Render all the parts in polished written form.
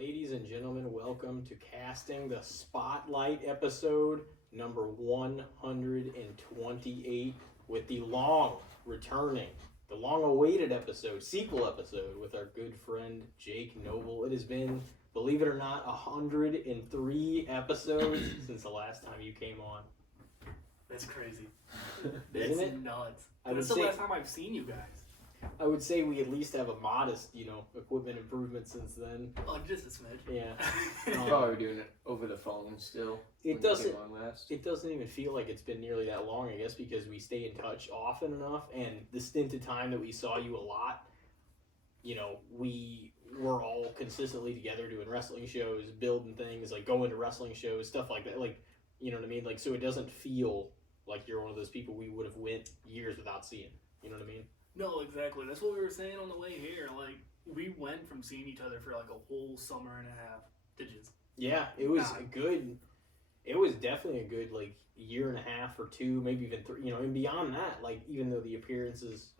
Ladies and gentlemen, welcome to Casting the Spotlight episode number 128 with the long awaited episode, sequel episode with our good friend Jake Noble. It has been, believe it or not, 103 episodes since the last time you came on. That's crazy. Isn't That's it? nuts. I would That's the say- last time I've seen you guys. I would say we at least have a modest, equipment improvement since then. Oh, just a smidge. Yeah. Probably doing it over the phone still. It when doesn't- came on last. It doesn't even feel like it's been nearly that long, I guess, because we stay in touch often enough, and the stint of time that we saw you a lot, we were all consistently together doing wrestling shows, building things, like going to wrestling shows, stuff like that, you know what I mean? Like, so it doesn't feel like you're one of those people we would have went years without seeing, you know what I mean? No, exactly. That's what we were saying on the way here. Like, we went from seeing each other for like a whole summer and a half to just. Yeah, it was God. it was definitely a good, like, year and a half or two, maybe even three, and beyond that, like, even though the appearances,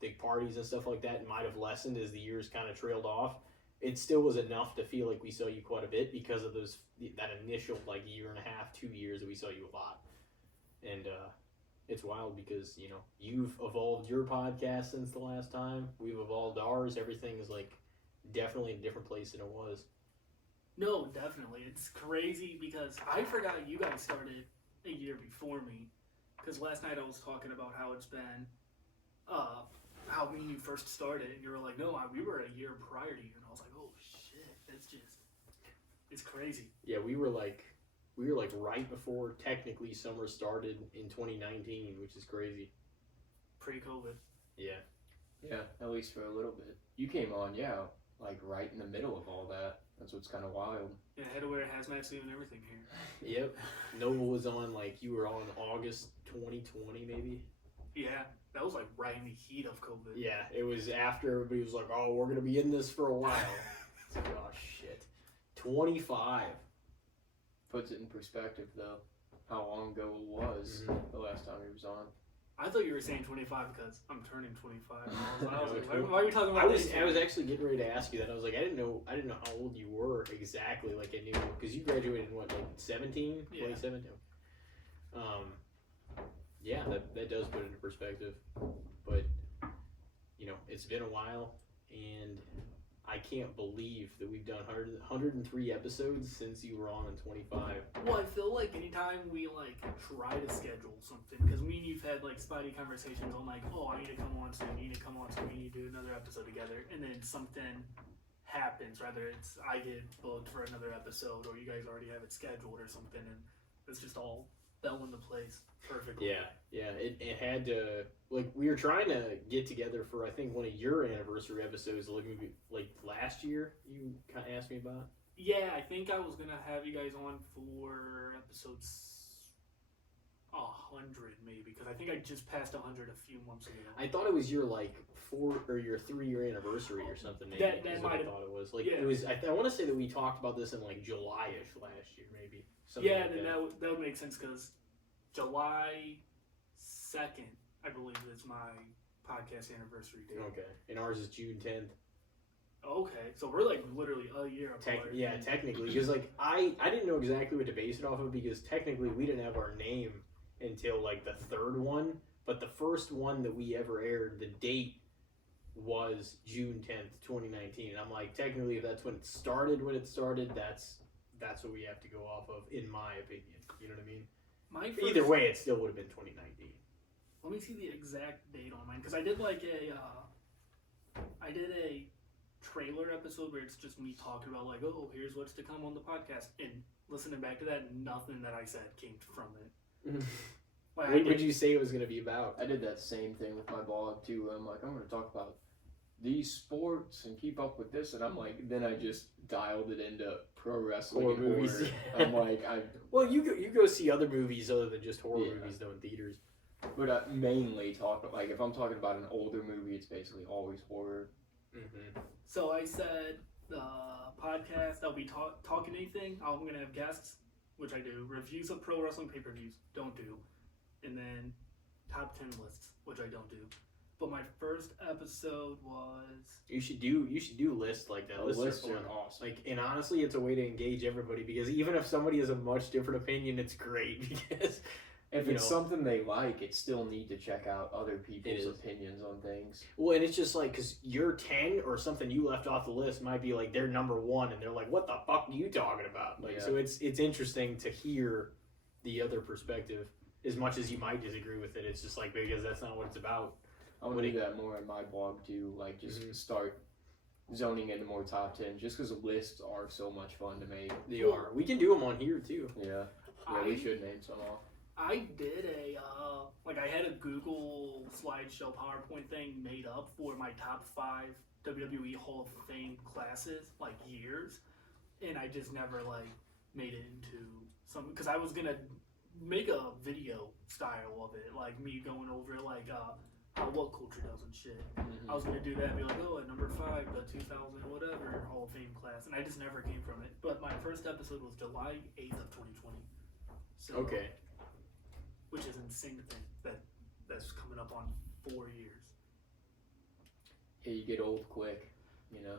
big parties and stuff like that might have lessened as the years kind of trailed off, it still was enough to feel like we saw you quite a bit because of that initial, like, year and a half, 2 years that we saw you a lot. And, it's wild because, you've evolved your podcast since the last time. We've evolved ours. Everything is, like, definitely in a different place than it was. No, definitely. It's crazy because I forgot you guys started a year before me. Because last night I was talking about how it's been, how me and you first started, and you were like, no, we were a year prior to you. And I was like, oh, shit, it's crazy. Yeah, we were like right before technically summer started in 2019, which is crazy. Pre-COVID. Yeah. Yeah, at least for a little bit. You came on, like right in the middle of all that. That's what's kind of wild. Yeah, I had to wear a hazmat suit and everything here. Yep. Noble was on, like, you were on August 2020 maybe. Yeah, that was like right in the heat of COVID. Yeah, it was after everybody was like, oh, we're going to be in this for a while. It's like, oh, shit. 25. Puts it in perspective, though, how long ago it was the last time he was on. I thought you were saying 25 because I'm turning 25. I was No, like, why are you talking about I was this? actually getting ready to ask you that. I was like, I didn't know how old you were exactly. Like, I knew because you graduated in what, like 17, Yeah. 2017. Yeah, that does put it into perspective. But it's been a while, and I can't believe that we've done 103 episodes since you were on in 25. Well, I feel like anytime we like try to schedule something, because me and you've had like spidey conversations on like, oh, I need to come on soon, you need to come on soon, we need to do another episode together, and then something happens, whether it's I get booked for another episode or you guys already have it scheduled or something, and it's just all fell into place perfectly. Yeah, it had to, like, we were trying to get together for, I think, one of your anniversary episodes, like last year, you kind of asked me about. Yeah, I think I was gonna have you guys on for episodes 100 maybe, because I think I just passed 100 a few months ago. I thought it was your, like, 3-year anniversary or something, maybe. That is what I might have- thought it was. Like, yeah. it was, I want to say that we talked about this in, like, July-ish last year, maybe. Something Yeah, like then that. that would make sense because July 2nd, I believe, is my podcast anniversary date. Okay, and ours is June 10th. Okay, so we're like literally a year apart. Technically, because like I didn't know exactly what to base it off of because technically we didn't have our name until like the third one, but the first one that we ever aired, the date was June 10th, 2019, and I'm like, technically, if that's when it started, that's what we have to go off of, in my opinion. You know what I mean? My first, Either way, it still would have been 2019. Let me see the exact date on mine because I did like I did a trailer episode where it's just me talking about like, oh, here's what's to come on the podcast, and listening back to that, nothing that I said came from it. Like, What would you say it was going to be about? I did that same thing with my blog, too. I'm like, I'm going to talk about these sports and keep up with this, and I'm like, then I just dialed it into pro wrestling Horror and movies. horror. I'm like, Well, you go see other movies other than just horror Yeah. movies, though, in theaters. but I mainly talk, like, if I'm talking about an older movie, it's basically always horror. Mm-hmm. So I said the podcast, I'll be talking anything. I'm going to have guests, which I do. Reviews of pro wrestling pay-per-views, don't do. And then top 10 lists, which I don't do. But my first episode was You should do lists like that. Lists are are fun. awesome. Like, and honestly, it's a way to engage everybody because even if somebody has a much different opinion, it's great because If you it's know. something they like, it's still neat to check out other people's is. opinions on things. Well, and it's just like because your 10 or something you left off the list might be like their number one, and they're like, "What the fuck are you talking about?" Like, Yeah. so it's interesting to hear the other perspective. As much as you might disagree with it, it's just like because that's not what it's about. I want to do that more in my blog too. Like just Mhm. start zoning into more top 10, just because lists are so much fun to make. They are. We can do them on here too. Yeah, I we should name some off. I did I had a Google slideshow PowerPoint thing made up for my top 5 WWE Hall of Fame classes, like years, and I just never like made it into some because I was gonna make a video style of it, like me going over like how what culture does and shit. I was gonna do that and be like, oh, at number 5, the 2000 whatever Hall of Fame class, and I just never came from it. But my first episode was July 8th of 2020. So, Okay. which is insane to think that's coming up on 4 years. Yeah, you get old quick, you know.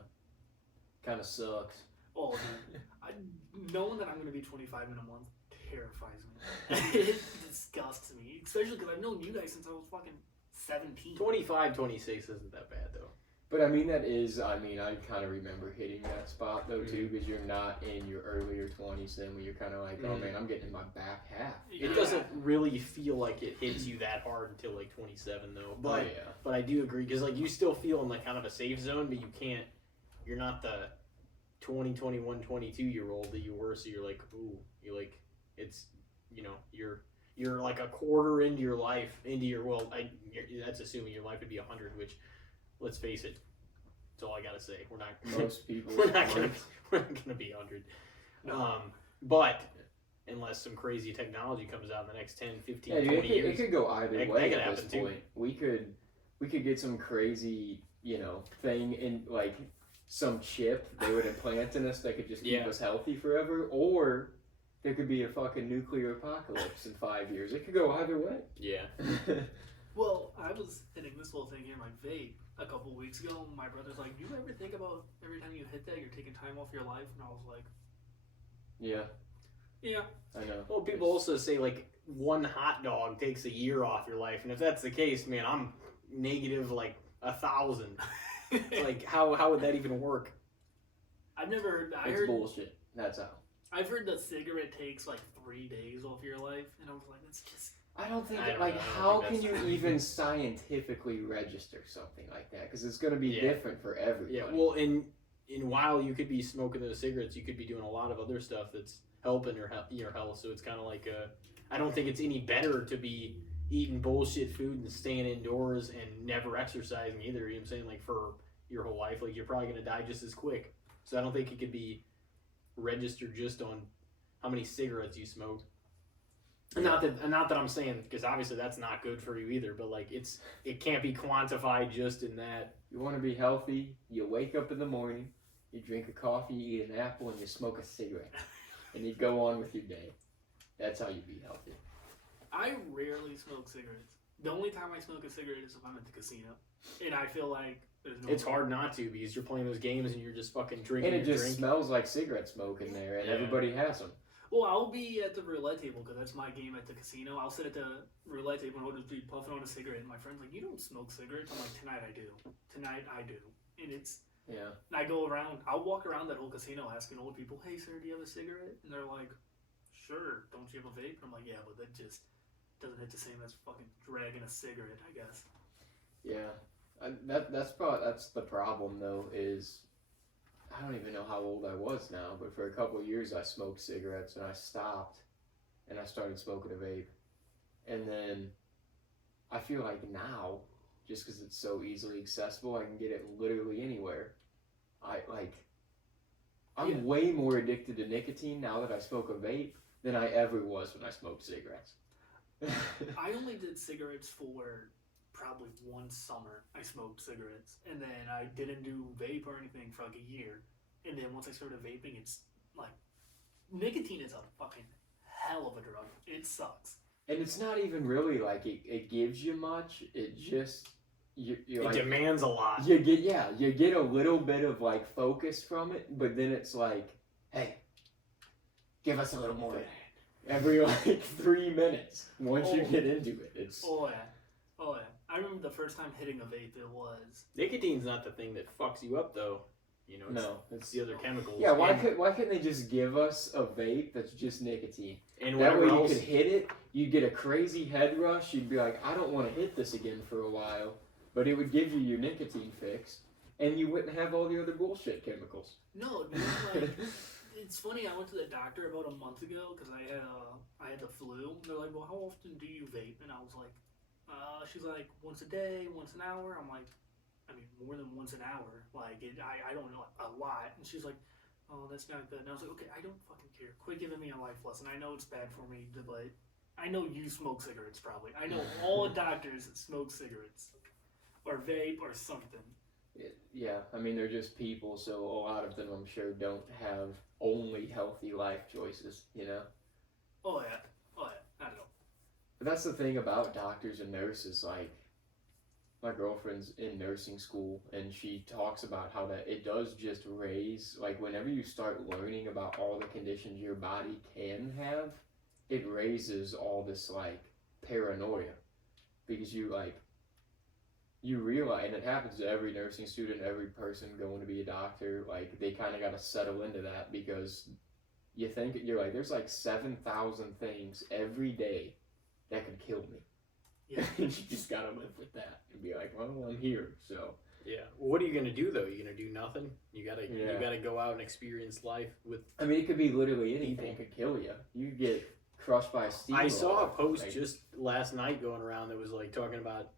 Kind of sucks. Oh, dude, knowing that I'm gonna be 25 in a month terrifies me. It disgusts me, especially because I've known you guys since I was fucking 17. 25, 26 isn't that bad though. But I I kind of remember hitting that spot though too, because you're not in your earlier 20s then when you're kind of like, oh man, I'm getting in my back half. It doesn't really feel like it hits you that hard until like 27 though. But yeah. but I do agree because like you still feel in like kind of a safe zone, but you can't. You're not the 20, 21, 22 year old that you were. So you're like, ooh, you're like, it's you're like a quarter into your life, that's assuming your life would be 100, which, let's face it, that's all I gotta say. We're not Most people. we're not gonna be 100. No. But unless some crazy technology comes out in the next 10, 15, Yeah, dude, 20 years. it could go either That way could at this happen, too. point. We could get some crazy, thing in like some chip they would implant in us that could just keep Yeah. us healthy forever, or there could be a fucking nuclear apocalypse in 5 years. It could go either way. Yeah. Well, I was hitting this little thing here, my vape, a couple weeks ago. And my brother's like, "Do you ever think about every time you hit that, you're taking time off your life?" And I was like, Yeah, "Yeah." I know. Well, people also say like one hot dog takes a year off your life, and if that's the case, man, I'm negative like 1,000. Like, how would that even work? I've never heard. It's bullshit. That's how. I've heard that cigarette takes like 3 days off your life, and I was like, "That's just." I don't think, I don't like, know. I don't how think can you that's- even scientifically register something like that? Because it's going to be Yeah. different for everybody. Yeah. Well, and while you could be smoking those cigarettes, you could be doing a lot of other stuff that's helping your health. So it's kind of like I don't think it's any better to be eating bullshit food and staying indoors and never exercising either. You know what I'm saying? Like for your whole life, like you're probably gonna die just as quick. So I don't think it could be registered just on how many cigarettes you smoke. And not that I'm saying, because obviously that's not good for you either. But like it can't be quantified just in that. You want to be healthy, you wake up in the morning, you drink a coffee, you eat an apple, and you smoke a cigarette. And you go on with your day. That's how you be healthy. I rarely smoke cigarettes. The only time I smoke a cigarette is if I'm at the casino, and I feel like there's no. It's hard not to because you're playing those games and you're just fucking drinking And it your just drink. smells like cigarette smoke in there, and Yeah. everybody has them. Well, I'll be at the roulette table because that's my game at the casino. I'll sit at the roulette table and I'll just be puffing on a cigarette, and my friend's like, "You don't smoke cigarettes?" I'm like, "Tonight I do. Tonight I do." And it's. Yeah. And I go around. I'll walk around that whole casino asking old people, "Hey, sir, do you have a cigarette?" And they're like, "Sure. Don't you have a vape?" I'm like, "Yeah, but that just doesn't hit the same as fucking dragging a cigarette, I guess." Yeah. That's the problem though, is I don't even know how old I was now, but for a couple of years I smoked cigarettes and I stopped and I started smoking a vape. And then I feel like now, just because it's so easily accessible, I can get it literally anywhere. I'm Yeah. way more addicted to nicotine now that I smoke a vape than I ever was when I smoked cigarettes. I only did cigarettes for probably one summer. I smoked cigarettes, and then I didn't do vape or anything for like a year. And then once I started vaping, it's like nicotine is a fucking hell of a drug. It sucks. And it's not even really like it gives you much. It just, you're It like, demands a lot. you get a little bit of like focus from it, but then it's like, hey, give us a little more of that. Every like 3 minutes once you get into it. It's Oh yeah. I remember the first time hitting a vape. It was Nicotine's not the thing that fucks you up, though. You know, it's the other chemicals. Yeah, why couldn't they just give us a vape that's just nicotine? And That way whatever you else. could hit it, you'd get a crazy head rush, you'd be like, I don't want to hit this again for a while, but it would give you your nicotine fix, and you wouldn't have all the other bullshit chemicals. no, dude, like it's funny. I went to the doctor about a month ago because I had the flu. They're like, well, how often do you vape? And I was like, she's like, once a day, once an hour. I'm like, I mean, more than once an hour. Like, I don't know, a lot. And she's like, oh, that's not good. And I was like, okay, I don't fucking care. Quit giving me a life lesson. I know it's bad for me, but I know you smoke cigarettes probably. I know all doctors smoke cigarettes or vape or something. Yeah, I mean, they're just people, so a lot of them, I'm sure, don't have only healthy life choices, you know? Oh yeah, not at all. But that's the thing about doctors and nurses, like, my girlfriend's in nursing school, and she talks about how that it does just raise, like, whenever you start learning about all the conditions your body can have, it raises all this, like, paranoia. Because you realize, and it happens to every nursing student, every person going to be a doctor, like, they kind of got to settle into that, because you think, you're like, there's like 7,000 things every day that could kill me. Yeah. And you just gotta live with that and be like, well, I'm here, so. Yeah. Well, what are you gonna do though? You gonna do nothing? You gotta go out and experience life with. I mean, it could be literally anything could kill you. You could get crushed by a steamroller. I saw a post like, just last night going around that was like talking about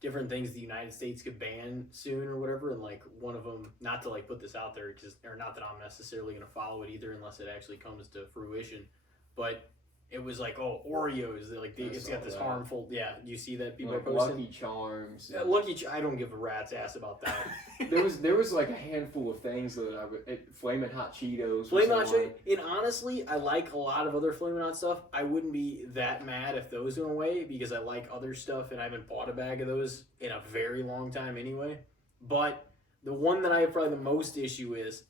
different things the United States could ban soon or whatever, and like one of them, not to like put this out there, or not that I'm necessarily gonna follow it either unless it actually comes to fruition, but. It was like, oh, Oreos. It's got this harmful. Yeah, you see that people like are posting. Lucky Charms. I don't give a rat's ass about that. there was like a handful of things that Flamin' Hot Cheetos. Flamin' Hot Cheetos. And honestly, I like a lot of other Flamin' Hot stuff. I wouldn't be that mad if those went away because I like other stuff and I haven't bought a bag of those in a very long time anyway. But the one that I have probably the most issue with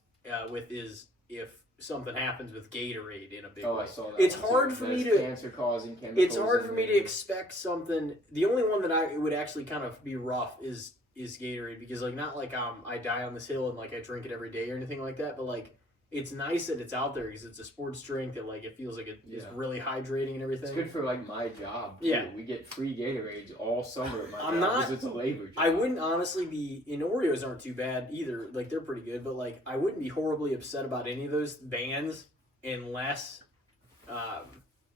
is if something happens with Gatorade in a big way. I saw that. It's hard for me to cancer-causing chemicals. It's hard for me to expect something. The only one that I would actually kind of be rough is Gatorade because like not like I die on this hill and like I drink it every day or anything like that, but like it's nice that it's out there because it's a sports drink that like it feels like it's really hydrating and everything. It's good for like my job. Too. Yeah, we get free Gatorades all summer at my I'm job not. because it's a labor job. I wouldn't honestly be. And Oreos aren't too bad either. Like they're pretty good, but like I wouldn't be horribly upset about any of those bans unless,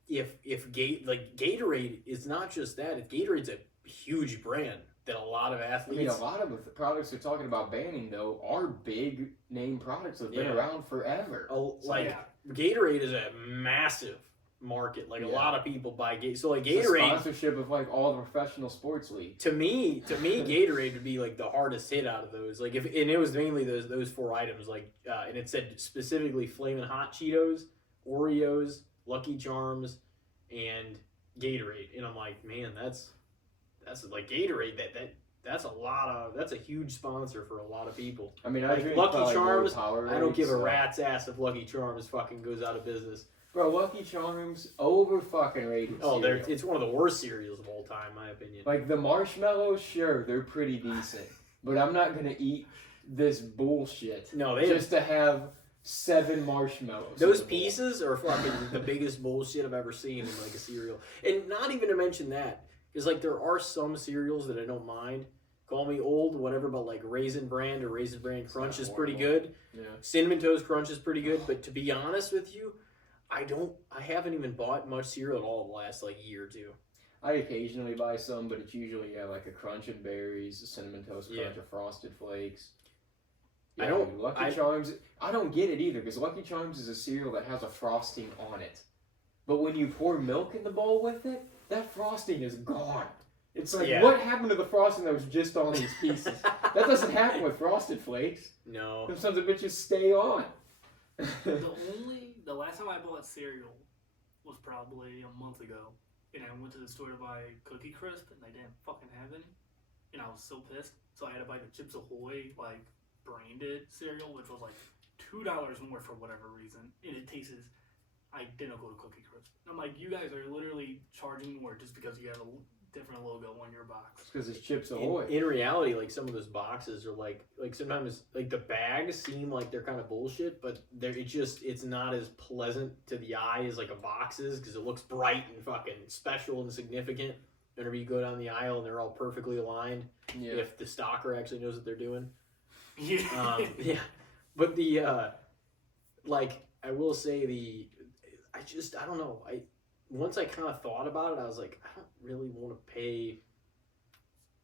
if Gatorade is not just that. If Gatorade's a huge brand that a lot of athletes. I mean, a lot of the products they're talking about banning though are big name products that've been around forever. Gatorade is a massive market. Like a lot of people buy Gatorade. So like Gatorade, it's a sponsorship of like all the professional sports leagues. To me, Gatorade would be like the hardest hit out of those. Like and it was mainly those four items. Like and it said specifically Flamin' Hot Cheetos, Oreos, Lucky Charms, and Gatorade. And I'm like, man, that's like Gatorade. That's a huge sponsor for a lot of people. I mean, like Lucky Charms. Powerade, I don't give a rat's ass if Lucky Charms fucking goes out of business. Bro, Lucky Charms over fucking rated. Oh, it's one of the worst cereals of all time, in my opinion. Like the marshmallows, sure, they're pretty decent, but I'm not gonna eat this bullshit. No, to have 7 marshmallows. Those pieces are fucking the biggest bullshit I've ever seen in like a cereal, and not even to mention that. Because, like, there are some cereals that I don't mind. Call me old, whatever, but, like, Raisin Bran or Raisin Bran Crunch is pretty good. Yeah. Cinnamon Toast Crunch is pretty good. But to be honest with you, I haven't even bought much cereal at all the last, like, year or two. I occasionally buy some, but it's usually, like, a Crunch and Berries, a Cinnamon Toast Crunch, or Frosted Flakes. Yeah, Lucky Charms, I don't get it either, because Lucky Charms is a cereal that has a frosting on it. But when you pour milk in the bowl with it, that frosting is gone. It's like, what happened to the frosting that was just on these pieces? That doesn't happen with Frosted Flakes. No. Them sons of bitches stay on. The last time I bought cereal was probably a month ago. And I went to the store to buy Cookie Crisp, and they didn't fucking have any. and I was so pissed. So I had to buy the Chips Ahoy like branded cereal, which was like $2 more for whatever reason, and it tastes identical to Cookie Crisp. I'm like, you guys are literally charging more just because you have a different logo on your box. Because it's Chips Ahoy. In reality, like some of those boxes are like sometimes like the bags seem like they're kind of bullshit, but it's not as pleasant to the eye as like a box is because it looks bright and fucking special and significant. Whenever you go down the aisle and they're all perfectly aligned, if the stocker actually knows what they're doing. Yeah. Yeah. But the like I will say I don't know. Once I kind of thought about it, I was like, I don't really want to pay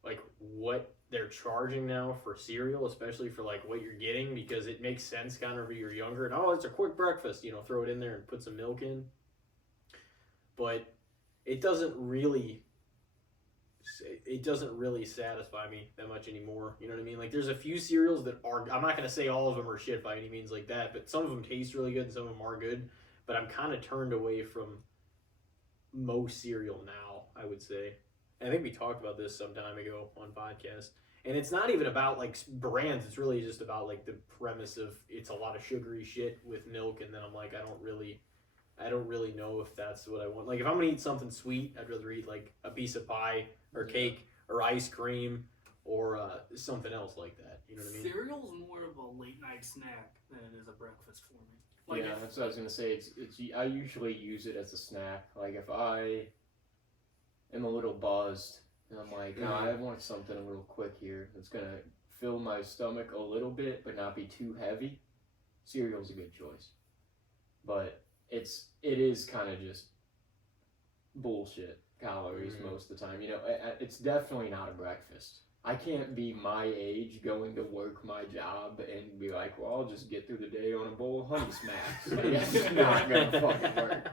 like what they're charging now for cereal, especially for like what you're getting, because it makes sense kind of when you're younger. And it's a quick breakfast, throw it in there and put some milk in. But it doesn't really satisfy me that much anymore. You know what I mean? Like there's a few cereals that are, I'm not going to say all of them are shit by any means like that, but some of them taste really good and some of them are good. But I'm kind of turned away from most cereal now, I would say. I think we talked about this some time ago on podcast. And it's not even about like brands. It's really just about like the premise of it's a lot of sugary shit with milk. And then I'm like, I don't really know if that's what I want. Like if I'm going to eat something sweet, I'd rather eat like a piece of pie or cake or ice cream or something else like that. You know what I mean? Cereal's more of a late night snack than it is a breakfast for me. Like that's what I was gonna say. It's I usually use it as a snack. Like if I am a little buzzed and I'm like, I want something a little quick here that's gonna fill my stomach a little bit but not be too heavy, cereal's a good choice. But it is kind of just bullshit calories most of the time. It's definitely not a breakfast. I can't be my age going to work my job and be like, well, I'll just get through the day on a bowl of Honey Smacks. It's not gonna fucking work.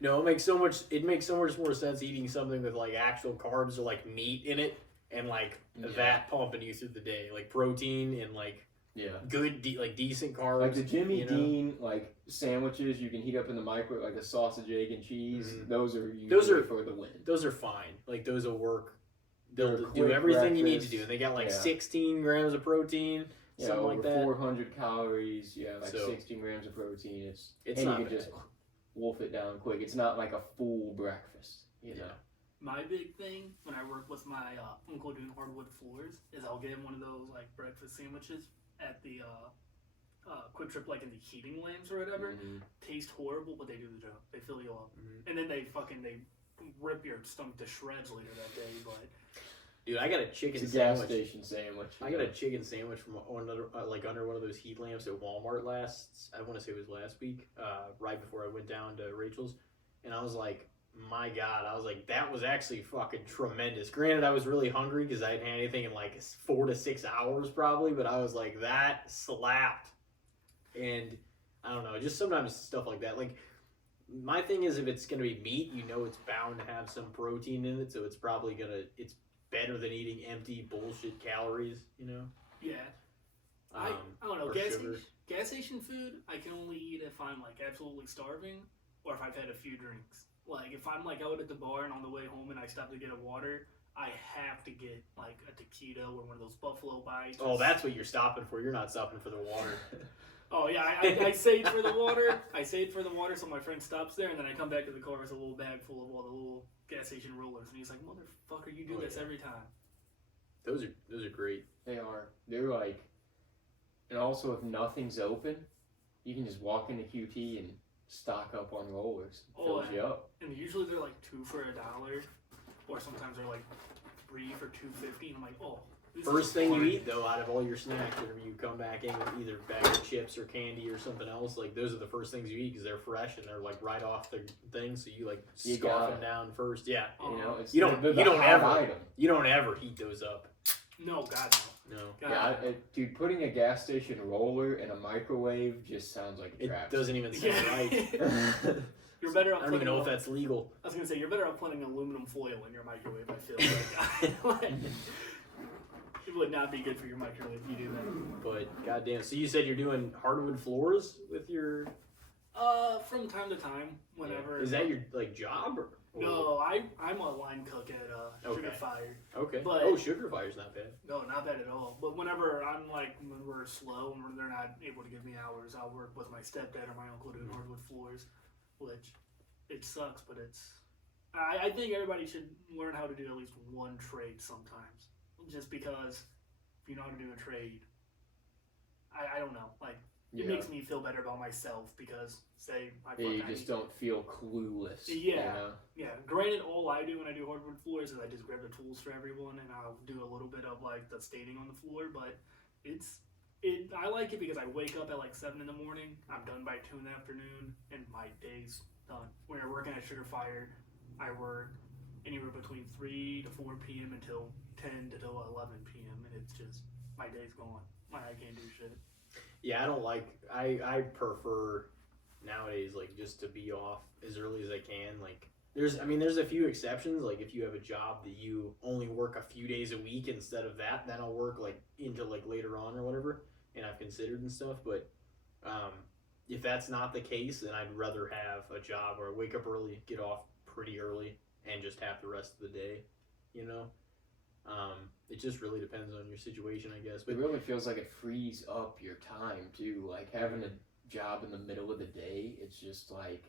No, it makes so much more sense eating something with like actual carbs or like meat in it and like that pumping you through the day, like protein and like good decent carbs. Like the Jimmy Dean like sandwiches you can heat up in the microwave, like a sausage, egg, and cheese. Mm-hmm. Those are for the win. Those are fine. Like those will work. They'll do everything you need to do. And they got like 16 grams of protein, something like that. 400 calories. Yeah, like 16 grams of protein. It's and not you can just wolf it down quick. It's not like a full breakfast. You know. My big thing when I work with my uncle doing hardwood floors is I'll get one of those like breakfast sandwiches at the Quick Trip, like in the heating lamps or whatever. Taste horrible, but they do the job. They fill you up, and then they rip your stomach to shreds later that day. But dude, I got a chicken gas station sandwich. I got a chicken sandwich from another under one of those heat lamps at Walmart I want to say it was last week, right before I went down to Rachel's, and I was like, my God, that was actually fucking tremendous. Granted, I was really hungry because I hadn't had anything in like 4 to 6 hours probably, but I was like, that slapped. And I don't know, just sometimes stuff like that. Like, my thing is if it's going to be meat, it's bound to have some protein in it, so it's probably it's better than eating empty bullshit calories, Yeah. I don't know. Gas station food, I can only eat if I'm like absolutely starving or if I've had a few drinks. Like if I'm like out at the bar and on the way home and I stop to get a water, I have to get like a taquito or one of those Buffalo Bites. Oh, that's what you're stopping for. You're not stopping for the water. Oh yeah, I saved for the water. I saved for the water, so my friend stops there, and then I come back to the car with a little bag full of all the little gas station rollers, and he's like, "Motherfucker, you do this every time." Those are great. They are. They're like, and also if nothing's open, you can just walk into QT and stock up on rollers. Fills you up. And usually they're like $2 for $1, or sometimes they're like $3 for $2.50, and I'm like, oh. First thing you eat, though, out of all your snacks, whenever you come back in with either a bag of chips or candy or something else, like those are the first things you eat because they're fresh and they're like right off the thing. So you like scarf them down first. Yeah, it's you don't ever heat those up. No, God no. No. God, dude, putting a gas station roller in a microwave just sounds like a trap. It doesn't even sound right. You're better off. I don't even know if that's legal. I was gonna say you're better off putting aluminum foil in your microwave. I feel like. It would not be good for your microwave if you do that. But goddamn, so you said you're doing hardwood floors with your? From time to time, whenever. Is that your like job? Or? Or- No, I'm a line cook at Sugar Okay. Fire. Okay. But- oh, Sugar Fire's not bad. No, not bad at all. But whenever when we're slow and when they're not able to give me hours, I'll work with my stepdad or my uncle doing hardwood floors, which it sucks, but I think everybody should learn how to do at least one trade sometimes. Just because if you know how to do a trade, I don't know. Like, it makes me feel better about myself because, say, you just don't feel clueless. Yeah. You know? Yeah, granted, all I do when I do hardwood floors is I just grab the tools for everyone and I'll do a little bit of like the staining on the floor, but I like it because I wake up at like 7 in the morning, I'm done by 2 in the afternoon, and my day's done. When you're working at Sugar Fire, I work anywhere between 3 to 4 p.m. until 10 to 11 p.m. and it's just, my day's gone. I can't do shit. Yeah, I don't like. I prefer nowadays like just to be off as early as I can. Like there's a few exceptions. Like if you have a job that you only work a few days a week instead of that, then I'll work like into like later on or whatever. And I've considered and stuff. But if that's not the case, then I'd rather have a job where I wake up early, get off pretty early, and just have the rest of the day. You know. It just really depends on your situation, I guess. But It really feels like it frees up your time too. Like having a job in the middle of the day, it's just like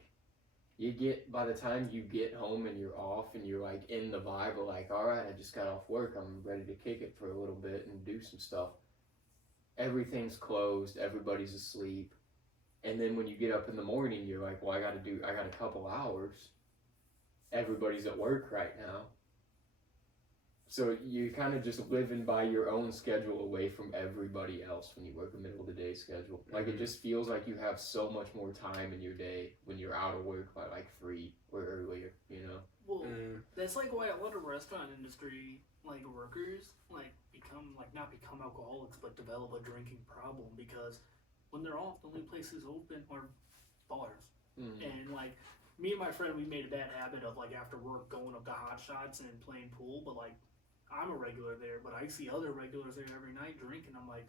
by the time you get home and you're off and you're like in the vibe of like, all right, I just got off work, I'm ready to kick it for a little bit and do some stuff. Everything's closed, everybody's asleep, and then when you get up in the morning, you're like, well, I got a couple hours. Everybody's at work right now. So you're kind of just living by your own schedule away from everybody else when you work a middle of the day schedule. Like it just feels like you have so much more time in your day when you're out of work by like 3 or earlier, you know? Well, that's like why a lot of restaurant industry like workers not become alcoholics, but develop a drinking problem because when they're off, the only places open are bars. And like me and my friend, we made a bad habit of like after work going up to Hot Shots and playing pool, but like I'm a regular there, but I see other regulars there every night drinking. I'm like,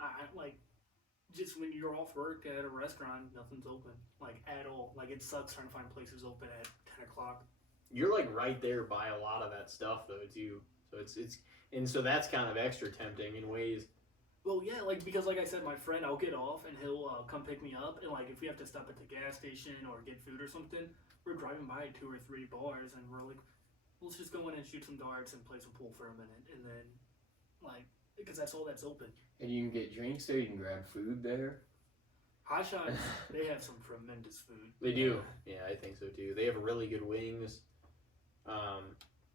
I like, just when you're off work at a restaurant, nothing's open, like at all. Like it sucks trying to find places open at 10 o'clock. you're like right there by a lot of that stuff though too. So so that's kind of extra tempting in ways. Well, yeah, like because like I said, my friend, I'll get off and he'll come pick me up, and like if we have to stop at the gas station or get food or something, we're driving by 2 or 3 bars, and we're like, let's just go in and shoot some darts and play some pool for a minute, and then like because that's all that's open. And you can get drinks there, you can grab food there. Hot Shots, they have some tremendous food. They do. Yeah, I think so too. They have really good wings.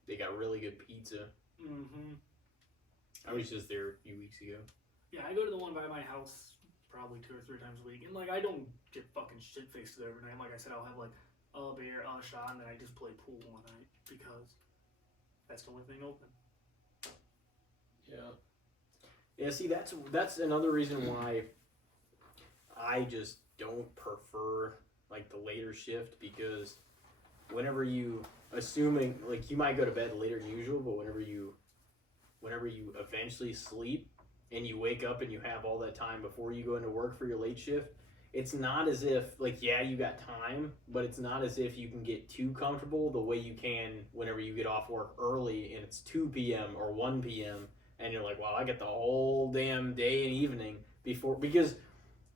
They got really good pizza. Mm-hmm. I was just there a few weeks ago. Yeah, I go to the one by my house probably 2 or 3 times a week, and like I don't get fucking shit faced there every night. Like I said, I'll have like a beer, a shot, and then I just play pool one night because that's the only thing open. Yeah. Yeah, see, that's another reason why I just don't prefer like the later shift, because whenever you assuming like you might go to bed later than usual, but whenever you eventually sleep and you wake up and you have all that time before you go into work for your late shift, it's not as if like yeah you got time, but it's not as if you can get too comfortable the way you can whenever you get off work early and it's 2 p.m. or 1 p.m. and you're like, wow, I get the whole damn day and evening before, because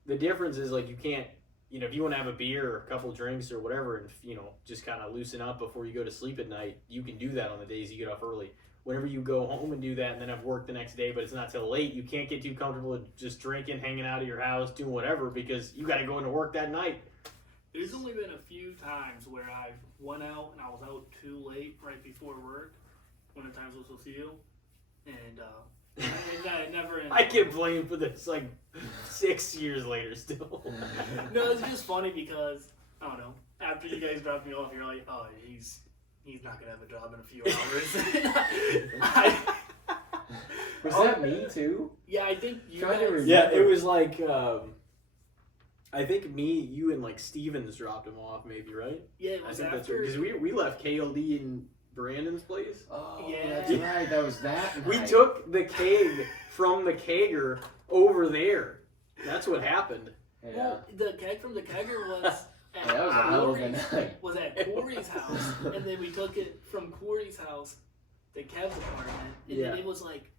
the difference is like you can't, you know, if you want to have a beer or a couple drinks or whatever and, you know, just kind of loosen up before you go to sleep at night, you can do that on the days you get off early. Whenever you go home and do that and then have work the next day, but it's not till late, you can't get too comfortable with just drinking, hanging out at your house, doing whatever, because you got to go into work that night. There's only been a few times where I went out and I was out too late right before work, one of the times with Lucille, and I never ended. I get blamed for this like 6 years later still. No, it's just funny because, I don't know, after you guys dropped me off, you're like, oh, he's not going to have a job in a few hours. Was that me too? Yeah, I think you Trying to guys... remember. Yeah, it was like, I think me, you, and like Stevens dropped him off maybe, right? Yeah, it I was think that's after... right, because we left KLD in Brandon's place. Oh, Yeah. that's right. That was that night. We took the keg from the kegger over there. That's what happened. Yeah. Well, the keg from the kegger was at That was a hell of a Corey's- night. was at Corey's house, and then we took it from Corey's house to Kev's apartment, and Yeah. then it was like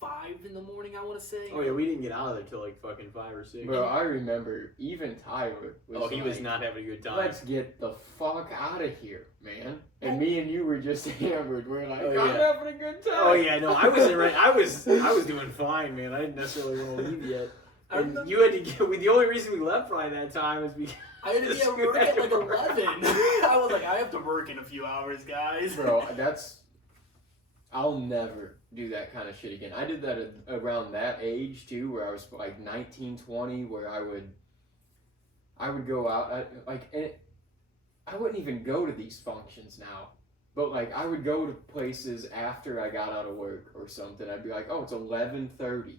5 in the morning, I want to say. Oh yeah, we didn't get out of there till like fucking 5 or 6. Bro, I remember even Tyler was Oh, he was like, not having a good time. let's get the fuck out of here, man. And me and you were just hammered. We're like, Oh, I'm yeah. having a good time. Oh yeah, no, I wasn't right. I was doing fine, man. I didn't necessarily want to leave yet. I And remember- you had to get. The only reason we left probably that time is because I had to be at You work had at to like work. 11. I was like, I have to work in a few hours, guys. Bro, I'll never do that kind of shit again. I did that around that age too, where I was like 19, 20, where I would go out, and I wouldn't even go to these functions now. But like I would go to places after I got out of work or something. I'd be like, oh, it's 11:30.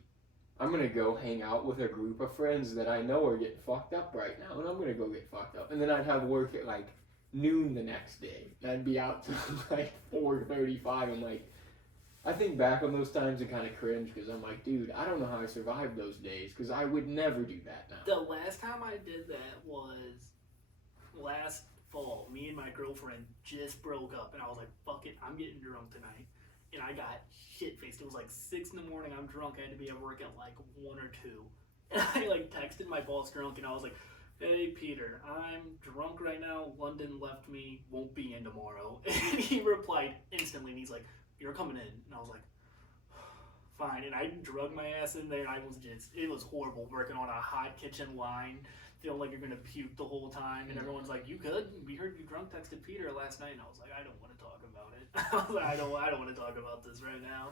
I'm gonna go hang out with a group of friends that I know are getting fucked up right now, and I'm gonna go get fucked up. And then I'd have work at like noon the next day, and I'd be out till like 4:35. I'm like, I think back on those times and kind of cringe because I'm like, dude, I don't know how I survived those days because I would never do that now. The last time I did that was last fall. Me and my girlfriend just broke up, and I was like, fuck it, I'm getting drunk tonight. And I got shit faced. It was like 6 in the morning. I'm drunk. I had to be at work at like 1 or 2. And I like texted my boss drunk, and I was like, hey, Peter, I'm drunk right now. London left me. Won't be in tomorrow. And he replied instantly, and he's like, you're coming in. And I was like, fine. And I drug my ass in there, and it was horrible working on a hot kitchen line, feeling like you're going to puke the whole time. And everyone's like, you good? We heard you drunk texted Peter last night. And I was like, I don't want to talk about it. I was like, I don't want to talk about this right now.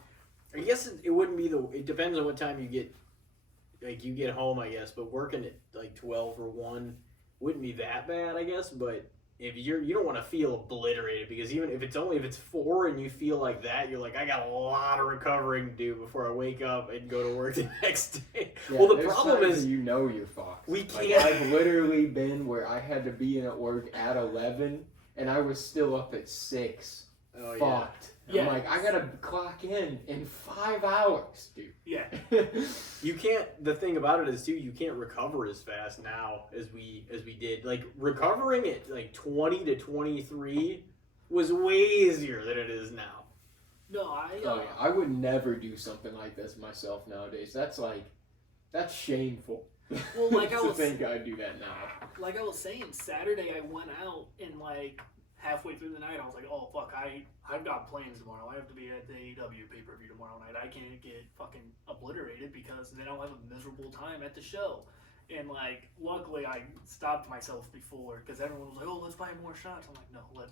I guess it wouldn't be it depends on what time you get home, I guess, but working at like 12 or 1 wouldn't be that bad, I guess, but if you don't want to feel obliterated, because even if it's 4 and you feel like that, you're like, I got a lot of recovering to do before I wake up and go to work the next day. Yeah, Well, the there's problem times is that you know you're fucked. we Like, can't- I've literally been where I had to be in at work at 11 and I was still up at 6. Oh, yeah. Fucked. Yeah. I'm like, I gotta clock in 5 hours, dude. Yeah. You can't. The thing about it is too, you can't recover as fast now as we did. Like recovering at like 20 to 23 was way easier than it is now. No, Oh, yeah. I would never do something like this myself nowadays. That's shameful. Well, like I to was- think I'd do that now. like I was saying, Saturday I went out and like halfway through the night I was like, oh fuck, I've got plans tomorrow. I have to be at the AEW pay-per-view tomorrow night. I can't get fucking obliterated because then I'll have a miserable time at the show. And like, luckily I stopped myself before because everyone was like, oh, let's buy more shots. I'm like, no,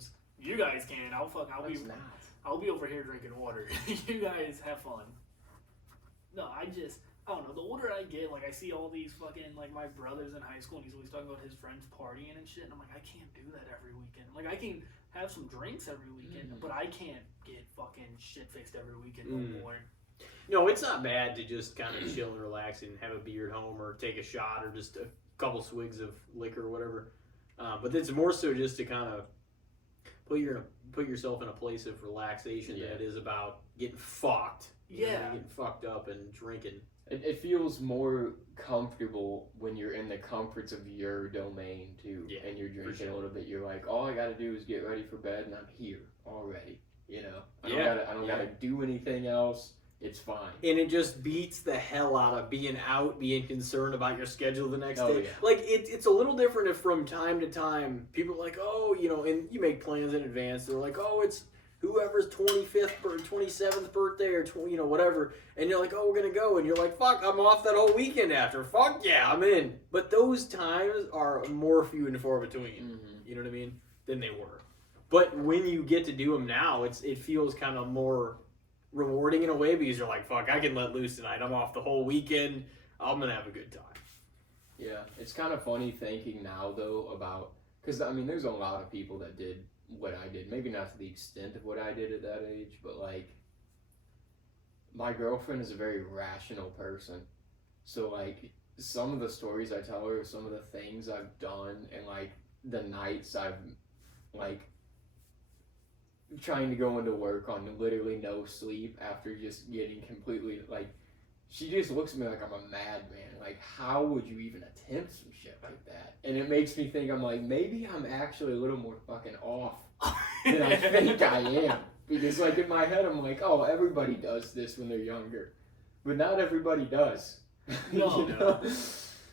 you guys can. I'll be over here drinking water. You guys have fun. No, I don't know. The older I get, like I see all these fucking like my brothers in high school, and he's always talking about his friends partying and shit. And I'm like, I can't do that every weekend. Like I can have some drinks every weekend, but I can't get fucking shit faced every weekend no more. No, it's not bad to just kind of chill and relax and have a beer at home or take a shot or just a couple swigs of liquor or whatever. But it's more so just to kind of put yourself in a place of relaxation than it is about getting fucked. You know, getting fucked up and drinking. It feels more comfortable when you're in the comforts of your domain too, and you're drinking a little bit. You're like, all I gotta do is get ready for bed, and I'm here already. You know, I don't gotta do anything else. It's fine. And it just beats the hell out of being out, being concerned about your schedule the next day. Yeah. Like, it's a little different if from time to time people are like, oh, you know, and you make plans in advance. They're like, oh, it's whoever's 25th or 27th birthday or, whatever. And you're like, oh, we're going to go. And you're like, fuck, I'm off that whole weekend after. Fuck yeah, I'm in. But those times are more few and far between. Mm-hmm. You know what I mean? Than they were. But when you get to do them now, it feels kind of more rewarding in a way because you're like, fuck, I can let loose tonight. I'm off the whole weekend. I'm going to have a good time. Yeah, it's kind of funny thinking now, though, about... Because, I mean, there's a lot of people that did what I did. Maybe not to the extent of what I did at that age, but, like, my girlfriend is a very rational person. So, like, some of the stories I tell her, some of the things I've done, and, like, the nights I've, like, trying to go into work on literally no sleep after just getting completely, like, she just looks at me like I'm a madman. Like, how would you even attempt some shit like that? and it makes me think, I'm like, maybe I'm actually a little more fucking off than I think I am. Because, like, in my head, I'm like, oh, everybody does this when they're younger. But not everybody does. No. You know?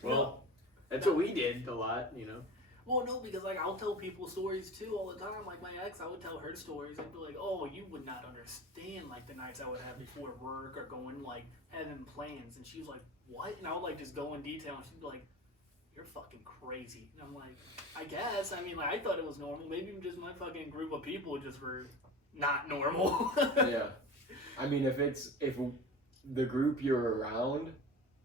Well, that's what we did a lot, you know. Well, no, because like I'll tell people stories too all the time. Like my ex, I would tell her stories. I'd be like, "Oh, you would not understand like the nights I would have before work or going like having plans." And she was like, "What?" And I would like just go in detail, and she'd be like, "You're fucking crazy." And I'm like, "I guess. I mean, like I thought it was normal. Maybe just my fucking group of people just were not normal." Yeah. I mean, if the group you're around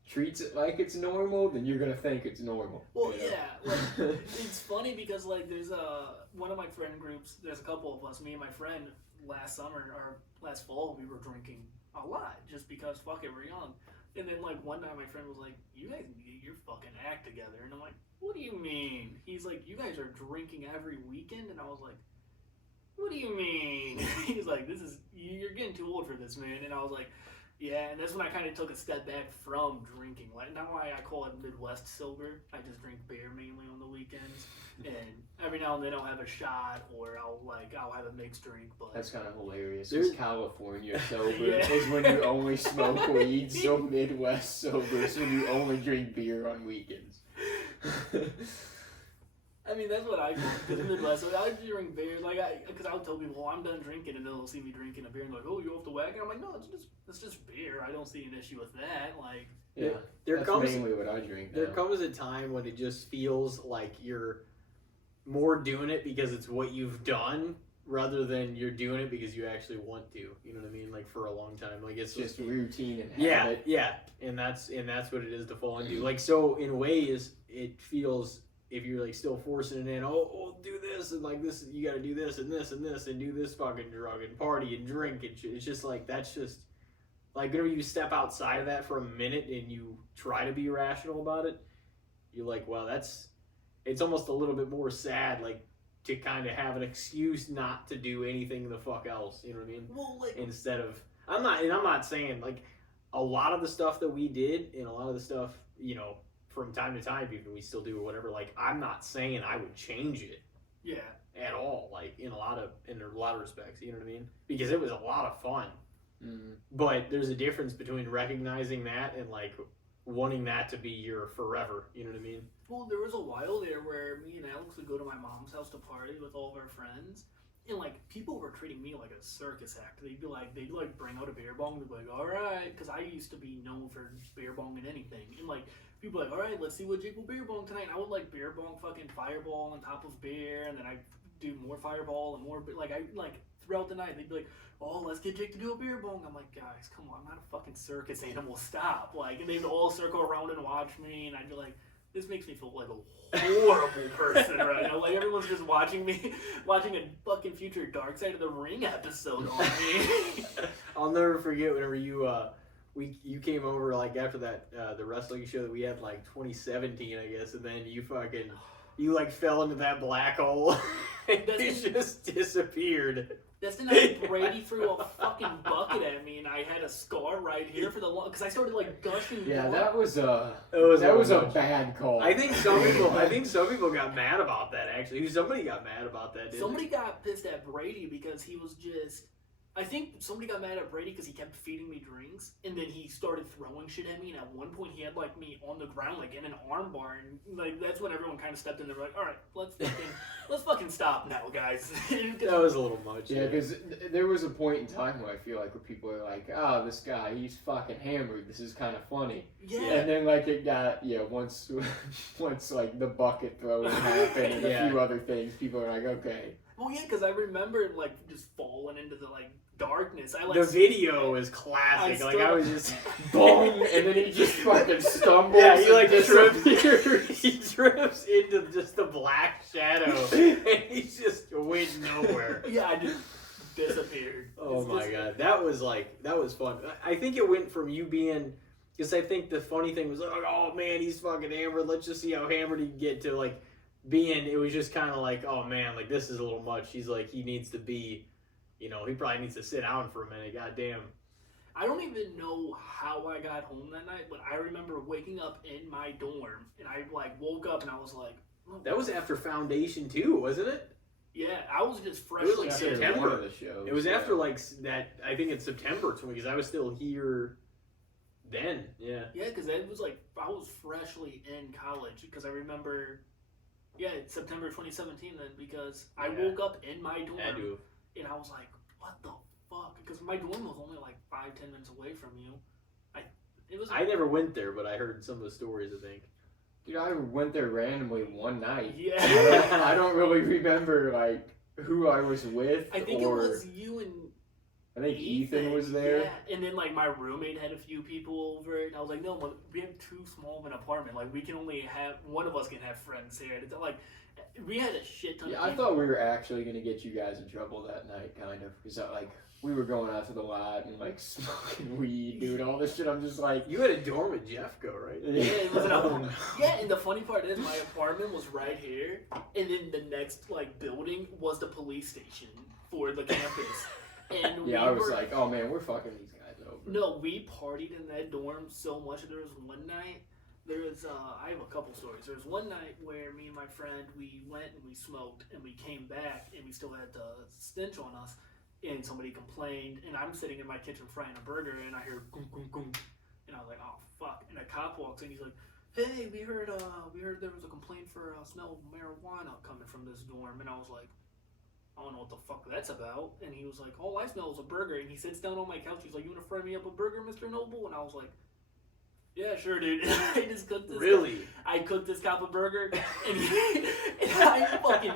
treats it like it's normal, then you're gonna think it's normal. Well, you know? yeah, like, it's funny because like there's one of my friend groups. There's a couple of us. Me and my friend last summer or last fall we were drinking a lot just because fuck it, we're young. And then like one night my friend was like, "You guys need to get your fucking act together." And I'm like, "What do you mean?" He's like, "You guys are drinking every weekend," and I was like, "What do you mean?" He's like, "You're getting too old for this, man." And I was like, yeah, and that's when I kind of took a step back from drinking. Like, not why I call it Midwest sober. I just drink beer mainly on the weekends, and every now and then I'll have a shot or I'll have a mixed drink. But That's kind of hilarious. There's- Because California sober Yeah. is when you only smoke weed, so Midwest sober is when you only drink beer on weekends. I mean that's what I do because Midwest. So I drink beer, because I'll tell people, "Well, I'm done drinking," and they'll see me drinking a beer and they're like, "Oh, you off the wagon?" I'm like, "No, it's just beer. I don't see an issue with that." Like, Yeah, There that's comes mainly what I drink there now. comes a time when it just feels like you're more doing it because it's what you've done rather than you're doing it because you actually want to. You know what I mean? Like for a long time, like it's Just routine and yeah, habit. yeah, and that's what it is to fall into. Like so, in ways, it feels if you're like still forcing it in. Oh, do this and like this. You got to do this and this and this and do this fucking drug and party and drink and shit. It's just like that's just like whenever you step outside of that for a minute and you try to be rational about it, you're like, well, it's almost a little bit more sad, like to kind of have an excuse not to do anything the fuck else. You know what I mean? well, like Instead of I'm not saying like a lot of the stuff that we did and a lot of the stuff, you know, from time to time even we still do or whatever, like I'm not saying I would change it yeah, at all, like in a lot of respects, you know what I mean? Because it was a lot of fun. Mm. But there's a difference between recognizing that and like wanting that to be your forever, you know what I mean? well, there was a while there where me and Alex would go to my mom's house to party with all of our friends, and like people were treating me like a circus act. They'd bring out a beer bong and be like, "All right," because I used to be known for beer bonging anything, and like people were like, "All right, let's see what Jake will beer bong tonight." And I would like beer bong fucking Fireball on top of beer, and then I do more Fireball and more throughout the night they'd be like, "Oh, let's get Jake to do a beer bong." I'm like, "Guys, come on, I'm not a fucking circus animal. Stop!" Like, and they'd all circle around and watch me, and I'd be like, "This makes me feel like a horrible person right now. Like everyone's just watching me, watching a fucking future Dark Side of the Ring episode on me." I'll never forget whenever you came over like after that the wrestling show that we had like 2017 I guess, and then you like fell into that black hole and you just disappeared. That's the night Brady threw a fucking bucket at me, and I had a scar right here for the long because I started like gushing. Yeah, blood. that was a much. bad call. I think some people got mad about that actually. Somebody got mad about that. Didn't Somebody got pissed at Brady because he was just. I think somebody got mad at Brady because he kept feeding me drinks, and then he started throwing shit at me. And at one point, he had like me on the ground, like in an armbar, and like that's when everyone kind of stepped in. They were like, "All right, let's fucking stop now, guys." That was a little much. Yeah, because there was a point in time where I feel like where people are like, "Oh, this guy, he's fucking hammered. This is kind of funny." yeah. And then like it got once like the bucket throwing happened and Yeah. a few other things, people are like, "Okay." Well, yeah, because I remember like just falling into the like darkness. I like The video is classic. I Like still- I was just Boom! And then he just fucking stumbles. yeah, he like and trips. disappears. He trips into just the black shadow, and he just went nowhere. yeah, I just disappeared. Oh It's my just- god, that was fun. I think it went from you being, because I think the funny thing was like, oh man, he's fucking hammered. Let's just see how hammered he can get to like being. It was just kind of like, oh man, like this is a little much. He's like, he needs to be, you know, he probably needs to sit down for a minute. God damn. I don't even know how I got home that night, but I remember waking up in my dorm, and I like woke up and I was like, That was after Foundation too, wasn't it? Yeah, I was just fresh. It was like After September. one of the shows, It was yeah. after like that. I think it's September because I was still here then. Yeah. Yeah, because it was like I was freshly in college because I remember, it's September 2017 then because I Yeah. woke up in my dorm Had to. and I was like, what the fuck? Because my dorm was only like 5-10 minutes away from you. I never went there, but I heard some of the stories. I think. Dude, I went there randomly one night. Yeah. I don't really remember like who I was with. I think or, it was you and I think Ethan was there. Yeah, and then like my roommate had a few people over, and I was like, no, we have too small of an apartment. Like we can only have one of us can have friends here. And it's like we had a shit ton. Yeah, of I people. thought we were actually gonna get you guys in trouble that night, kind of, because like we were going out to the lot and like smoking weed, doing all this shit. I'm just like, You had a dorm at Jeffco, right? Yeah, it was an Oh, apartment. Yeah, and the funny part is my apartment was right here, and then the next like building was the police station for the campus. And yeah, we I was were, like, oh man, we're fucking these guys over. no, we partied in that dorm so much. There was one night. I have a couple stories. There was one night where me and my friend we went and we smoked, and we came back and we still had the stench on us. And somebody complained, and I'm sitting in my kitchen frying a burger, and I hear goom goom goom, and I was like, oh fuck! And a cop walks in, he's like, hey, we heard there was a complaint for smell of marijuana coming from this dorm, and I was like, I don't know what the fuck that's about. And he was like, all I smell is a burger, and he sits down on my couch. He's like, you wanna fry me up a burger, Mr. Noble? And I was like, yeah, sure, dude. I just cooked this. Really? I cooked this cop a burger, and I fucking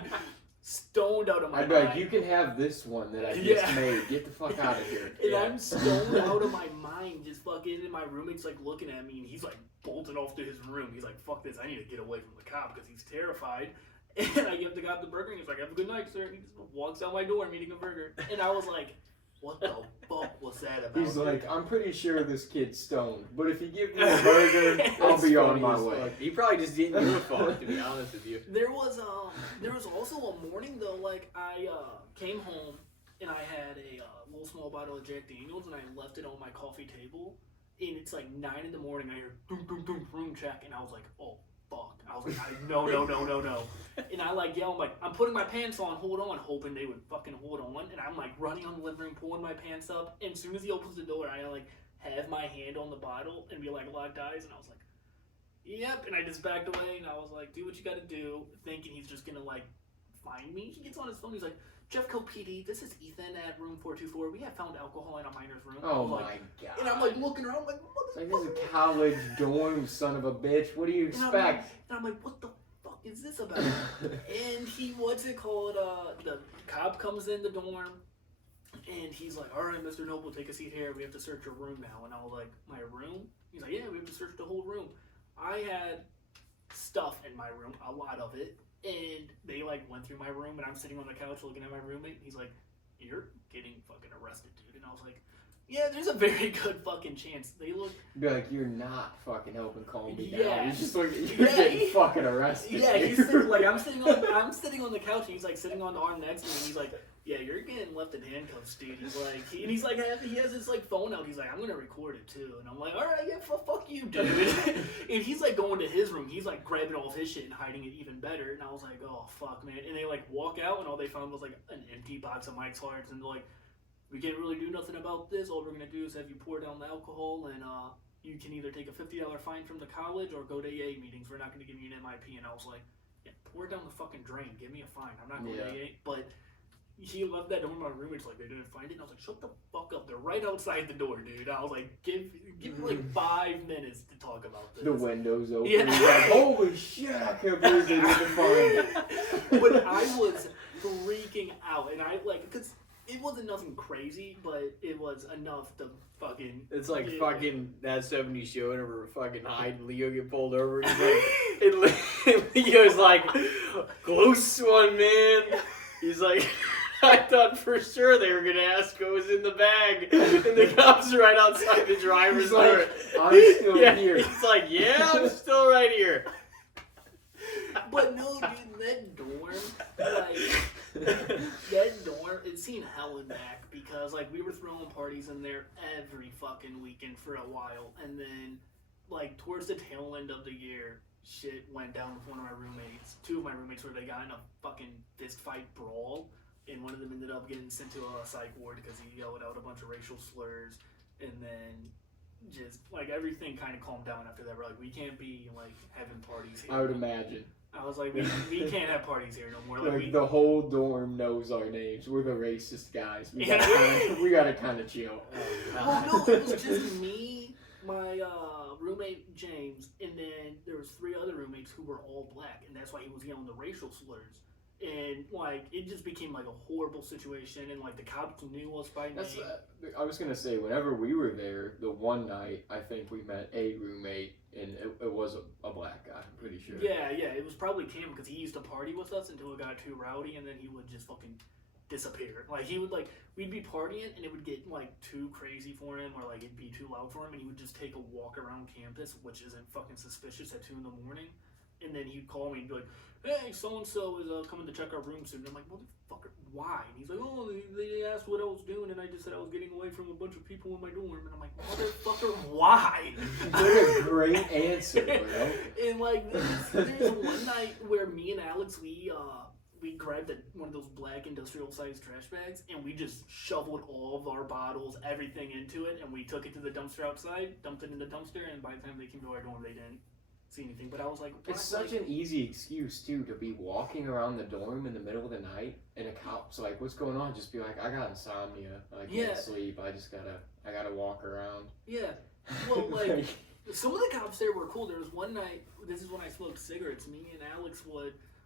stoned out of my I'd be mind. like, you can have this one that I just Yeah. made. Get the fuck out of here. And Yeah. I'm stoned out of my mind, just fucking, and my roommate's like looking at me, and he's like bolting off to his room. He's like, fuck this, I need to get away from the cop because he's terrified. And I give the cop the burger, and he's like, have a good night, sir. And he just walks out my door, eating a burger. And I was like, what the fuck was that about? He's like, I'm pretty sure this kid's stoned, but if you give me a burger, I'll That's be on funny my as way. fuck. He probably just didn't give a fuck, to be honest with you. There was also a morning though, like I came home and I had a little small bottle of Jack Daniels and I left it on my coffee table, and it's like 9 in the morning. I hear doom doom doom room check, and I was like, oh fuck! I was like, no, and I like yell, I'm like, I'm putting my pants on, hold on, hoping they would fucking hold on, and I'm like running on the living room, pulling my pants up, and as soon as he opens the door, I like have my hand on the bottle and be like, locked eyes, and I was like, yep, and I just backed away, and I was like, do what you gotta do, thinking he's just gonna like find me. He gets on his phone, he's like, Jeffco PD, this is Ethan at room 424. We have found alcohol in a miner's room. I Oh was my like, god. and I'm like looking around, I'm like, It's like, this is motherfucker. a college dorm, son of a bitch. What do you And I'm like, expect? what the fuck is this about? And he, the cop comes in the dorm, and he's like, all right, Mr. Noble, take a seat here. We have to search your room now. And I was like, my room? He's like, yeah, we have to search the whole room. I had stuff in my room, a lot of it, and they like went through my room, and I'm sitting on the couch looking at my roommate, and he's like, you're getting fucking arrested, dude. And I was like, yeah, there's a very good fucking chance. They look, Be like, you're not fucking helping calm me Yeah. down. He's just like, you're Yeah, getting fucking arrested. yeah, he's dude. sitting, like, I'm sitting on the couch, and he's like sitting on the arm next to me, and he's like, yeah, you're getting left in handcuffs, dude. He's like, and he's like, he has his like phone out. He's like, I'm gonna record it too. And I'm like, all right, yeah, fuck you, dude. And he's like going to his room. He's like grabbing all of his shit and hiding it even better. And I was like, oh fuck, man. And they like walk out, and all they found was like an empty box of Mike's Hards, and they're like, we can't really do nothing about this. All we're gonna do is have you pour down the alcohol, and you can either take a $50 fine from the college or go to AA meetings. We're not gonna give you an MIP. And I was like, yeah, pour it down the fucking drain. Give me a fine. I'm not going to AA, but. He left that door. My roommate's like, they didn't find it. And I was like, shut the fuck up. They're right outside the door, dude. I was like, give me like 5 minutes to talk about this. The window's open. Yeah. He's like, holy shit, I can't believe they didn't find it. But I was freaking out. And I like, because it wasn't nothing crazy, but it was enough to fucking. It's like yeah. fucking that 70s show whenever fucking Hyde and Leo get pulled over. He's like, and Leo's like, close one, man. He's like, I thought for sure they were going to ask what was in the bag. And the cops are right outside the driver's He's door. like, I'm still yeah, here. He's like, yeah, I'm still right here. But no, dude, that dorm, it's seen hell and back because, like, we were throwing parties in there every fucking weekend for a while, and then, like, towards the tail end of the year, shit went down with one of my roommates. Two of my roommates where they got in a fucking fist fight brawl, and one of them ended up getting sent to a psych ward because he yelled out a bunch of racial slurs, and then just like everything kind of calmed down after that. We're like, we can't be like having parties here. I would imagine. I was like, we can't have parties here no more. Like the whole dorm knows our names. We're the racist guys. We gotta kind of chill. Well, no, it was just me, my roommate James, and then there was 3 other roommates who were all black, and that's why he was yelling the racial slurs. And like it just became like a horrible situation, and like the cops knew us by name. I was gonna say, whenever we were there, the one night I think we met a roommate, and it was a black guy. I'm pretty sure. Yeah, it was probably Cam because he used to party with us until it got too rowdy, and then he would just fucking disappear. Like he would we'd be partying, and it would get like too crazy for him, or like it'd be too loud for him, and he would just take a walk around campus, which isn't fucking suspicious at 2 a.m. And then he'd call me and be like, hey, so-and-so is coming to check our room soon. And I'm like, motherfucker, why? And he's like, oh, they asked what I was doing, and I just said I was getting away from a bunch of people in my dorm. And I'm like, motherfucker, why? What a great answer, bro. And like, there's one night where me and Alex, we grabbed one of those black industrial-sized trash bags, and we just shoveled all of our bottles, everything into it, and we took it to the dumpster outside, dumped it in the dumpster, and by the time they came to our dorm, they didn't see anything. But I was like, it's such an easy excuse too to be walking around the dorm in the middle of the night and a cop's like, what's going on? Just be like, I got insomnia, I can't sleep, I gotta walk around. Yeah, well, like some of the cops there were cool. There was one night, this is when I smoked cigarettes, me and Alex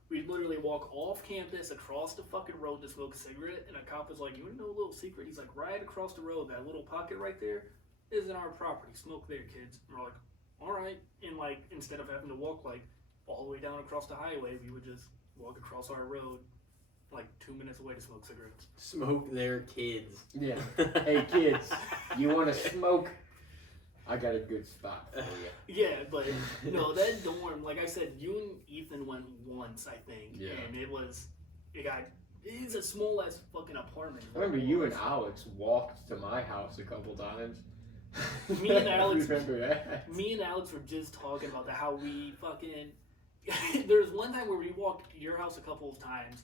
we'd literally walk off campus across the fucking road to smoke a cigarette, and a cop was like, you wanna know a little secret? He's like, right across the road, that little pocket right there isn't our property, smoke there, kids. And we're like, all right. And like, instead of having to walk like all the way down across the highway, we would just walk across our road like 2 minutes away to smoke cigarettes. Smoke their kids. Yeah. Hey kids, you want to smoke? I got a good spot for you. Yeah, but no, that dorm, like I said, you and Ethan went once, I think. Yeah. And it's a small ass fucking apartment. I remember you and Alex walked to my house a couple times. Me and Alex remember that. Me and Alex were just talking about how we fucking there was one time where we walked to your house a couple of times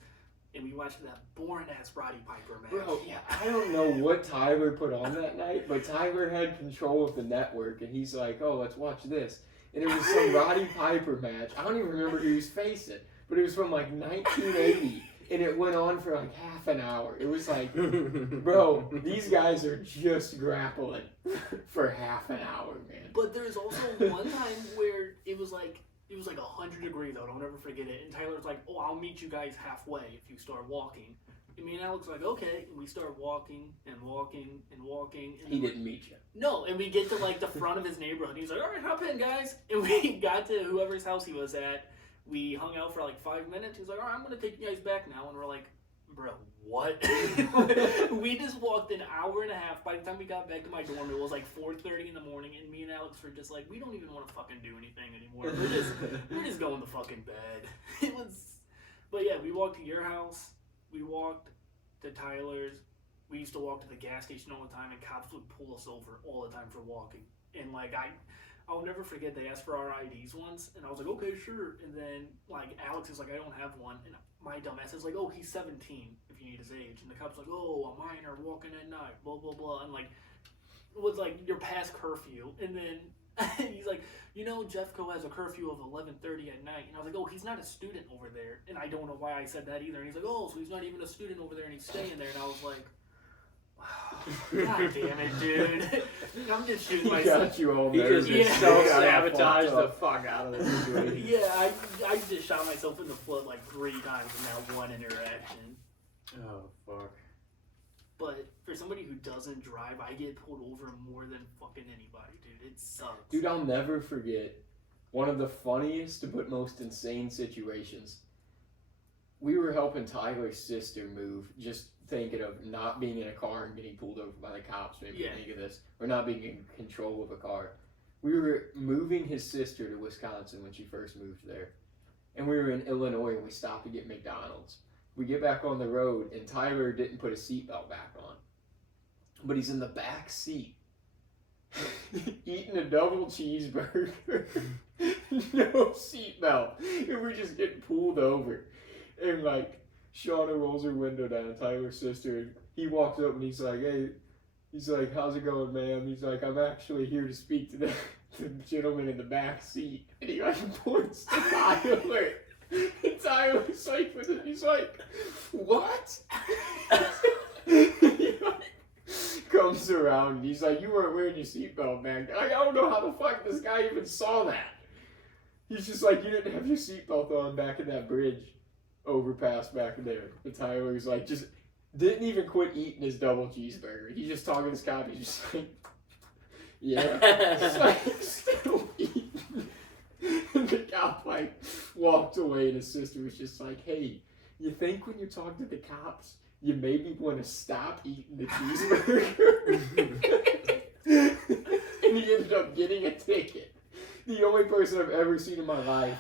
and we watched that boring ass Roddy Piper match. Bro, yeah, I don't know what Tyler put on that night, but Tyler had control of the network and he's like, oh, let's watch this. And it was some Roddy Piper match. I don't even remember who he was facing, but it was from like 1980. And it went on for like half an hour. It was like, bro, these guys are just grappling for half an hour, man. But there's also one time where it was like 100 degrees out. I'll never forget it. And Tyler's like, oh, I'll meet you guys halfway if you start walking. And me and Alex were like, okay. And we start walking and walking and walking. And he didn't meet you. No, and we get to like the front of his neighborhood. He's like, all right, hop in, guys. And we got to whoever's house he was at. We hung out for like 5 minutes. He's like, all right, I'm going to take you guys back now. And we're like, bro, what? We just walked an hour and a half. By the time we got back to my dorm, it was like 4:30 in the morning. And me and Alex were just like, we don't even want to fucking do anything anymore. We're just going to fucking bed. But yeah, we walked to your house. We walked to Tyler's. We used to walk to the gas station all the time. And cops would pull us over all the time for walking. And like, I'll never forget they asked for our IDs once, and I was like, okay, sure. And then, like, Alex is like, I don't have one. And my dumbass is like, oh, he's 17 if you need his age. And the cop's like, oh, a minor walking at night, blah, blah, blah. And, like, it was like, you're past curfew. And then he's like, you know, Jeffco has a curfew of 11:30 at night. And I was like, oh, he's not a student over there. And I don't know why I said that either. And he's like, oh, so he's not even a student over there, and he's staying there. And I was like, God damn it, dude. I'm just shooting myself. Got you all He nervous. just self-sabotaged the fuck out of the situation. Yeah, I just shot myself in the foot like 3 times in that one interaction. Oh, fuck. But for somebody who doesn't drive, I get pulled over more than fucking anybody, dude. It sucks. Dude, I'll never forget one of the funniest but most insane situations. We were helping Tyler's sister move, just thinking of not being in a car and getting pulled over by the cops. Maybe think of this. Or not being in control of a car. We were moving his sister to Wisconsin when she first moved there. And we were in Illinois and we stopped to get McDonald's. We get back on the road and Tyler didn't put his seatbelt back on. But he's in the back seat eating a double cheeseburger no seatbelt, and we're just getting pulled over. And like Shauna rolls her window down, Tyler's sister, and he walks up and he's like, "Hey," he's like, "How's it going, ma'am?" He's like, "I'm actually here to speak to the gentleman in the back seat," and he like points to Tyler. And Tyler's like, he's like, "What?" He like comes around and he's like, "You weren't wearing your seatbelt, man." Like, I don't know how the fuck this guy even saw that. He's just like, "You didn't have your seatbelt on back in that bridge overpass back there." And Tyler's like, just didn't even quit eating his double cheeseburger. He's just talking to this cop. He's just like, "Yeah." It's like, still eating. And the cop like walked away, and his sister was just like, "Hey, you think when you talk to the cops, you maybe want to stop eating the cheeseburger?" And he ended up getting a ticket. The only person I've ever seen in my life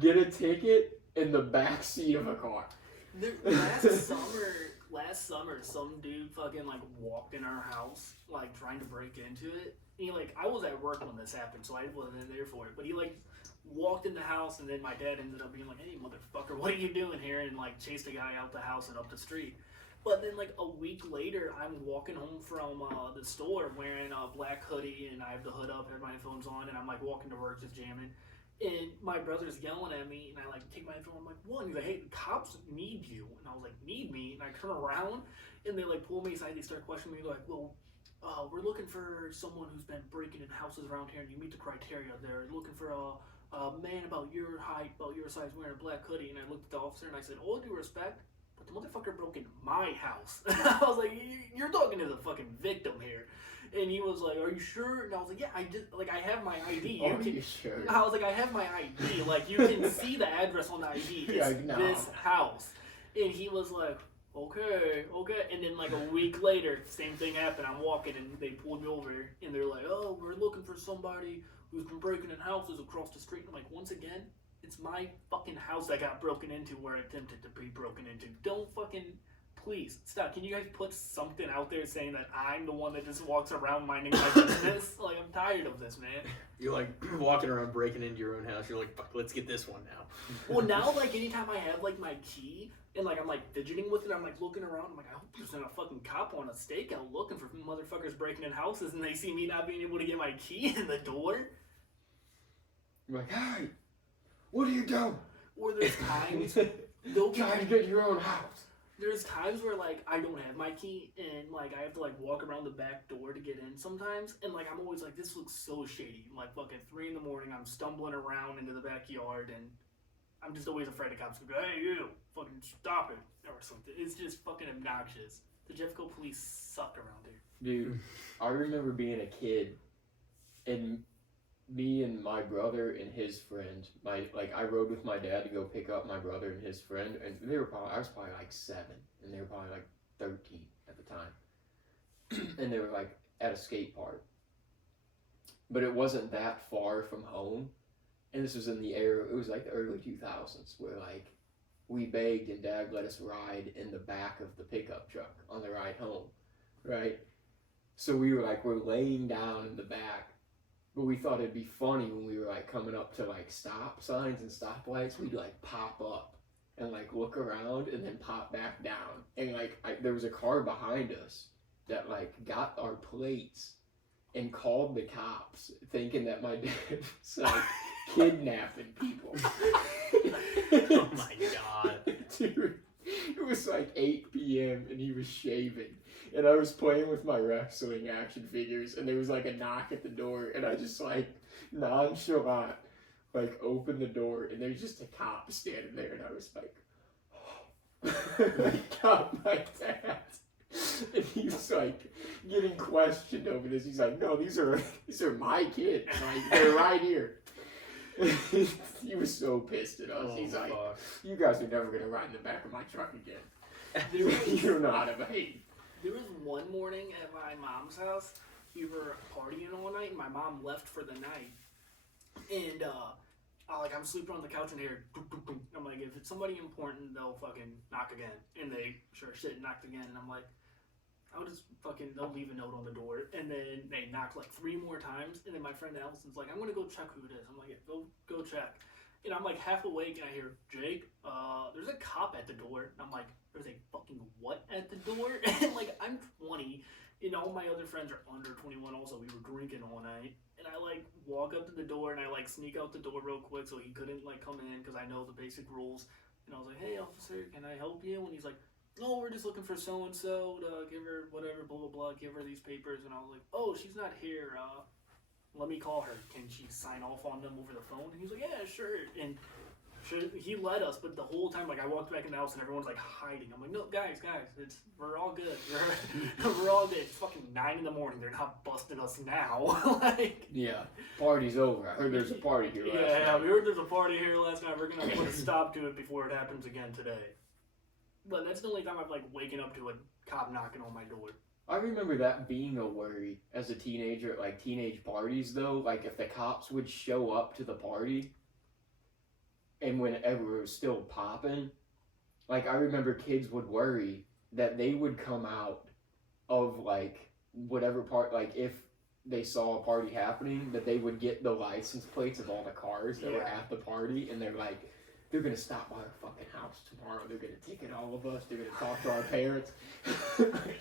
get a ticket in the back seat of a car. Last summer, some dude fucking like walked in our house, like trying to break into it. And he like, I was at work when this happened, so I wasn't there for it. But he like walked in the house, and then my dad ended up being like, "Hey, motherfucker, what are you doing here?" And like chased a guy out the house and up the street. But then like a week later, I'm walking home from the store wearing a black hoodie, and I have the hood up, have my headphones on, and I'm like walking to work just jamming. And my brother's yelling at me, and I like take my headphones. I'm like, "What?" And he's like, "Hey, the cops need you." And I was like, "Need me?" And I turn around, and they like pull me aside. They start questioning me. They're like, "Well, we're looking for someone who's been breaking in houses around here, and you meet the criteria. They're looking for a man about your height, about your size, wearing a black hoodie." And I looked at the officer, and I said, "All due respect, but the motherfucker broke in my house." I was like, "You're talking to the fucking victim here." And he was like, "Are you sure?" And I was like, "Yeah, I just like I have my ID." Are you sure? I was like, "I have my ID. Like you can see the address on the ID. It's Yeah, no. this house." And he was like, "Okay." And then like a week later, same thing happened. I'm walking and they pulled me over, and they're like, "Oh, we're looking for somebody who's been breaking in houses across the street." And I'm like, once again, it's my fucking house that got broken into or attempted to be broken into. Don't fucking. Please, stop. Can you guys put something out there saying that I'm the one that just walks around minding my business? Like, I'm tired of this, man. You're like walking around breaking into your own house. You're like, "Fuck, let's get this one now." Well, now, like, anytime I have, like, my key, and, like, I'm, like, fidgeting with it, I'm, like, looking around, I'm like, I hope there's not a fucking cop on a stakeout looking for motherfuckers breaking in houses, and they see me not being able to get my key in the door. You're like, "Hey, what are you doing?" Or there's times, they'll be Trying to get your own house. There's times where, like, I don't have my key, and, like, I have to, like, walk around the back door to get in sometimes, and, like, I'm always like, this looks so shady. Like, fucking 3 a.m, I'm stumbling around into the backyard, and I'm just always afraid of cops to go, "Hey, you, fucking stop it," or something. It's just fucking obnoxious. The Jeffco police suck around here. Dude, I remember being a kid, and me and my brother and his friend, I rode with my dad to go pick up my brother and his friend, and I was probably like 7, and they were probably like 13 at the time, and they were like at a skate park, but it wasn't that far from home, and this was in the era, it was like the early 2000s, where like we begged and Dad let us ride in the back of the pickup truck on the ride home, right? So we're laying down in the back. But we thought it'd be funny when we were like coming up to like stop signs and stoplights, we'd like pop up and like look around and then pop back down. And like there was a car behind us that like got our plates and called the cops, thinking that my dad was like kidnapping people. Oh my god. Dude, it was like 8 p.m. and he was shaving. And I was playing with my wrestling action figures, and there was like a knock at the door, and I just like nonchalant like opened the door, and there's just a cop standing there, and I was like, oh. I got my dad, and he was like getting questioned over this. He's like, "No, these are my kids. Like they're right here." He was so pissed at us. Oh, He's like, fuck. "You guys are never gonna ride in the back of my truck again. You don't know how to behave." There was one morning at my mom's house, we were partying all night, and my mom left for the night. And, I'm sleeping on the couch, and I'm like, if it's somebody important, they'll fucking knock again. And they sure shit knocked again, and I'm like, I'll just fucking, they'll leave a note on the door, and then they knock like 3 more times, and then my friend Allison's like, I'm gonna go check who it is. I'm like, yeah, go check. And I'm like half awake, and I hear, Jake, there's a cop at the door. And I'm like, there's a fucking what at the door? And like, I'm 20, and all my other friends are under 21 also. We were drinking all night. And I like walk up to the door, and I like sneak out the door real quick so he couldn't like come in, because I know the basic rules. And I was like, hey officer, can I help you? And he's like, no, we're just looking for so-and-so to give her whatever, blah, blah, blah, give her these papers. And I was like, oh, she's not here. Let me call her. Can she sign off on them over the phone? And he's like, yeah, sure. And he let us, but the whole time, like, I walked back in the house and everyone's, like, hiding. I'm like, no, guys, we're all good. We're all good. It's fucking 9 in the morning. They're not busting us now. Like, Yeah, party's over. I heard there's a party here last night. Yeah, we heard there's a party here last night. We're going to put a stop to it before it happens again today. But that's the only time I've, like, waken up to a cop knocking on my door. I remember that being a worry as a teenager at, like, teenage parties, though. Like, if the cops would show up to the party, and whenever it was still popping, like, I remember kids would worry that they would come out of, like, whatever part, like, if they saw a party happening, that they would get the license plates of all the cars that were at the party, and they're like, they're gonna stop by our fucking house tomorrow, they're gonna ticket all of us, they're gonna talk to our parents.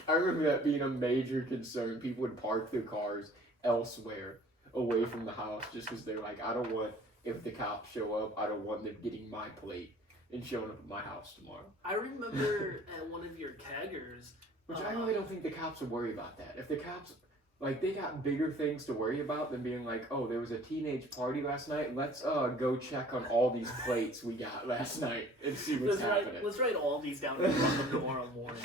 I remember that being a major concern. People would park their cars elsewhere, away from the house, just because they're like, I don't want, if the cops show up, I don't want them getting my plate and showing up at my house tomorrow. I remember at one of your keggers, Which I really don't think the cops would worry about that. If the cops, like, they got bigger things to worry about than being like, oh, there was a teenage party last night, let's go check on all these plates we got last night and see what's happening. Let's write all these down and run them tomorrow morning.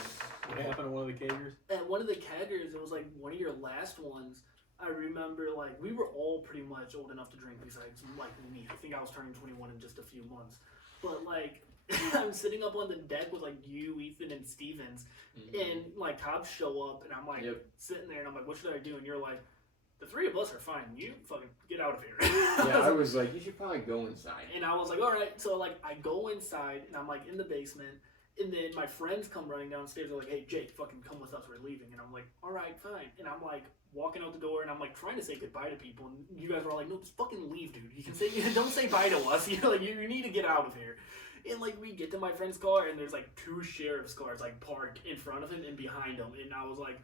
What happened to one of the keggers? At one of the keggers, it was like one of your last ones. I remember, like, we were all pretty much old enough to drink besides, like, me. I think I was turning 21 in just a few months. But, like, I'm sitting up on the deck with, like, you, Ethan, and Stevens, and, like, cops show up, and I'm, like, sitting there, and I'm like, what should I do? And you're like, the 3 of us are fine. You fucking get out of here. Yeah, I was like, you should probably go inside. And I was like, all right. So, like, I go inside, and I'm, like, in the basement, and then my friends come running downstairs. They're like, hey, Jake, fucking come with us. We're leaving. And I'm like, all right, fine. And I'm, like, walking out the door, and I'm like trying to say goodbye to people, and you guys were all like, no, just fucking leave, dude. You can say, don't say bye to us. You know, like, you need to get out of here. And like, we get to my friend's car, and there's like 2 sheriff's cars like parked in front of him and behind him, and I was like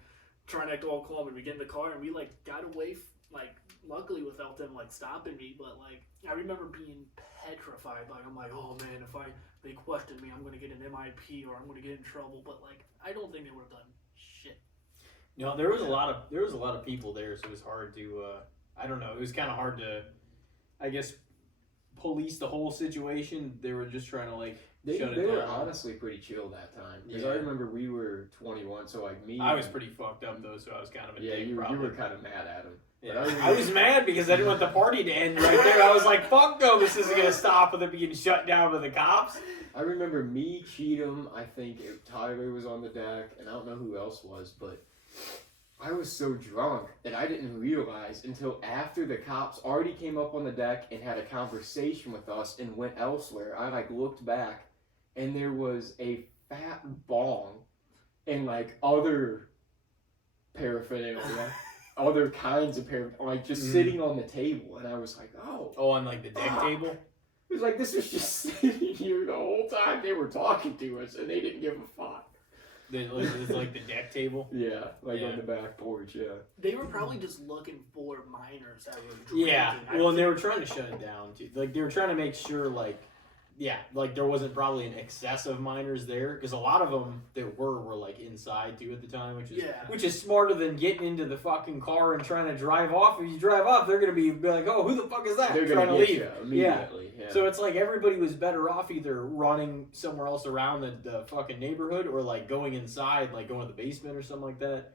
trying to act all calm, and we get in the car, and we like got away like luckily without them like stopping me. But like, I remember being petrified. Like, I'm like, oh man, if they question me, I'm gonna get an MIP or I'm gonna get in trouble. But like, I don't think they would have done shit. No, there was a lot of people there, so it was hard to I don't know, it was kind of hard to, I guess, police the whole situation. They were just trying to like shut it down. They were honestly pretty chill that time, because I remember we were 21, so like me. I was pretty fucked up though, so I was kind of a dick. You were kind of mad at him. Yeah. I was mad because I didn't want the party to end right there. I was like, fuck no, this isn't gonna stop with it being shut down by the cops. I remember me, Cheatham, I think Tyler was on the deck, and I don't know who else was, but I was so drunk that I didn't realize until after the cops already came up on the deck and had a conversation with us and went elsewhere. I like looked back, and there was a fat bong and like other paraphernalia, other kinds of paraphernalia, like just sitting on the table, and I was like, oh, on like the deck table. It was like, this was just sitting here the whole time they were talking to us, and they didn't give a fuck. It's like the deck table. Yeah, like on the back porch. Yeah. They were probably just looking for minors that were drinking. Yeah, well, and they were trying to shut it down too. Like they were trying to make sure, like, like there wasn't probably an excess of minors there, because a lot of them that were like inside too at the time, which is smarter than getting into the fucking car and trying to drive off. If you drive off, they're gonna be like, oh, who the fuck is that? They're trying gonna to get leave you immediately. Yeah. So it's like everybody was better off either running somewhere else around the fucking neighborhood, or like going inside, like going to the basement or something like that.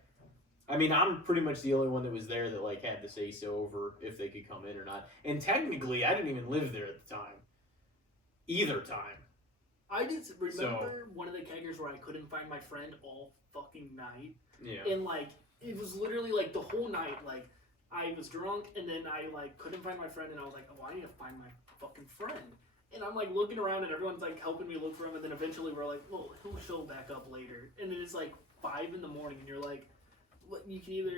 I mean, I'm pretty much the only one that was there that like had to say so over if they could come in or not. And technically, I didn't even live there at the time. Either time. I just remember one of the keggers where I couldn't find my friend all fucking night. Yeah. And like, it was literally like the whole night, like, I was drunk, and then I like couldn't find my friend, and I was like, oh, I need to find my fucking friend. And I'm like looking around and everyone's like helping me look for him. And then eventually we're like, well, he'll show back up later. And then it's like 5 in the morning and you're like, what, you can either,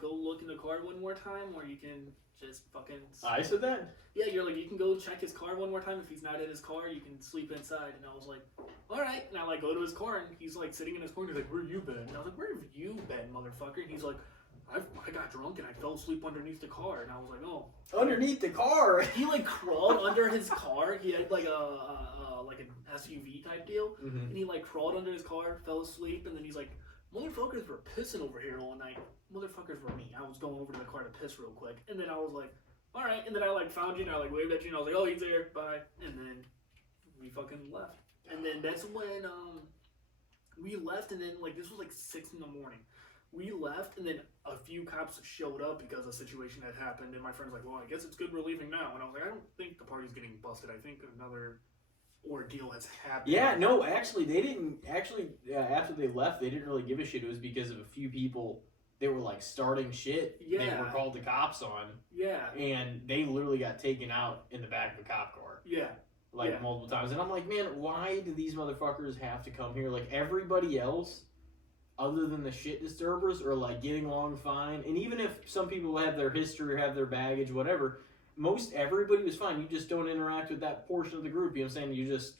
go look in the car one more time or you can just fucking... I said that? Yeah, you're like, you can go check his car one more time. If he's not in his car, you can sleep inside. And I was like, all right. And I like go to his car and he's like sitting in his car and he's like, where you been? And I was like, where have you been, motherfucker? And he's like, I got drunk and I fell asleep underneath the car. And I was like, oh. Underneath the car? He like crawled under his car. He had like like an SUV type deal. Mm-hmm. And he like crawled under his car, fell asleep. And then he's like, motherfuckers were pissing over here all night. Motherfuckers were me. I was going over to the car to piss real quick. And then I was like, all right. And then I like found you and I like waved at you and I was like, oh, he's there. Bye. And then we fucking left. And then that's when we left. And then like this was like 6 in the morning. We left, and then a few cops showed up because a situation had happened, and my friend's like, well, I guess it's good we're leaving now. And I was like, I don't think the party's getting busted. I think another ordeal has happened. Yeah, no, actually, they didn't, after they left, they didn't really give a shit. It was because of a few people that were, like, starting shit. Yeah. They were called the cops on. Yeah. And they literally got taken out in the back of a cop car. Yeah. Like, Yeah. multiple times. And I'm like, man, why do these motherfuckers have to come here? Like, everybody else... other than the shit disturbers are like getting along fine, and even if some people have their history or have their baggage, whatever, most everybody was fine. You just don't interact with that portion of the group. You know what I'm saying? You just,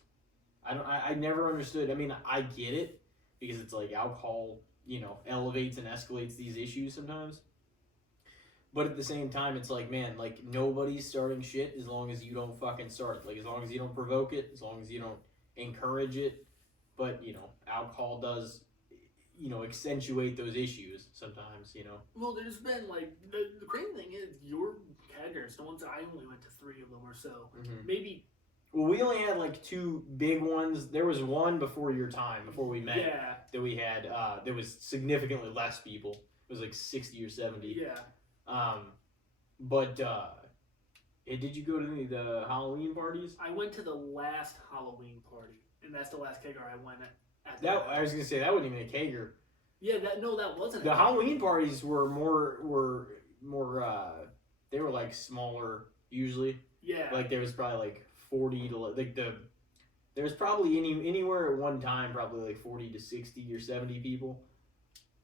I never understood. I mean, I get it because it's like alcohol, you know, elevates and escalates these issues sometimes. But at the same time, it's like, man, like nobody's starting shit as long as you don't fucking start it. Like as long as you don't provoke it, as long as you don't encourage it. But you know, alcohol does, you know, accentuate those issues sometimes, you know. Well, there's been, like, the crazy thing is, your keggers, the ones that I only went to 3 of them or so. Mm-hmm. Maybe. Well, we only had, like, 2 big ones. There was one before your time, before we met, Yeah. that we had, there was significantly less people. It was, like, 60 or 70. Yeah. Did you go to any of the Halloween parties? I went to the last Halloween party, and that's the last kegger I went at. I was gonna say that wasn't even a kegger. Yeah, that wasn't. The Halloween parties were more. They were like smaller usually. Yeah. Like there was probably like 40 to like there was probably anywhere at one time probably like 40 to 60 or 70 people,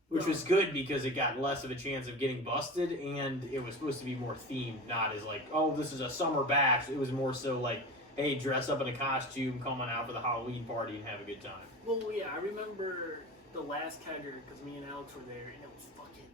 which was good because it got less of a chance of getting busted, and it was supposed to be more themed, not as like, oh, this is a summer bash. It was more so like, hey, dress up in a costume, come on out for the Halloween party and have a good time. Well, yeah, I remember the last kegger because me and Alex were there, and it was fucking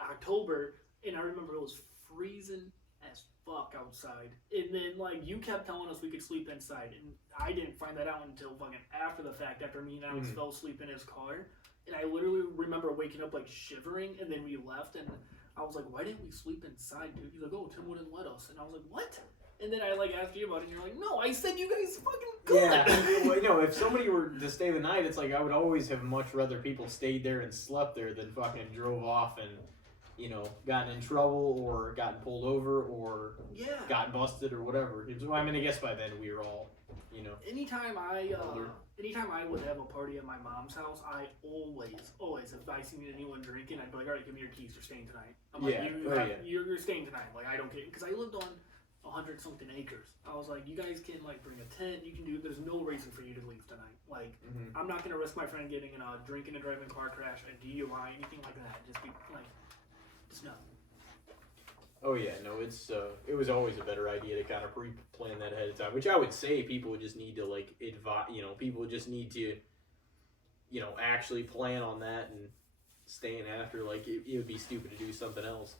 October, and I remember it was freezing as fuck outside. And then, like, you kept telling us we could sleep inside, and I didn't find that out until fucking after the fact, after me and Alex fell asleep in his car. And I literally remember waking up, like, shivering, and then we left, and I was like, why didn't we sleep inside, dude? He's like, oh, Tim wouldn't let us. And I was like, what? And then I like asked you about it, and you're like, "No, I said you guys fucking could." Yeah, well, no. If somebody were to stay the night, it's like I would always have much rather people stayed there and slept there than fucking drove off and, you know, gotten in trouble or gotten pulled over or got busted or whatever. I mean, I guess by then we were all, you know. Anytime I would have a party at my mom's house, I always, if I seen anyone drinking, I'd be like, "All right, give me your keys. You're staying tonight." I'm like, you're staying tonight. Like I don't care because I lived on 100 something acres. I was like, you guys can like bring a tent, you can do, there's no reason for you to leave tonight. Like, I'm not gonna risk my friend getting in a drinking and driving car crash, a DUI, anything like that. Just be like, just no. Oh yeah, no, it was always a better idea to kind of pre-plan that ahead of time, which I would say people would just need to like advise, you know, people would just need to, you know, actually plan on that and staying after, like it would be stupid to do something else.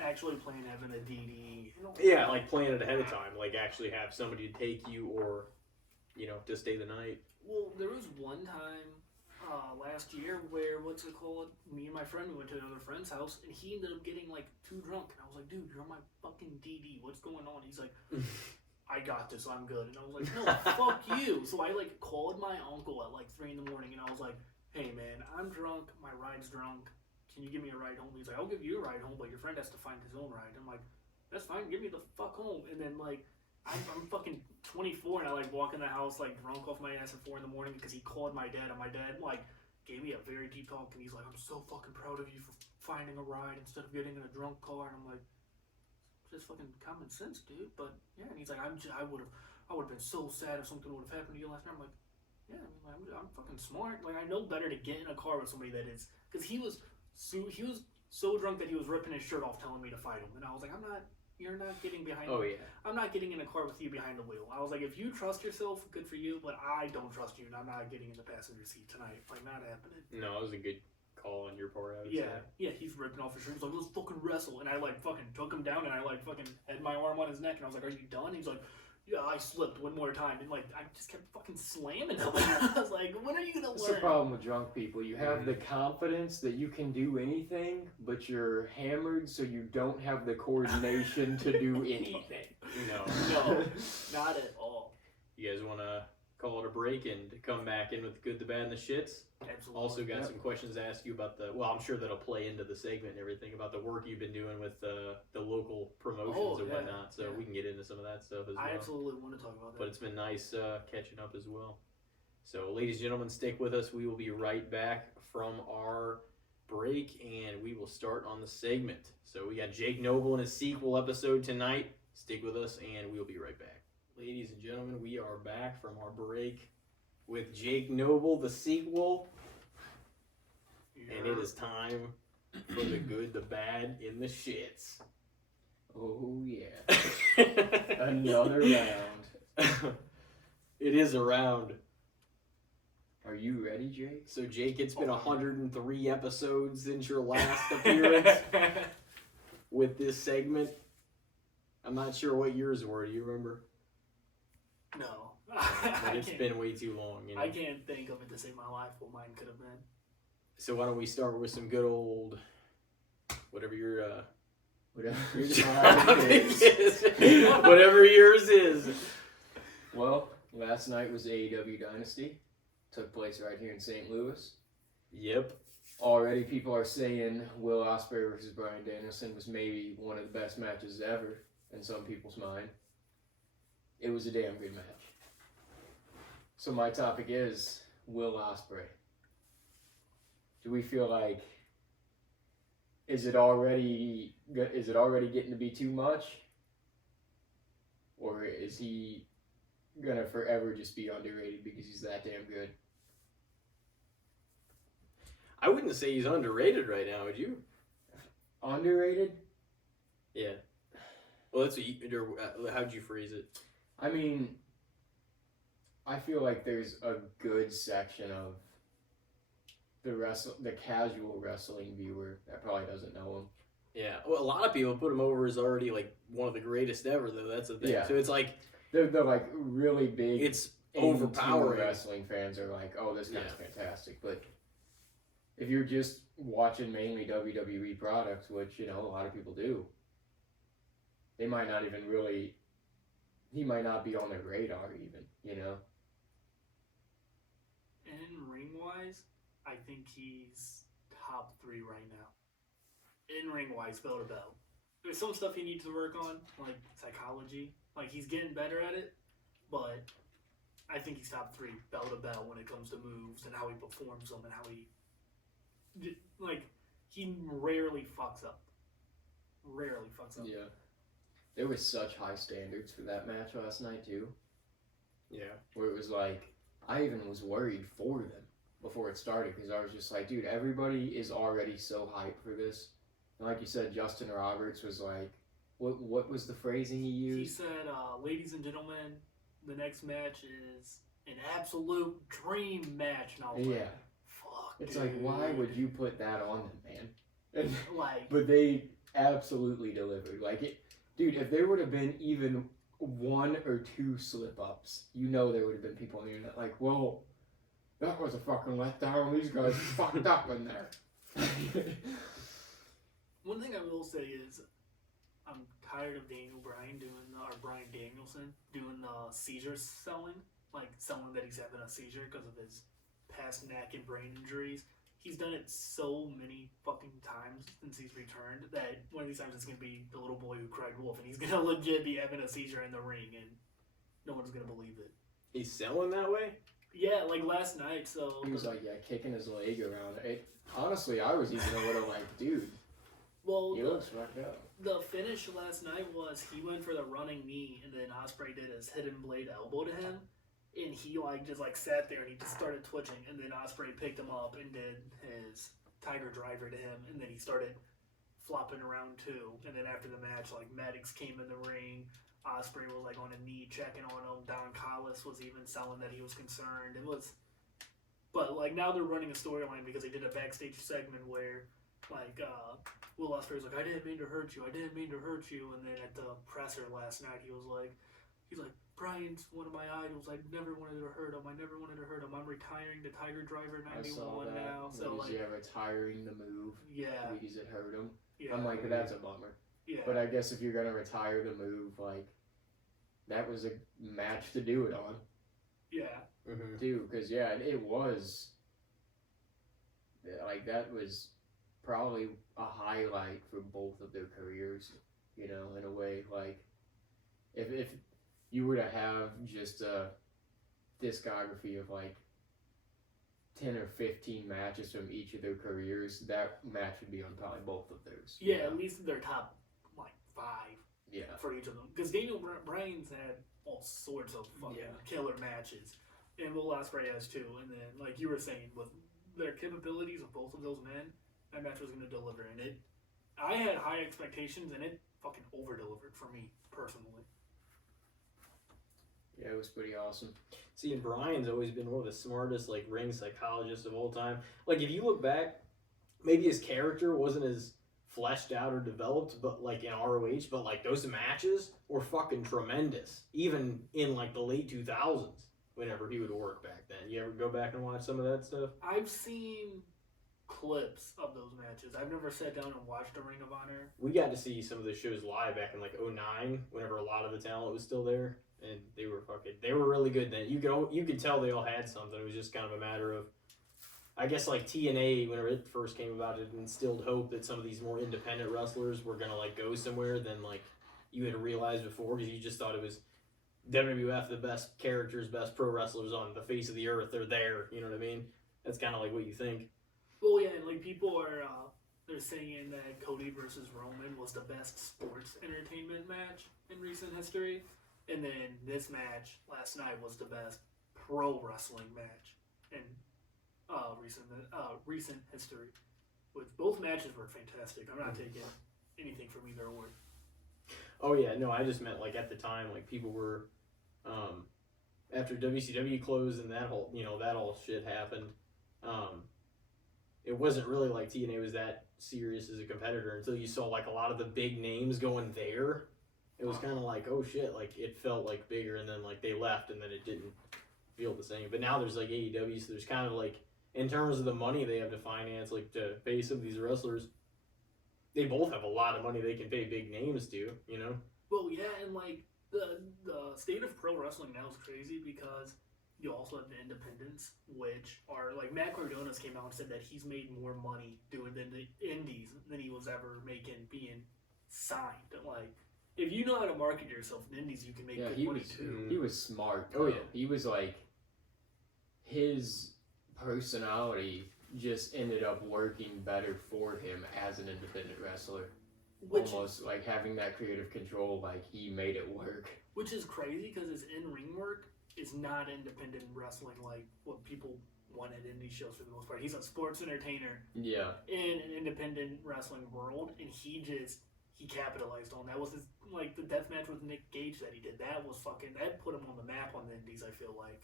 Actually plan having a DD. Yeah, like plan it ahead of time. Like actually have somebody to take you or, you know, to stay the night. Well, there was one time last year where, me and my friend, we went to another friend's house, and he ended up getting like too drunk. And I was like, dude, you're my fucking DD. What's going on? He's like, I got this. I'm good. And I was like, no, fuck you. So I like called my uncle at like 3 in the morning, and I was like, hey man, I'm drunk. My ride's drunk. Can you give me a ride home? He's like, I'll give you a ride home, but your friend has to find his own ride. I'm like, that's fine, give me the fuck home. And then, like, I'm fucking 24, and I, like, walk in the house, like, drunk off my ass at 4 in the morning because he called my dad, and my dad, like, gave me a very deep talk, and he's like, I'm so fucking proud of you for finding a ride instead of getting in a drunk car. And I'm like, just fucking common sense, dude. But, yeah, and he's like, I I would have been so sad if something would have happened to you last night. I'm like, yeah, I mean, I'm fucking smart. Like, I know better to get in a car with somebody that is, because he was so drunk that he was ripping his shirt off, telling me to fight him, and I was like, you're not getting behind. Oh yeah. I'm not getting in a car with you behind the wheel. I was like, if you trust yourself, good for you, but I don't trust you, and I'm not getting in the passenger seat tonight. Like, not happening. No, it was a good call on your part. I would Yeah, say. yeah, he's ripping off his shirt. He's like, let's fucking wrestle. And I, like, fucking took him down, and I, like, fucking had my arm on his neck, and I was like, are you done? He's like, yeah, I slipped one more time. And, like, I just kept fucking slamming him. I was like, when are you going to That's the learn? problem with drunk people. You have the confidence that you can do anything, but you're hammered, so you don't have the coordination to do anything. No, not at all. You guys want to call it a break and come back in with the good, the bad, and the shits? Absolutely. Also got some questions to ask you about I'm sure that'll play into the segment and everything about the work you've been doing with the local promotions and whatnot. So we can get into some of that stuff as well. I absolutely want to talk about that. But it's been nice catching up as well. So, ladies and gentlemen, stick with us. We will be right back from our break, and we will start on the segment. So, we got Jake Noble in his sequel episode tonight. Stick with us, and we'll be right back. Ladies and gentlemen, we are back from our break with Jake Noble, the sequel. And it is time for the good, the bad, and the shits. Oh, yeah. Another round. It is a round. Are you ready, Jake? So, Jake, it's been 103 episodes since your last appearance with this segment. I'm not sure what yours were. Do you remember? No. But it's been way too long. You know? I can't think of it to save my life what mine could have been. So why don't we start with some good old, whatever your Whatever whatever yours is. Well, last night was AEW Dynasty. Took place right here in St. Louis. Yep. Already people are saying Will Ospreay versus Bryan Danielson was maybe one of the best matches ever in some people's mind. It was a damn good match. So my topic is Will Ospreay. Do we feel like is it already getting to be too much? Or is he gonna forever just be underrated because he's that damn good? I wouldn't say he's underrated right now, would you? Underrated? Yeah. Well, that's what how'd you phrase it? I mean, I feel like there's a good section of the casual wrestling viewer that probably doesn't know him. Yeah. Well, a lot of people put him over as already like one of the greatest ever, though. That's the thing. Yeah. So it's like They're like really big. it's into overpowering. wrestling fans are like, oh, this guy's fantastic. But if you're just watching mainly WWE products, which a lot of people do, they might not even really. He might not be on their radar even. In ring wise, I think he's top 3 right now. In ring wise, bell to bell. There's some stuff he needs to work on, like psychology. Like he's getting better at it, but I think he's top 3 bell to bell when it comes to moves and how he performs them and how he he rarely fucks up. Rarely fucks up. Yeah. There was such high standards for that match last night too. Yeah. Where it was like, I even was worried for them before it started because I was just like, dude, everybody is already so hyped for this. And like you said, Justin Roberts was like, what was the phrasing he used? He said, ladies and gentlemen, the next match is an absolute dream match. And I was like, fuck, It's dude. like, why would you put that on them, man? And, Like, but they absolutely delivered. Like, dude, if there would have been even 1 or 2 slip-ups, there would have been people on the internet like, well, that was a fucking letdown. These guys fucked up in there. one thing I will say is, I'm tired of Brian Danielson doing the seizure selling, like selling that he's having a seizure because of his past neck and brain injuries. He's done it so many fucking times since he's returned that one of these times it's going to be the little boy who cried wolf, and he's going to legit be having a seizure in the ring, and no one's going to believe it. He's selling that way? Yeah, like last night, so... He was like, kicking his leg around. Honestly, I was even a little like, dude, well, he looks fucked up. The finish last night was he went for the running knee, and then Ospreay did his hidden blade elbow to him, and he just sat there and he just started twitching, and then Ospreay picked him up and did his Tiger Driver to him, and then he started flopping around too. And then after the match, Maddox came in the ring. Ospreay was on a knee checking on him. Don Callis was even selling that he was concerned. But now they're running a storyline because they did a backstage segment where Will Ospreay was I didn't mean to hurt you. I didn't mean to hurt you. And then at the presser last night, he's like, Brian's one of my idols. I never wanted to hurt him. I never wanted to hurt him. I'm retiring the Tiger Driver 91 now. So retiring the move. Yeah. Because it hurt him. Yeah. I'm that's a bummer. Yeah. But I guess if you're gonna retire the move, that was a match to do it on. Yeah. Mm-hmm. Too, because it was. That was probably a highlight for both of their careers. In a way, if you were to have just a discography of 10 or 15 matches from each of their careers, that match would be on probably both of theirs. Yeah, at least their top 5. Yeah. For each of them, because Daniel Bryan's had all sorts of fucking killer matches, and Will Ospreay has too. And then, you were saying, with their capabilities of both of those men, that match was going to deliver. And I had high expectations, and it fucking over delivered for me personally. Yeah, it was pretty awesome. See, and Brian's always been one of the smartest ring psychologists of all time. If you look back, maybe his character wasn't as fleshed out or developed, but in ROH, but those matches were fucking tremendous. Even in the late 2000s, whenever he would work back then. You ever go back and watch some of that stuff? I've seen clips of those matches. I've never sat down and watched a Ring of Honor. We got to see some of the shows live back in 2009, whenever a lot of the talent was still there. And they were really good then. You could tell they all had something. It was just kind of a matter of, I guess TNA, whenever it first came about, it instilled hope that some of these more independent wrestlers were gonna go somewhere than you had realized before, because you just thought it was WWF, the best characters, best pro wrestlers on the face of the earth. They're there. You know what I mean? That's kind of what you think. Well, yeah, and people are they're saying that Cody versus Roman was the best sports entertainment match in recent history. And then this match last night was the best pro wrestling match in recent history. With both matches were fantastic. I'm not taking anything from either or. Oh yeah, no, I just meant at the time, people were, after WCW closed and that whole shit happened. It wasn't really TNA was that serious as a competitor until you saw a lot of the big names going there. It was kind of oh shit, it felt bigger, and then they left, and then it didn't feel the same. But now there's AEW, so there's kind of in terms of the money they have to finance, to pay some of these wrestlers, they both have a lot of money they can pay big names to, Well, yeah, and the state of pro wrestling now is crazy because you also have the independents, which are Matt Cardona's came out and said that he's made more money doing than the indies than he was ever making being signed. If you know how to market yourself in indies, you can make good money too. He was smart. Oh yeah, he was his personality just ended up working better for him as an independent wrestler. Almost having that creative control, he made it work. Which is crazy because his in-ring work is not independent wrestling like what people want at indie shows for the most part. He's a sports entertainer in an independent wrestling world, and he capitalized on that. Was his the death match with Nick Gage that he did. That was that put him on the map on the indies, I feel like.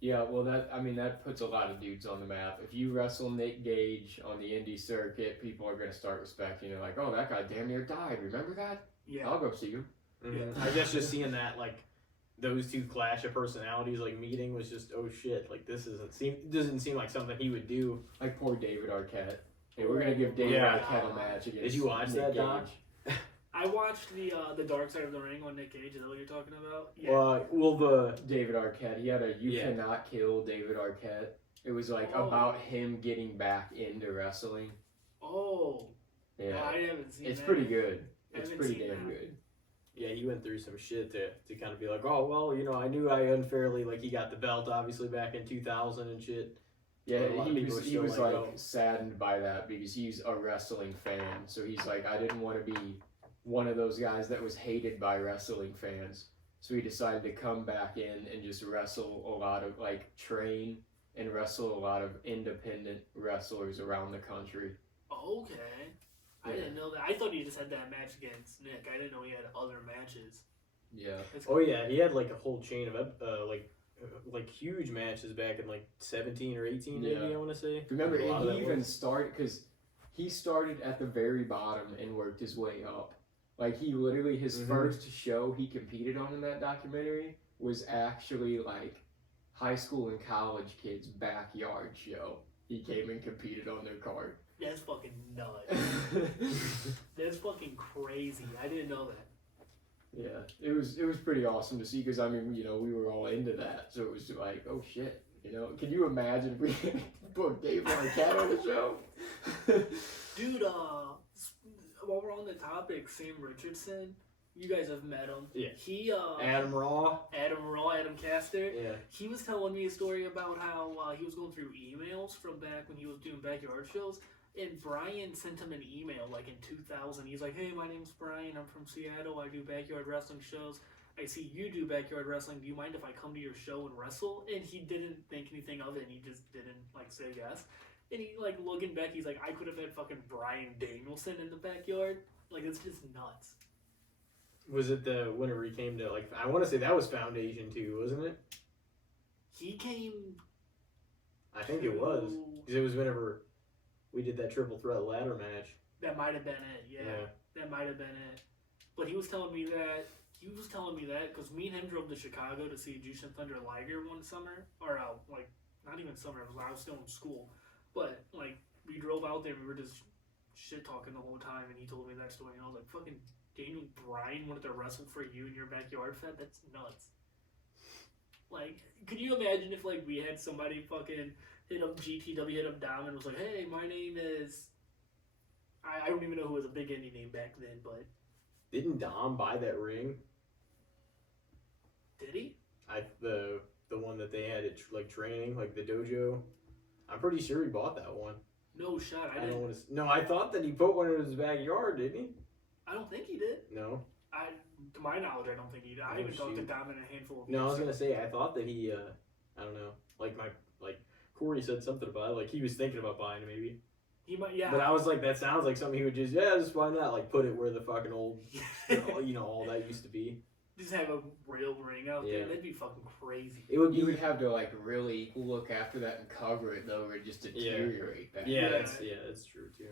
Yeah, well that puts a lot of dudes on the map. If you wrestle Nick Gage on the indie circuit, people are gonna start respecting you. Oh, that guy damn near died. Remember that? Yeah. I'll go see you. Mm-hmm. Yeah. I guess just seeing that those two clash of personalities meeting was just, oh shit, this doesn't seem like something he would do. Poor David Arquette. Hey, we're gonna give David Arquette a match against. Did you watch Nick that, Gage. Doc? I watched the Dark Side of the Ring on Nick Gage. Is that what you're talking about? Yeah. The David Arquette. He had a "You Cannot Kill David Arquette." It was about him getting back into wrestling. Oh. Yeah. No, I haven't seen It's that. pretty good. It's pretty damn good. Yeah, he went through some shit to kind of be oh, well, I knew I unfairly, he got the belt, obviously, back in 2000 and shit. Yeah, A lot of people are he still was like, like oh. saddened by that because he's a wrestling fan. So he's like, I didn't want to be one of those guys that was hated by wrestling fans. So he decided to come back in and just wrestle a lot of like train and wrestle a lot of independent wrestlers around the country. Okay. I Yeah. didn't know that. I thought he just had that match against Nick. I didn't know he had other matches. Yeah. That's Oh yeah, he had like a whole chain of like huge matches back in like 17 or 18 maybe, Yeah. I want to say. Remember, A lot and of he that even was- started because he started at the very bottom and worked his way up. Like he literally his Mhm. first show he competed on in that documentary was actually like high school and college kids' backyard show. He came and competed on their card. That's fucking nuts. That's fucking crazy. I didn't know that. Yeah, it was pretty awesome to see because I mean, you know, we were all into that, so it was like, oh shit, you know, can you imagine if we put Dave Arquette on the show? Dude, while we're on the topic, Sam Richardson, you guys have met him. Yeah. He, Adam Raw. Adam Caster, Yeah. he was telling me a story about how he was going through emails from back when he was doing backyard shows, and Brian sent him an email like in 2000. He's like, hey, my name's Brian, I'm from Seattle, I do backyard wrestling shows. I see you do backyard wrestling, do you mind if I come to your show and wrestle? And he didn't think anything of it, and he just didn't like say yes. And he, like, looking back, he's like, I could have had fucking Brian Danielson in the backyard. Like, it's just nuts. Was it the whenever he came to like I want to say that was Foundation too, wasn't it? He came. I think it was. 'Cause it was whenever we did that triple threat ladder match. That might have been it. Yeah, that might have been it. But he was telling me that because me and him drove to Chicago to see Jushin Thunder Liger one summer, or like not even summer. It was I was still in school, but like we drove out there and we were just shit talking the whole time, and he told me that story, and I was like, fucking Daniel Bryan wanted to wrestle for you in your backyard, Fed? That's nuts. Like, could you imagine if like we had somebody fucking hit up GTW, hit up Dom, and was like, hey, my name is. I don't even know who was a big indie name back then, but Didn't Dom buy that ring? did he? The one that they had at like training, like the dojo. I'm pretty sure he bought that one. No shot. I I don't didn't. want to. No, I thought that he put one in his backyard, didn't he? I don't think he did. No. To my knowledge, I don't think he did. I Oh, even talked to shoot. Dom in a handful of No, I was years. gonna say I thought that he. I don't know. Like Corey said something about it. Like he was thinking about buying it maybe. He might, yeah. But I was like, that sounds like something he would just why not? Like put it where the fucking old, all that used to be. Just have a real ring out there. Yeah. That'd be fucking crazy. It would You be. would have to like really look after that and cover it though, or just deteriorate that. Yeah, Yeah. that's true too.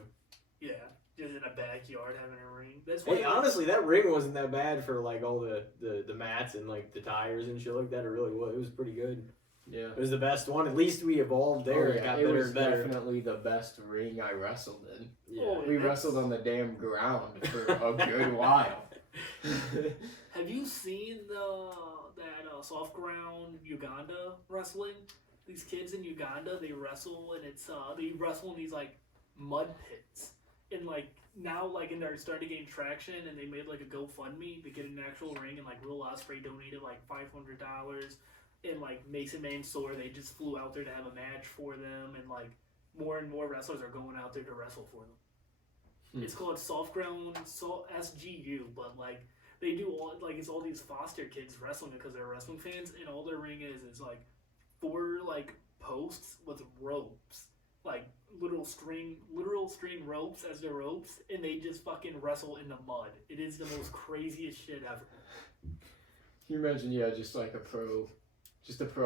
Yeah. Just in a backyard having a ring. That's Hey, why. honestly, that ring wasn't that bad for like all the mats and like the tires and shit like that. It really was. It was pretty good. Yeah. It was the best one. At least we evolved there. Oh, It yeah, got it better was and better. definitely the best ring I wrestled in. Yeah. Oh, We that's- wrestled on the damn ground for a good while. Have you seen that soft ground Uganda wrestling? These kids in Uganda, they wrestle and they wrestle in these like mud pits. And like now like and they're starting to gain traction and they made like a GoFundMe to get an actual ring, and like Will Ospreay donated like $500, and like Mason Mansoor, they just flew out there to have a match for them, and like more and more wrestlers are going out there to wrestle for them. It's called Soft Ground SGU, but like they do all like it's all these foster kids wrestling because they're wrestling fans, and all their ring is like 4 like posts with ropes, like literal string ropes as their ropes, and they just fucking wrestle in the mud. It is the most craziest shit ever. Can you imagine, just like a pro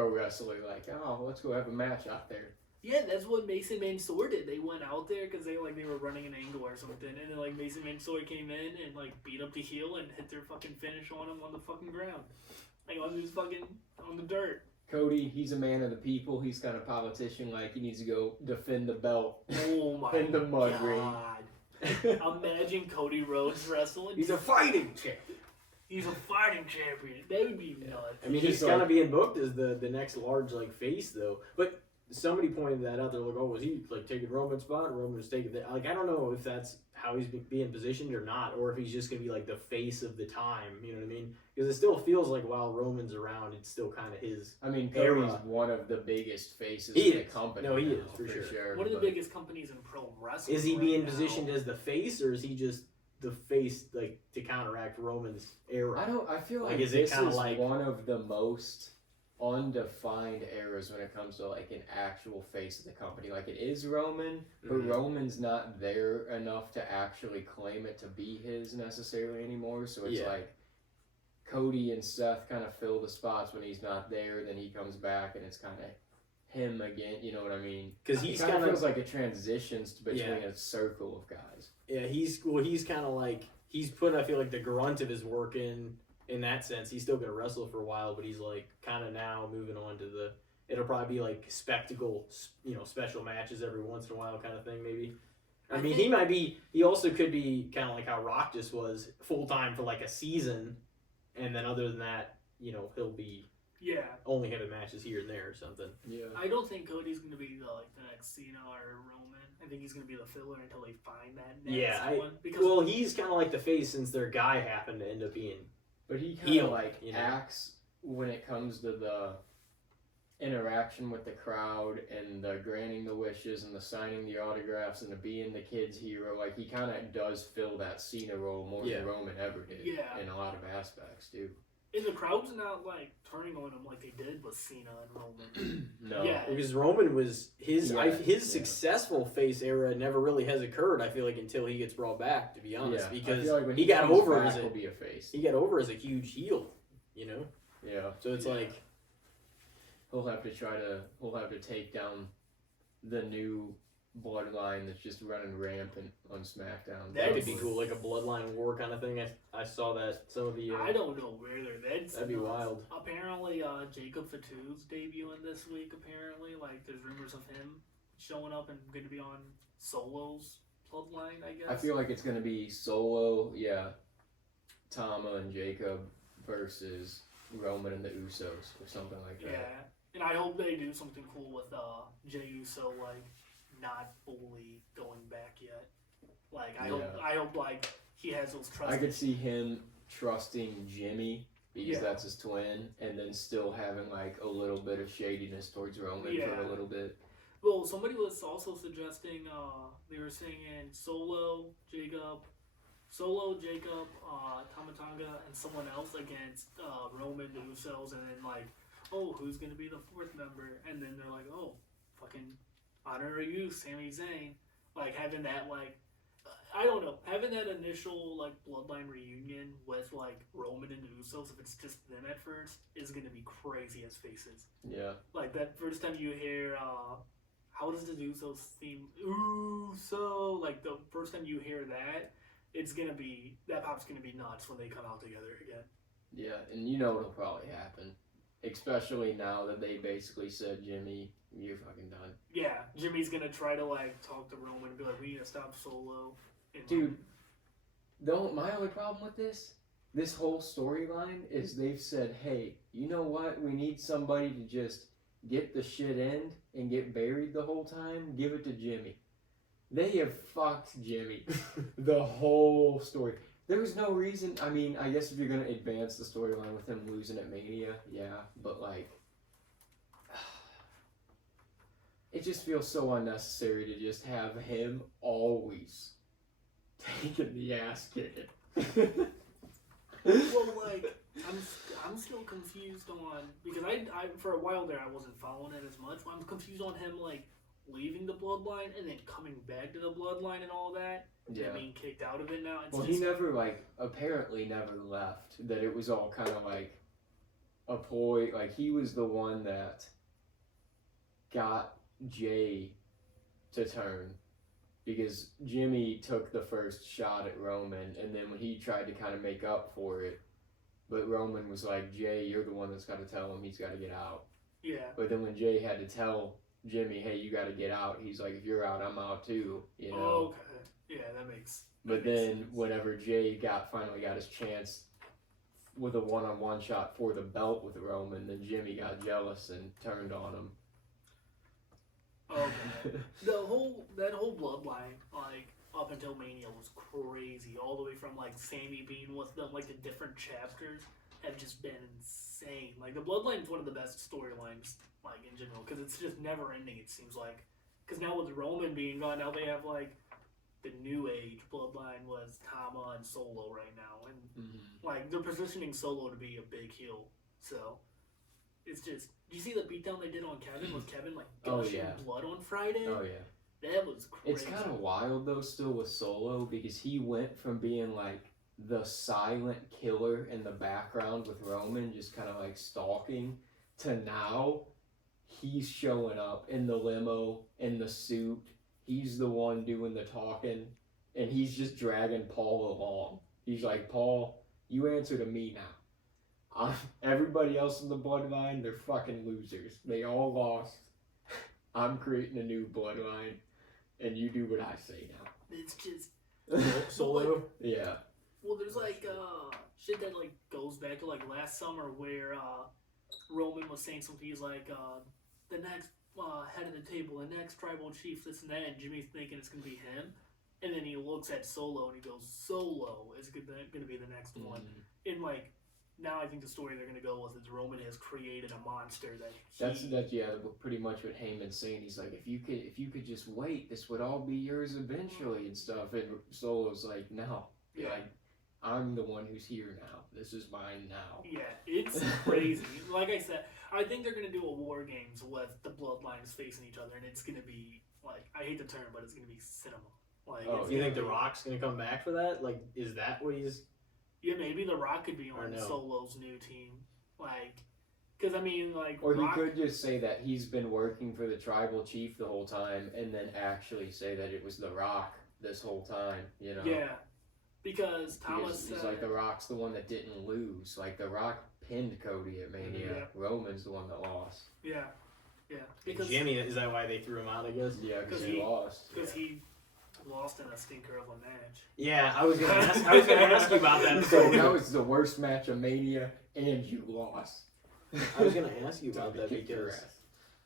wrestler, like, oh, let's go have a match out there. Yeah, that's what Mason Mansoor did. They went out there because they were running an angle or something, and then like Mason Mansoor came in and like beat up the heel and hit their fucking finish on him on the fucking ground, like on the dirt. Cody, he's a man of the people. He's kind of politician, like he needs to go defend the belt Oh my in the mud god! ring. Imagine Cody Rhodes wrestling. He's a fighting champ. He's a fighting champion. That would be nuts. I mean, He's he's like- kind of being booked as the next large like face though. But somebody pointed that out. They're like, oh, was he like taking Roman's spot? Roman was taking that. Like, I don't know if that's how he's being positioned or not, or if he's just gonna be like the face of the time. You know what I mean? Because it still feels like while Roman's around, it's still kind of his. I mean, Era. Cody's one of the biggest faces He in the is. company. No, he now, is, for sure. One of the but- biggest companies in pro wrestling. Is he right being now. positioned as the face, or is he just the face, like to counteract Roman's era? I feel Like, like, is it this kinda is like- one of the most undefined eras when it comes to like an actual face of the company. Like it is Roman, but Mhm. Roman's not there enough to actually claim it to be his necessarily anymore. So it's Yeah. like Cody and Seth kind of fill the spots when he's not there. Then he comes back and it's kind of him again. You know what I mean? Because It he's kind of kind of feels like it transitions between Yeah. a circle of guys. yeah. He's kind of like he's put. I feel like the grunt of his work in that sense. He's still gonna wrestle for a while, but he's like kind of now moving on to the. It'll probably be like spectacle, special matches every once in a while, kind of thing. Maybe. I mean, he might be. He also could be kind of like how Rock just was full time for like a season, and then other than that, he'll be Yeah, only having matches here and there or something. Yeah. I don't think Cody's gonna be the next Cena or Roman. I think he's gonna be the filler until they find that next Yeah, one. Because Well, he's kind of like the face since their guy happened to end up being. But he kind Heel, of like you know? acts when it comes to the interaction with the crowd and the granting the wishes and the signing the autographs and the being the kid's hero. Like he kind of does fill that Cena role more Yeah. than Roman ever did. Yeah. In a lot of aspects too. and the crowd's not like turning on him like they did with Cena and Roman. No. Yeah. Because Roman was his Yeah, his yeah. successful face era never really has occurred. I feel like until he gets brought back, to be honest, I because feel like when he got comes over back, as he'll a be a face. he got over as a huge heel, Yeah. So it's Yeah. like He'll have to take down the new bloodline that's just running rampant on SmackDown. that could That's- be cool, like a bloodline war kind of thing. I saw that some of the I don't know where they're. that'd be wild. Apparently, Jacob Fatu's debuting this week. Apparently, like there's rumors of him showing up and going to be on Solo's bloodline. I guess. I feel like it's gonna be Solo, Tama and Jacob versus Roman and the Usos or something like that. Yeah, and I hope they do something cool with Jey Uso, like not fully going back yet. Like I hope like he has those trust. I could see him trusting Jimmy because Yeah. that's his twin, and then still having like a little bit of shadiness towards Roman for Yeah. a little bit. Well, somebody was also suggesting they were saying Solo, Jacob, Tamatanga, and someone else against Roman, the Usos, and then like, oh, who's gonna be the fourth member? And then they're like, oh, fucking honor you, Sami Zayn. Like having that I don't know, having that initial like bloodline reunion with like Roman and the Usos, if it's just them at first, is gonna be crazy as faces. Yeah. Like that first time you hear, how does the Usos theme? Uso. Like the first time you hear that, that pop's gonna be nuts when they come out together again. Yeah, and you know what'll probably happen. Especially now that they basically said, Jimmy, you're fucking done. Yeah, Jimmy's gonna try to like talk to Roman and be like, we need to stop Solo. And Dude, my only problem with this whole storyline is they've said, hey, you know what? We need somebody to just get the shit in and get buried the whole time. Give it to Jimmy. They have fucked Jimmy the whole story. There was no reason. I mean, I guess if you're going to advance the storyline with him losing at Mania, yeah, but like, it just feels so unnecessary to just have him always taking the ass kicking. well, like I'm still confused on because I for a while there I wasn't following it as much. I'm confused on him like leaving the bloodline and then coming back to the bloodline and all that. Yeah. And being kicked out of it now. It's Well, he never apparently never left. That it was all kind of like a ploy. Like he was the one that got Jay to turn because Jimmy took the first shot at Roman, and then when he tried to kind of make up for it, but Roman was like, Jay, you're the one that's got to tell him he's got to get out. Yeah. But then when Jay had to tell Jimmy, hey, you got to get out, he's like, if you're out, I'm out too. You know. Oh, okay. Yeah, that makes. But then whenever Jay finally got his chance with a one-on-one shot for the belt with Roman, then Jimmy got jealous and turned on him. that whole bloodline, like up until Mania, was crazy. All the way from like Sammy being with them, like the different chapters have just been insane. Like the bloodline is one of the best storylines, like in general, because it's just never ending. It seems like, because now with Roman being gone, now they have like the New Age bloodline was Tama and Solo right now, and like they're positioning Solo to be a big heel. So it's just. Do you see the beatdown they did on Kevin? Was Kevin like gushing blood on Friday? Oh yeah. That was crazy. It's kind of wild though, still with Solo, because he went from being like the silent killer in the background with Roman, just kind of like stalking, to now he's showing up in the limo, in the suit. He's the one doing the talking, and he's just dragging Paul along. He's like, Paul, you answer to me now. Everybody else in the bloodline, they're fucking losers. They all lost. I'm creating a new bloodline, and you do what I say now. It's just Solo. Yeah. well, there's like shit that like goes back to like last summer where Roman was saying something. He's like the next head of the table, the next tribal chief, this and that, and Jimmy's thinking it's gonna be him, and then he looks at Solo and he goes, Solo is gonna be the next one, and like. Now I think the story they're gonna go with is Roman has created a monster that That's pretty much what Heyman's saying. He's like, if you could just wait, this would all be yours eventually and stuff. And Solo's like, no, like I'm the one who's here now. This is mine now. Yeah, it's crazy. Like I said, I think they're gonna do a War Games with the bloodlines facing each other, and it's gonna be like I hate the term, but it's gonna be cinema. Like, you think The Rock's gonna come back for that? Like, is that what he's? Yeah, maybe The Rock could be on Solo's new team. Like, because I mean, like. Or he could just say that he's been working for the tribal chief the whole time, and then actually say that it was The Rock this whole time. You know. Yeah, because Thomas. He's like, The Rock's the one that didn't lose. Like The Rock pinned Cody at Mania. Yeah. Roman's the one that lost. Yeah. Yeah. Because Jimmy, is that why they threw him out? I guess. Yeah, because he lost. Because he lost in a stinker of a match. Yeah, I was gonna ask you about that. So that was the worst match of Mania, and you lost. I was gonna ask you about that because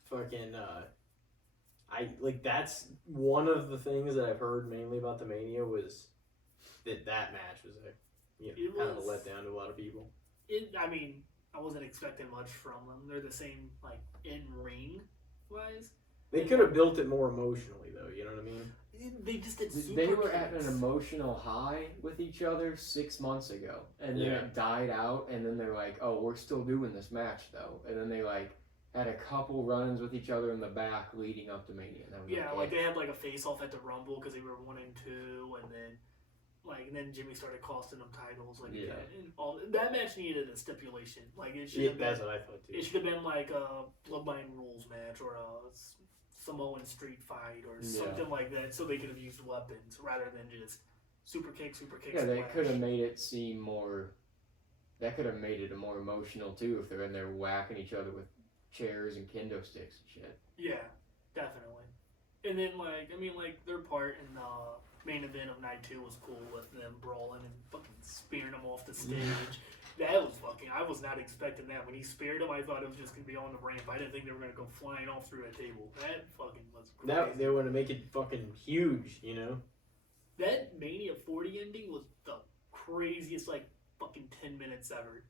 fucking I like that's one of the things that I've heard mainly about the Mania was that match was kind of a letdown to a lot of people. I mean, I wasn't expecting much from them. They're the same like in ring wise. They could have built it more emotionally though. You know what I mean? They just did super They were kicks. at an emotional high with each other 6 months ago, and then it died out, and then they're like, oh, we're still doing this match though, and then they like had a couple run-ins with each other in the back leading up to Mania. And like they had like a face-off at the Rumble because they were 1-2, and then Jimmy started costing them titles and all that match needed a stipulation. Like it should have been. That's what I thought too. It should have been like a Bloodline Rules match or a Samoan street fight or something like that, so they could have used weapons rather than just super kick. Yeah, they could have made it seem more. That could have made it more emotional too if they're in there whacking each other with chairs and kendo sticks and shit. Yeah, definitely. And then their part in the main event of night 2 was cool with them brawling and fucking spearing them off the stage. That was fucking. I was not expecting that. When he speared him, I thought it was just gonna be on the ramp. I didn't think they were gonna go flying off through a table. That fucking was crazy. That they want to make it fucking huge, you know. That Mania 40 ending was the craziest fucking 10 minutes ever.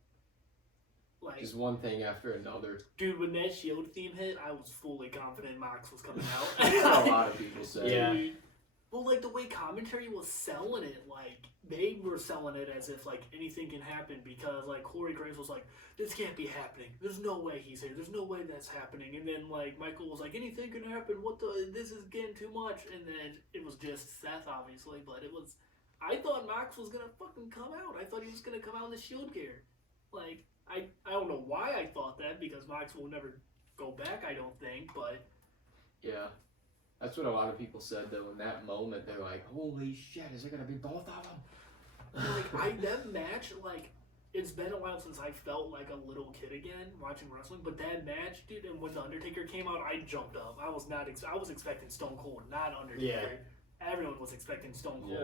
Just one thing after another. Dude, when that Shield theme hit, I was fully confident Mox was coming out. That's what a lot of people say. Yeah. Well, the way commentary was selling it, they were selling it as if, anything can happen because, Corey Graves was like, this can't be happening. There's no way he's here. There's no way that's happening. And then, Michael was like, anything can happen. This is getting too much. And then it was just Seth, obviously, but it was, I thought Mox was going to fucking come out. I thought he was going to come out in the Shield gear. I don't know why I thought that because Mox will never go back, I don't think, but. Yeah. That's what a lot of people said, though. In that moment, they're like, holy shit, is it going to be both of them? That match, it's been a while since I felt like a little kid again watching wrestling, but that match, dude, and when The Undertaker came out, I jumped up. I was expecting Stone Cold, not Undertaker. Yeah. Everyone was expecting Stone Cold.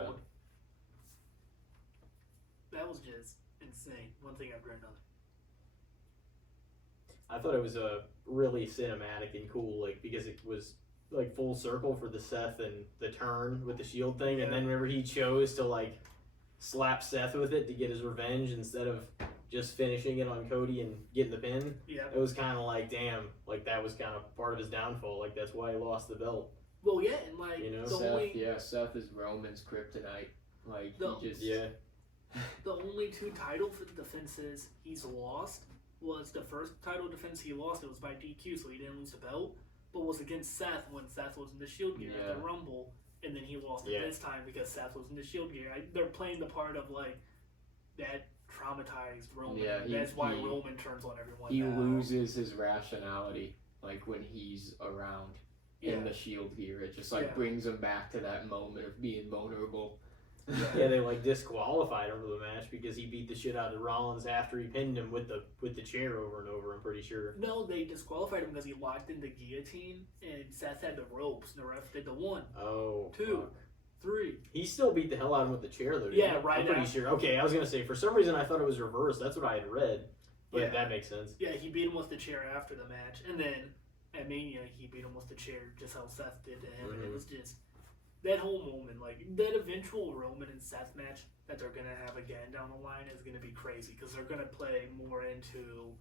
Yeah. That was just insane. One thing after another. I thought it was really cinematic and cool, because it was like full circle for the Seth and the turn with the Shield thing, and then whenever he chose to like slap Seth with it to get his revenge instead of just finishing it on Cody and getting the pin, Yeah. it was kind of like, damn, like that was kind of part of his downfall. Like that's why he lost the belt. Well, yeah, and like You know, Seth is Roman's kryptonite. Like he just the only 2 title defenses he's lost was the first title defense he lost. It was by DQ, so he didn't lose the belt, but was against Seth when Seth was in the Shield gear at the Rumble, and then he lost it this time because Seth was in the Shield gear. They're playing the part of like that traumatized Roman. Yeah, that's why Roman turns on everyone. He now. loses his rationality like when he's around in the Shield gear. It just like brings him back to that moment of being vulnerable. Yeah, they like disqualified him for the match because he beat the shit out of Rollins after he pinned him with the chair over and over. I'm pretty sure. No, they disqualified him because he locked in the guillotine and Seth had the ropes. And the ref did the 1, Oh, 2, fuck. 3. He still beat the hell out of him with the chair, though. Didn't Yeah, he? right I'm pretty after. sure. Okay, I was gonna say for some reason I thought it was reversed. That's what I had read, but Yeah. that makes sense. Yeah, he beat him with the chair after the match, and then at Mania he beat him with the chair, just how Seth did to him, and it was just that whole moment, like that eventual Roman and Seth match that they're gonna have again down the line is gonna be crazy because they're gonna play more into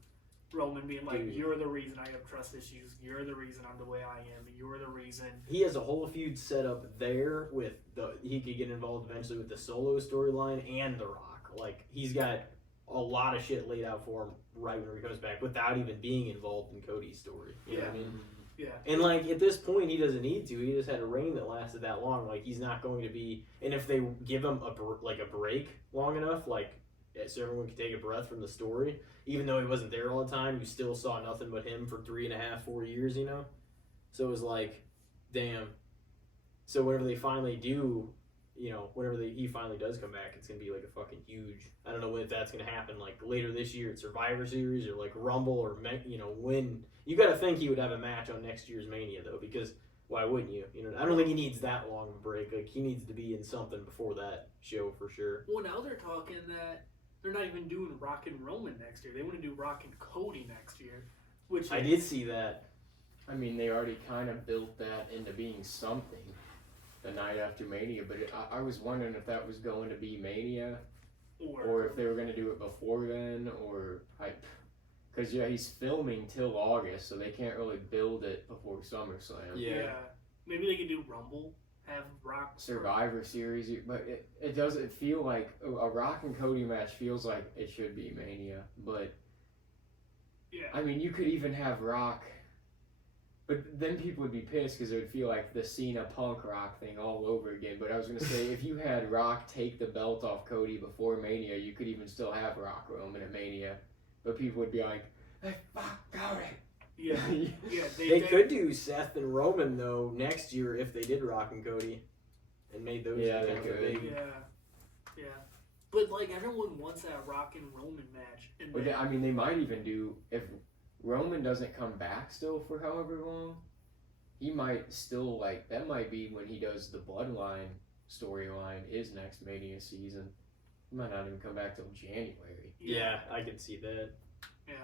Roman being like, Dude. "You're the reason I have trust issues. You're the reason I'm the way I am. You're the reason." He has a whole feud set up there with he could get involved eventually with the Solo storyline and The Rock. Like he's got a lot of shit laid out for him right when he comes back without even being involved in Cody's story. You know what I mean? Yeah. And like at this point, he doesn't need to. He just had a reign that lasted that long. Like he's not going to be. And if they give him a break long enough, like so everyone can take a breath from the story, even though he wasn't there all the time, you still saw nothing but him for 3.5, 4 years. You know, so it was like, damn. So whenever they finally do, you know, he finally does come back, it's gonna be like a fucking huge. I don't know if that's gonna happen like later this year at Survivor Series or like Rumble or you know when. You got to think he would have a match on next year's Mania though, because why wouldn't you? You know, I don't think he needs that long of a break. Like he needs to be in something before that show for sure. Well, now they're talking that they're not even doing Rock and Roman next year. They want to do Rock and Cody next year, which I did see that. I mean, they already kind of built that into being something the night after Mania, but I was wondering if that was going to be Mania or if they were going to do it before then, or because he's filming till August, so they can't really build it before SummerSlam. Yeah. Maybe they could do Rumble, have Rock Survivor Series, but it doesn't feel like a Rock and Cody match feels like it should be Mania, but I mean, you could even have Rock, but then people would be pissed because it would feel like the Cena Punk Rock thing all over again. But I was going to say, if you had Rock take the belt off Cody before Mania, you could even still have Rock Roman at Mania. But people would be like, hey, fuck Cody. Yeah. They could do Seth and Roman though next year if they did Rock and Cody and made those they kind of could. big. Yeah. But like everyone wants that Rock and Roman match. And But I mean, they might even do, if Roman doesn't come back still for however long, he might still, like, that might be when he does the Bloodline storyline, his next Mania season. He might not even come back till January. Yeah, I can see that. Yeah.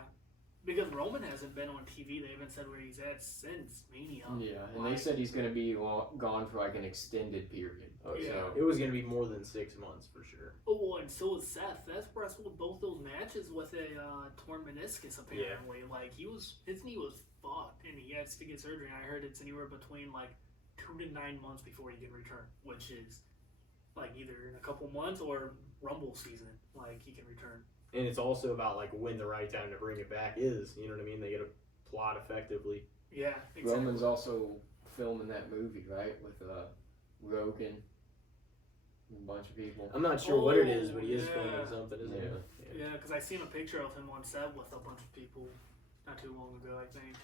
Because Roman hasn't been on TV. They haven't said where he's at since Mania. Yeah, and they said he's going to be gone for like an extended period. Oh, Yeah. so it was going to be more than 6 months for sure. Oh, and so is Seth. Seth wrestled both those matches with a torn meniscus, apparently. Yeah. Like, his knee was fucked, and he has to get surgery. I heard it's anywhere between, like, 2 to 9 months before he can return, which is, like, either in a couple months or Rumble season, like, he can return. And it's also about, like, when the right time to bring it back is. You know what I mean? They got to plot effectively. Yeah, exactly. Roman's also filming that movie, right, with Rogan. A bunch of people. I'm not sure what it is, but he is filming something, isn't he? Yeah, because I seen a picture of him on set with a bunch of people not too long ago, I think.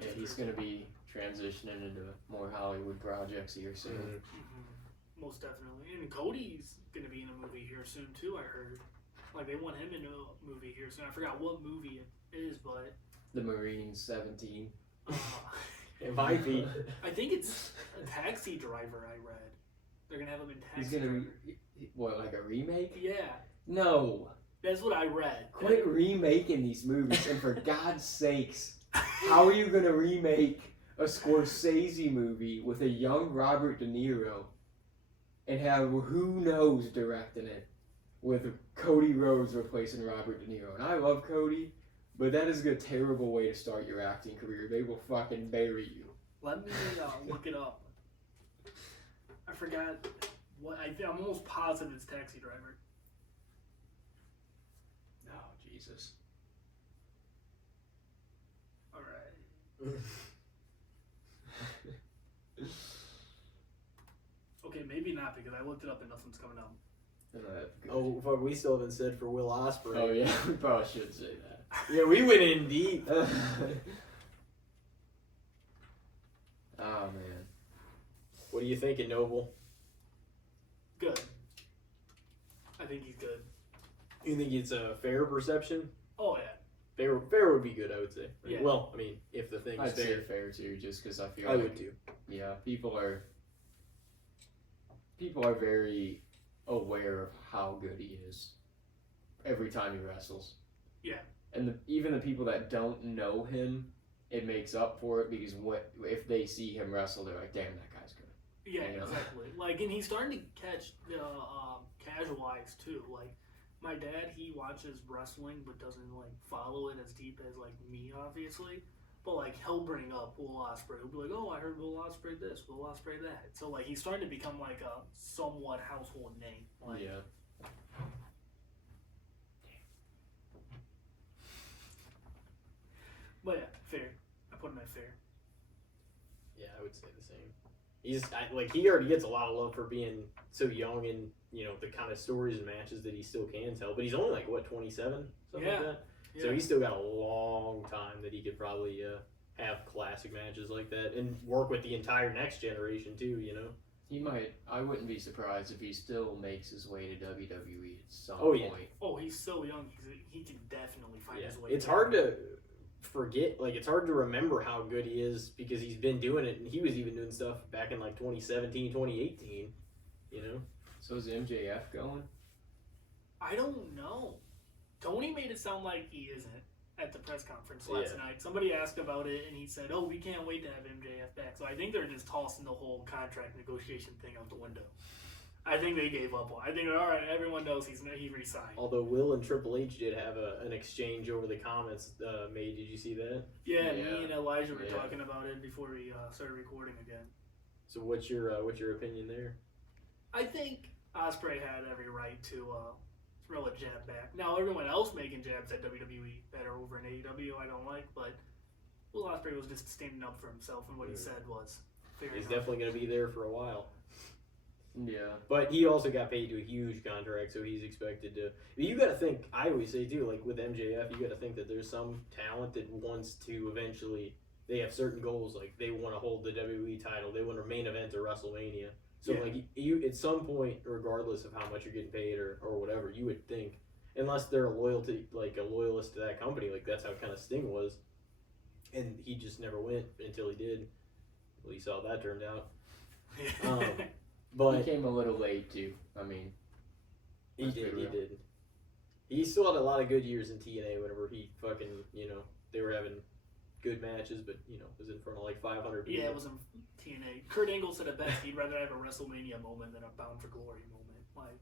Yeah, he's going to be transitioning into more Hollywood projects here soon. Mm-hmm. Most definitely. And Cody's going to be in a movie here soon, too, I heard. Like, they want him in a movie here soon. I forgot what movie it is, but... The Marines 17. It might be. I think it's a Taxi Driver, I read. They're going to have him in Taxi He's going Driver. to... What, like a remake? Yeah. No. That's what I read. Quit remaking these movies, and for God's sakes, how are you going to remake a Scorsese movie with a young Robert De Niro and have who knows directing it with Cody Rhodes replacing Robert De Niro. And I love Cody, but that is a terrible way to start your acting career. They will fucking bury you. Let me look it up. I forgot what I'm almost positive it's Taxi Driver. Oh, Jesus. All right. Okay, maybe not because I looked it up and nothing's coming up. Oh, fuck, we still haven't said for Will Ospreay. Oh, yeah, we probably should say that. Yeah, we went in deep. Oh, man. What are you thinking, Noble? Good. I think he's good. You think it's a fair perception? Oh yeah. Fair would be good, I would say. Yeah. Well, I mean, if the thing's I'd say fair. fair too, just because I feel I like would too. yeah, people are very aware of how good he is every time he wrestles. Yeah. And even the people that don't know him, it makes up for it because if they see him wrestle, they're like, "Damn, that guy's good." Yeah, You know? exactly. Like, and he's starting to catch casual eyes too. Like, my dad, he watches wrestling but doesn't like follow it as deep as like me, obviously. But like, he'll bring up Will Ospreay. He'll be like, "Oh, I heard Will Ospreay this, Will Ospreay that." So like, he's starting to become like a somewhat household name. Like, Yeah. But yeah, fair. I put him at fair. Yeah, I would say the same. He already gets a lot of love for being so young and, you know, the kind of stories and matches that he still can tell. But he's only like, what, 27? Something like that? Yeah. So he's still got a long time that he could probably have classic matches like that and work with the entire next generation too, you know? He might. I wouldn't be surprised if he still makes his way to WWE at some Oh, yeah. point. Oh, he's so young. He can definitely find Yeah. his way. It's there. hard to forget, like, it's hard to remember how good he is because he's been doing it, and he was even doing stuff back in, like, 2017, 2018, you know? So is MJF going? I don't know. Tony made it sound like he isn't at the press conference last Yeah. night. Somebody asked about it, and he said, "Oh, we can't wait to have MJF back." So I think they're just tossing the whole contract negotiation thing out the window. I think they gave up. I think, all right, everyone knows he resigned. Although Will and Triple H did have an exchange over the comments made. Did you see that? Yeah, Yeah. me and Elijah were Yeah. talking about it before we started recording again. So what's your opinion there? I think Ospreay had every right to throw a jab back. Now, everyone else making jabs at WWE that are over in AEW, I don't like, but Will Ospreay was just standing up for himself, and what he said was fair He's enough. definitely going to be there for a while. Yeah. But he also got paid to a huge contract, so he's expected to. You got to think. I always say too, like with MJF, you got to think that there's some talent that wants to eventually. They have certain goals, like they want to hold the WWE title, they want to main event to WrestleMania. So Yeah. like you, at some point, regardless of how much you're getting paid or whatever, you would think, unless they're a loyalist to that company, like that's how kind of Sting was, and he just never went until he did. Well, you saw how that turned out. But He came a little late too. I mean, He let's be did. He real. did. He still had a lot of good years in TNA. Whenever he fucking, you know, they were having good matches, but you know, was in front of like 500 people. Yeah, it was in TNA. Kurt Angle said it best. He'd rather have a WrestleMania moment than a Bound for Glory moment. Like,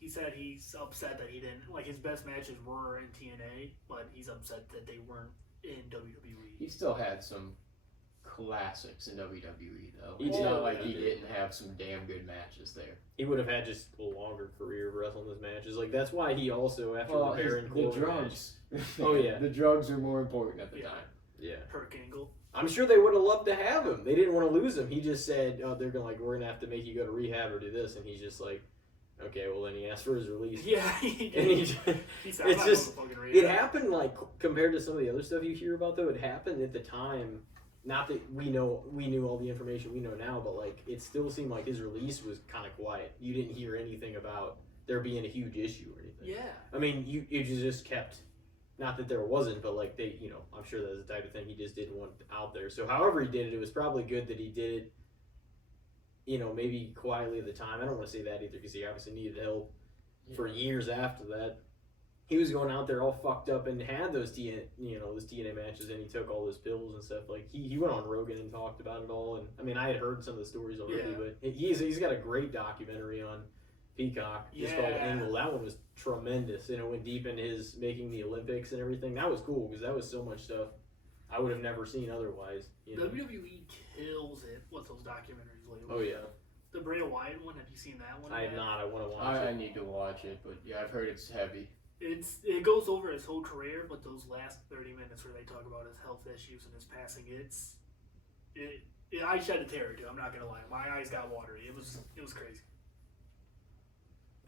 he said he's upset that he didn't. Like, his best matches were in TNA, but he's upset that they weren't in WWE. He still had some classics in WWE though. He It's did. not like he He did. didn't have some damn good matches there. He would have had just a longer career of wrestling those matches. Like that's why he also after Well, the Baron the Corbin drugs. Oh, yeah. The drugs are more important at the Yeah. time. match. Yeah. Kurt Angle. I'm sure they would have loved to have him. They didn't want to lose him. He just said, "Oh, they're gonna we're gonna have to make you go to rehab or do this," and he's just like, "Okay." Well, then he asked for his release. Yeah, he And he, said, it's "I'm not just- going to fucking it rehab." happened like compared to some of the other stuff you hear about though. It happened at the time. Not that we knew all the information we know now, but like it still seemed like his release was kind of quiet. You didn't hear anything about there being a huge issue or anything. Yeah. I mean, it just kept. Not that there wasn't, but like they, you know, I'm sure that's the type of thing he just didn't want out there. So however he did it, it was probably good that he did it. You know, maybe quietly at the time. I don't want to say that either because he obviously needed help for years after that. he was going out there all fucked up and had those TNA matches, and he took all those pills and stuff. Like he went on Rogan and talked about it all. And I mean, I had heard some of the stories already, Yeah. but he's got a great documentary on Peacock. It's called Yeah. Angle. That one was tremendous, and it went deep in his making the Olympics and everything. That was cool because that was so much stuff I would have never seen otherwise. You know? WWE kills it with those documentaries lately. Oh yeah, The Bray Wyatt one. Have you seen that one? I have yet? not. I want to watch I it. need to watch it, but yeah, I've heard it's heavy. It goes over his whole career, but those last 30 minutes where they talk about his health issues and his passing, I shed a tear too. I'm not gonna lie, my eyes got watery. It was crazy.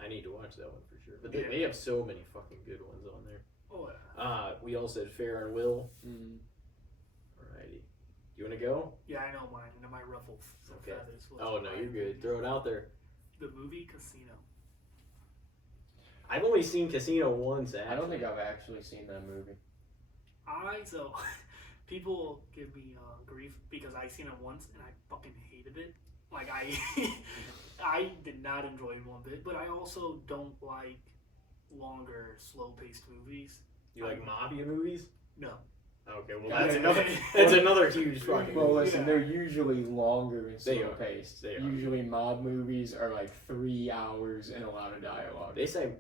I need to watch that one for sure. But Yeah. they have so many fucking good ones on there. Oh yeah. We all said Fair and Will. Mm. Alrighty. You want to go? Yeah, I know mine. My ruffled Okay. feathers. was Oh, no, my you're good. opinion. Throw it out there. The movie Casino. I've only seen Casino once, actually. I don't think I've actually seen that movie. So people give me grief because I seen it once and I fucking hated it. Like I did not enjoy it one bit, but I also don't like longer, slow-paced movies. You like mafia movies? No. Okay, well, Yeah, that's another huge fucking Well, movie. listen, Yeah. they're usually longer and They slow are. paced. They are. Usually, mob movies are like 3 hours and a lot of dialogue. Did I say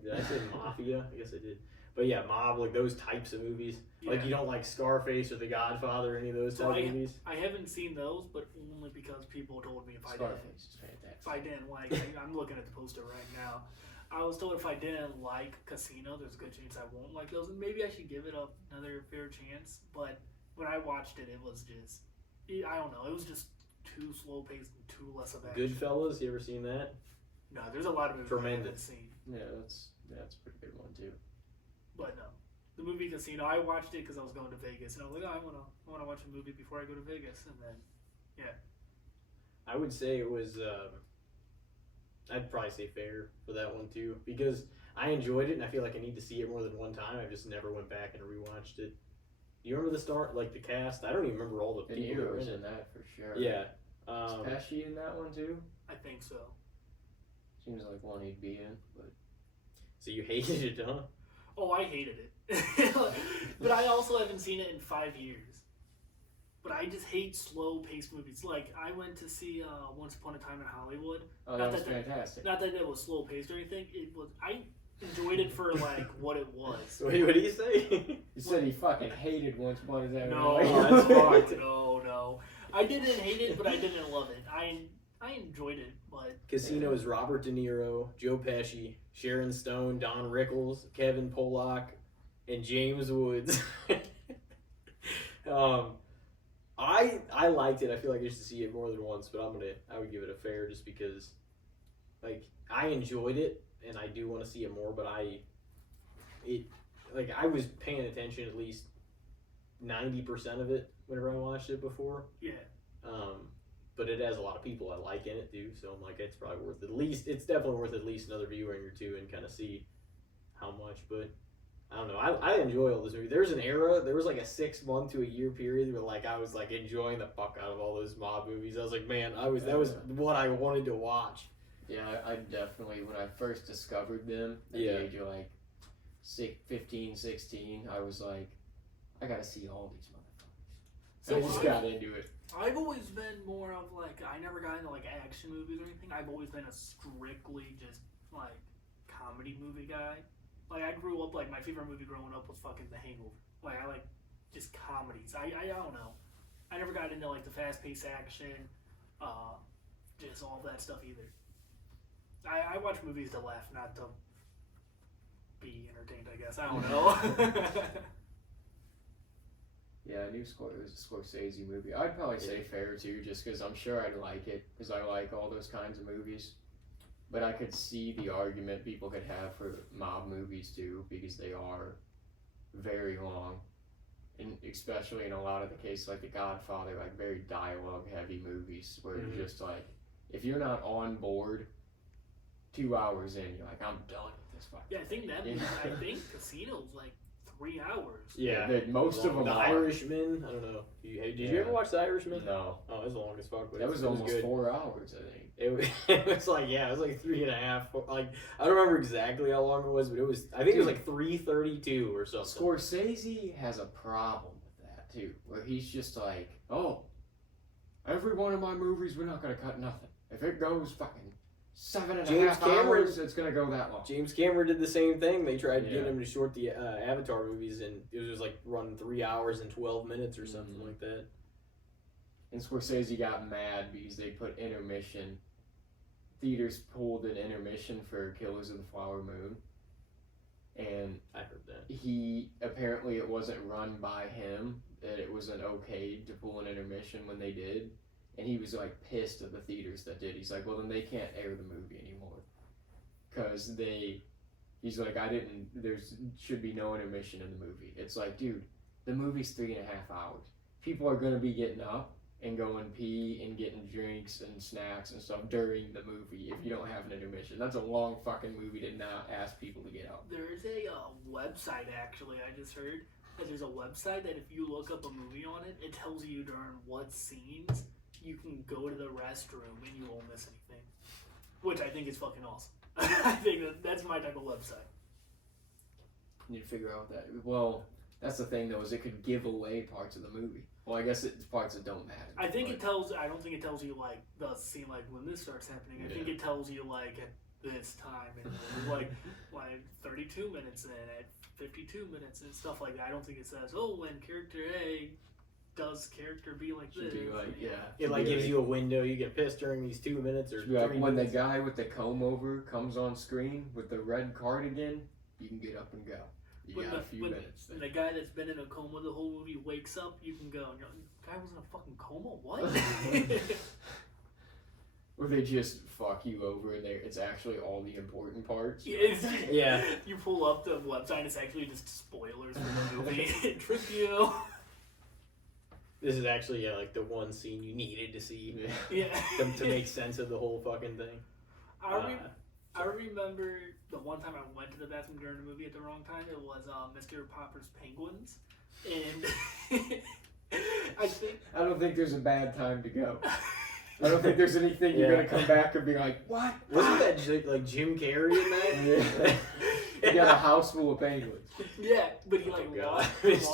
mafia? I guess I did. But yeah, mob, like those types of movies. Like Yeah. you don't like Scarface or The Godfather, any of those So type of movies? I haven't seen those, but only because people told me if I didn't. Scarface is fantastic. If I didn't like, I'm looking at the poster right now. I was told if I didn't like Casino, there's a good chance I won't like those, and maybe I should give it another fair chance. But when I watched it, it was just, I don't know, it was just too slow paced and too less of action. Goodfellas, you ever seen that? No, there's a lot of movies I haven't Tremendous. seen, Yeah, that's a pretty good one too. but no. The movie Casino, I watched it because I was going to Vegas, and I was like, oh, I want to watch a movie before I go to Vegas, and then I would say it was. I'd probably say Fair for that one too, because I enjoyed it and I feel like I need to see it more than one time. I just never went back and rewatched it. You remember the start, like the cast? I don't even remember all the De people that were Niro's in in it. that for sure. Yeah. Is Pesci in that one too? I think so. Seems like one he'd be in, but So you hated it, huh? Oh, I hated it. But I also haven't seen it in 5 years. But I just hate slow-paced movies. Like, I went to see Once Upon a Time in Hollywood. oh, Not that was that- fantastic. Not that it was slow-paced or anything. I enjoyed it for, like, what it was. What did he say? He said he fucking hated Once Upon a Time. in No, Hollywood. that's fucked. no. I didn't hate it, but I didn't love it. I enjoyed it, but Casino is Robert De Niro, Joe Pesci, Sharon Stone, Don Rickles, Kevin Pollak, and James Woods. I liked it. I feel like I used to see it more than once, but I would give it a fair just because, like, I enjoyed it and I do want to see it more, but I was paying attention at least 90% of it whenever I watched it before. yeah. But it has a lot of people I like in it too, so I'm like, it's probably worth it's definitely worth at least another viewing or two and kind of see how much. But I don't know, I enjoy all this movie. There's an era, there was like a 6 month to a year period where like I was like enjoying the fuck out of all those mob movies. I was like, man, that was what I wanted to watch. Yeah, I definitely, when I first discovered them at Yeah. the age of like 15, 16, I was like, I gotta see all these motherfuckers. So I just got into it. I've always been more of like, I never got into like action movies or anything. I've always been a strictly just like comedy movie guy. Like I grew up, like my favorite movie growing up was fucking The Hangover. Like I like just comedies. I don't know. I never got into like the fast paced action, just all that stuff either. I watch movies to laugh, not to be entertained, I guess. I don't know. Yeah, I knew it was a Scorsese movie. I'd probably say fair too, just because I'm sure I'd like it, because I like all those kinds of movies. But I could see the argument people could have for mob movies too, because they are very long. And especially in a lot of the cases, like The Godfather, like very dialogue heavy movies, where Mhm. you're just like, if you're not on board 2 hours in, you're like, I'm done with this fucking Yeah, I think that Yeah. movie, I think Casino's like 3 hours. Yeah. Most of them The are. Irishman. I don't know. Did you ever watch The Irishman? No. Oh, it was long as fuck. But That was it almost good. 4 hours, I think. It was like it was like 3.5. Like I don't remember exactly how long it was, but it was. I think it was like 3:32 or something. Scorsese has a problem with that too, where he's just like, oh, every one of my movies we're not gonna cut nothing. If it goes fucking 7.5 James Cameron- hours, it's gonna go that long. James Cameron did the same thing. They tried to get Yeah. him to short the Avatar movies, and it was just like running 3 hours and 12 minutes or something like that. And Scorsese got mad because they put intermission. Theaters pulled an intermission for Killers of the Flower Moon. And I heard that. he, apparently it wasn't run by him, that it wasn't okay to pull an intermission when they did. And he was like pissed at the theaters that did. He's like, well then they can't air the movie anymore. Cause he's like, there should be no intermission in the movie. It's like, dude, the movie's 3.5 hours. People are gonna be getting up and going pee and getting drinks and snacks and stuff during the movie if you don't have an intermission. That's a long fucking movie to not ask people to get up. There is a website, actually, I just heard that there's a website that if you look up a movie on it, it tells you during what scenes you can go to the restroom and you won't miss anything. Which I think is fucking awesome. I think that's my type of website. You need to figure out that. Well, that's the thing though, is it could give away parts of the movie. Well, I guess it's parts that don't matter. I think but- it tells. I don't think it tells you like the scene like when this starts happening. I think it tells you like at this time and like 32 minutes in, at 52 minutes and stuff like that. I don't think it says, oh, when character A does character B like Should this. be like, yeah. It like gives you a window. You get pissed during these 2 minutes or Should be like 3 when the minutes. guy with the comb over comes on screen with the red cardigan, you can get up and go. You When got a few minutes. when the guy that's been in a coma the whole movie wakes up, you can go. And you're like, guy was in a fucking coma. What? Or they just fuck you over and it's actually all the important parts. Yeah. You pull up the website. It's actually just spoilers for the movie. It tricked you. This is actually like the one scene you needed to see Yeah. Yeah. to make sense of the whole fucking thing. I remember the one time I went to the bathroom during the movie at the wrong time. It was Mr. Popper's Penguins, and I don't think there's a bad time to go. I don't think there's anything you're gonna come back and be like, what? Wasn't that like Jim Carrey in that? Yeah. You got a house full of penguins. yeah, but he like lost his.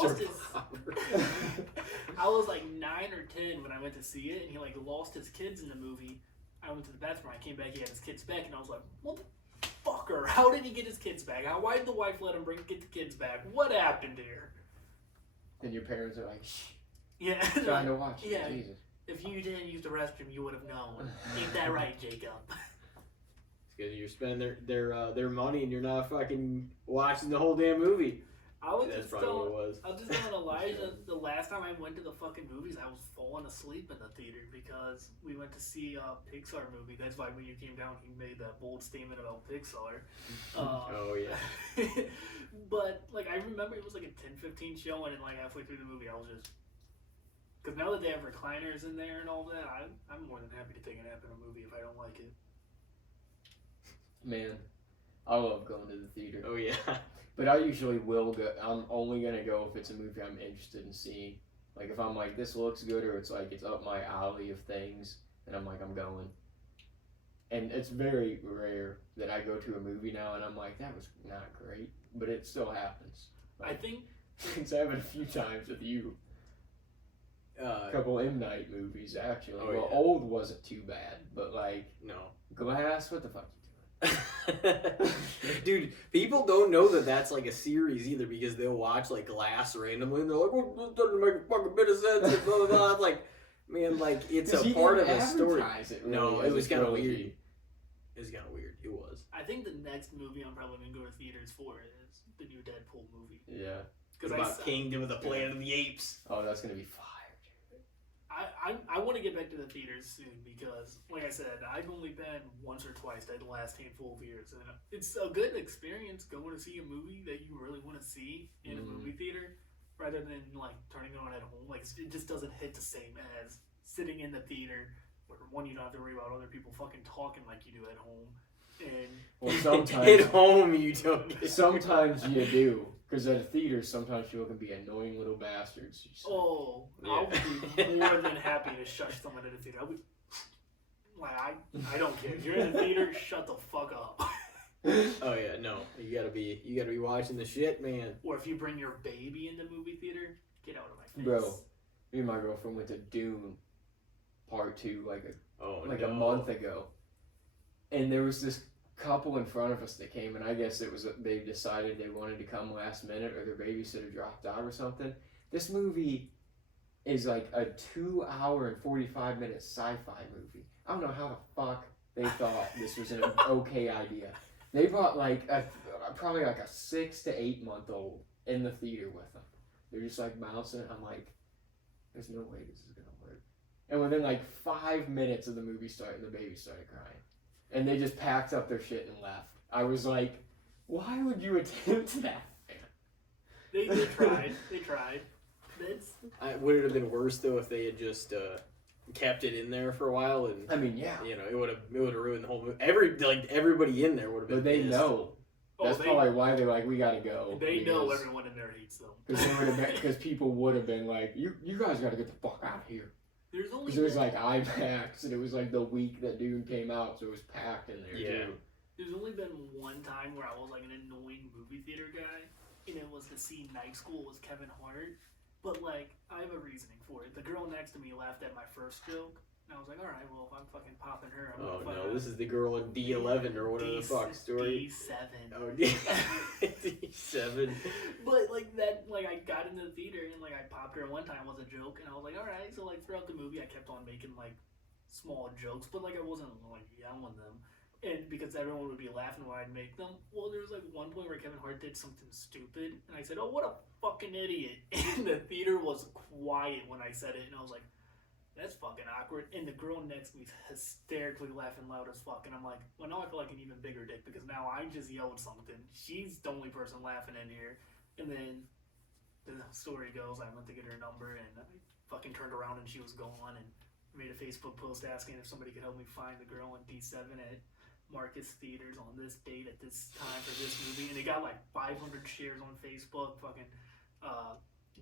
I was like 9 or 10 when I went to see it, and he like lost his kids in the movie. I went to the bathroom. I came back. He had his kids back, and I was like, "Motherfucker! How did he get his kids back? Why did the wife let him get the kids back? What happened here?" Then your parents are like, shh, Yeah, trying to watch it. Yeah. Jesus. if you didn't use the restroom, you would have known. Ain't that right, Jacob? Because you're spending their money and you're not fucking watching the whole damn movie. That's probably what it was. I was just telling Elijah, the last time I went to the fucking movies, I was falling asleep in the theater because we went to see a Pixar movie. That's why when you came down, he made that bold statement about Pixar. Oh, yeah. But, like, I remember it was like a 10-15 show, and then, like, halfway through the movie, I was just... Because now that they have recliners in there and all that, I'm more than happy to take a nap in a movie if I don't like it. Man, I love going to the theater. Oh, yeah. But I usually will go. I'm only going to go if it's a movie I'm interested in seeing. Like, if I'm like, this looks good, or it's like, it's up my alley of things, then I'm like, I'm going. And it's very rare that I go to a movie now and I'm like, that was not great. But it still happens. I think... It's happened a few times with you. A couple M. Night movies, actually. Oh, well, yeah. Old wasn't too bad, but like, No. Glass, what the fuck Dude, people don't know that that's like a series either because they'll watch like Glass randomly and they're like, well, that doesn't make a fucking bit of sense. And blah, blah, blah. It's like, man, like, it's a part of a story. No, it was kind of weird. It was kind of weird. It was. I think the next movie I'm probably going to go to theaters for is the new Deadpool movie. Yeah. It's about Kingdom of the Planet of the Apes. Oh, that's going to be fire. I want to get back to the theaters soon because, like I said, I've only been once or twice in the last handful of years, and it's a good experience going to see a movie that you really want to see in a movie theater rather than like turning it on at home. Like, it just doesn't hit the same as sitting in the theater where, one, you don't have to worry about other people fucking talking like you do at home, And Well, At sometimes home, you don't get sometimes you do, because at a theater, sometimes people can be annoying little bastards. You just- oh, Yeah. I'll be more than happy to shush someone at a theater. Like I don't care. If you're in the theater, shut the fuck up. Oh yeah, no. You gotta be watching the shit, man. Or if you bring your baby in the movie theater, get out of my face. Bro, me and my girlfriend went to Dune Part 2 Oh like no. a month ago, and there was this couple in front of us that came, and I guess it was they decided they wanted to come last minute, or their babysitter dropped out or something. This movie is like a 2-hour and 45-minute sci-fi movie. I don't know how the fuck they thought this was an okay idea. They brought probably like a 6 to 8 month old in the theater with them. They're just like bouncing. I'm like, there's no way this is gonna work. And within like 5 minutes of the movie starting, the baby started crying, and they just packed up their shit and left. I was like, why would you attempt that? They tried. They tried. It's, Would it have been worse though if they had just kept it in there for a while and I mean, yeah, you know it would have ruined the whole movie. Everybody in there would have been. but they pissed. know. That's probably why they're like, we gotta go. They know everyone in there hates them. Because people would have been like, you guys gotta get the fuck out of here. There's only Because it was like IMAX, and it was like the week that Dune came out, so it was packed in there Yeah. too. There's only been one time where I was like an annoying movie theater guy, and it was to see Night School with Kevin Hart. But like, I have a reasoning for it. The girl next to me laughed at my first joke, and I was like, all right, well, if I'm fucking popping her, I'm Oh gonna no, this is the girl in D11 or whatever the fuck story. D7. Oh, D7. But like that, like I got into the theater and like I popped her one time was a joke, and I was like, all right. So like throughout the movie, I kept on making like small jokes, but like I wasn't like yelling them, and because everyone would be laughing when I'd make them. Well, there was like one point where Kevin Hart did something stupid, and I said, "Oh, what a fucking idiot!" And the theater was quiet when I said it, and I was like, "That's fucking awkward." And the girl next to me is hysterically laughing loud as fuck, and I'm like, "Well, now I feel like an even bigger dick because now I just yelled something. She's the only person laughing in here." And then the story goes, I went to get her number, and I fucking turned around and she was gone, and made a Facebook post asking if somebody could help me find the girl in D7 at Marcus Theaters on this date at this time for this movie, and it got like 500 shares on Facebook. Fucking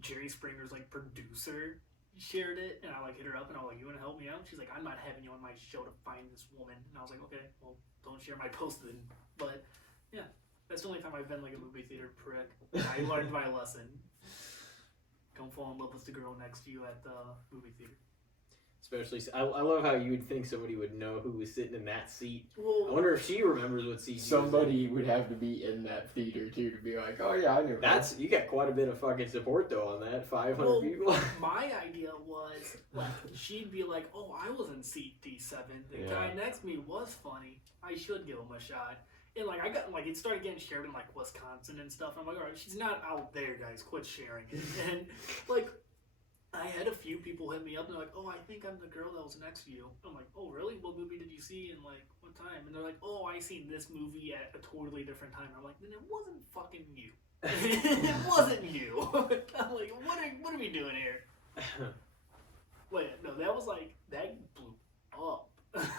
Jerry Springer's like producer shared it, and I like hit her up and I was like, "You want to help me out?" She's like, "I'm not having you on my show to find this woman." And I was like, "Okay, well, don't share my post then." But yeah, that's the only time I've been like a movie theater prick. I learned my lesson. Don't fall in love with the girl next to you at the movie theater. Especially, I love how you would think somebody would know who was sitting in that seat. I Well, wonder if she remembers what seat. she was in. Somebody would have to be in that theater too to be like, oh yeah, I knew. That's you got quite a bit of fucking support though on that 500 Well, people. my idea was like she'd be like, "Oh, I was in seat D7. The Yeah. guy next to me was funny. I should give him a shot." And like I got like it started getting shared in like Wisconsin and stuff. I'm like, all right, she's not out there, guys. Quit sharing it. And like I had a few people hit me up and they're like, "Oh, I think I'm the girl that was next to you." I'm like, "Oh, really? What movie did you see and like what time?" And they're like, "Oh, I seen this movie at a totally different time." I'm like, "Then it wasn't fucking you. It wasn't you." I'm like, what are we doing here? Wait, no, that was like that blew up.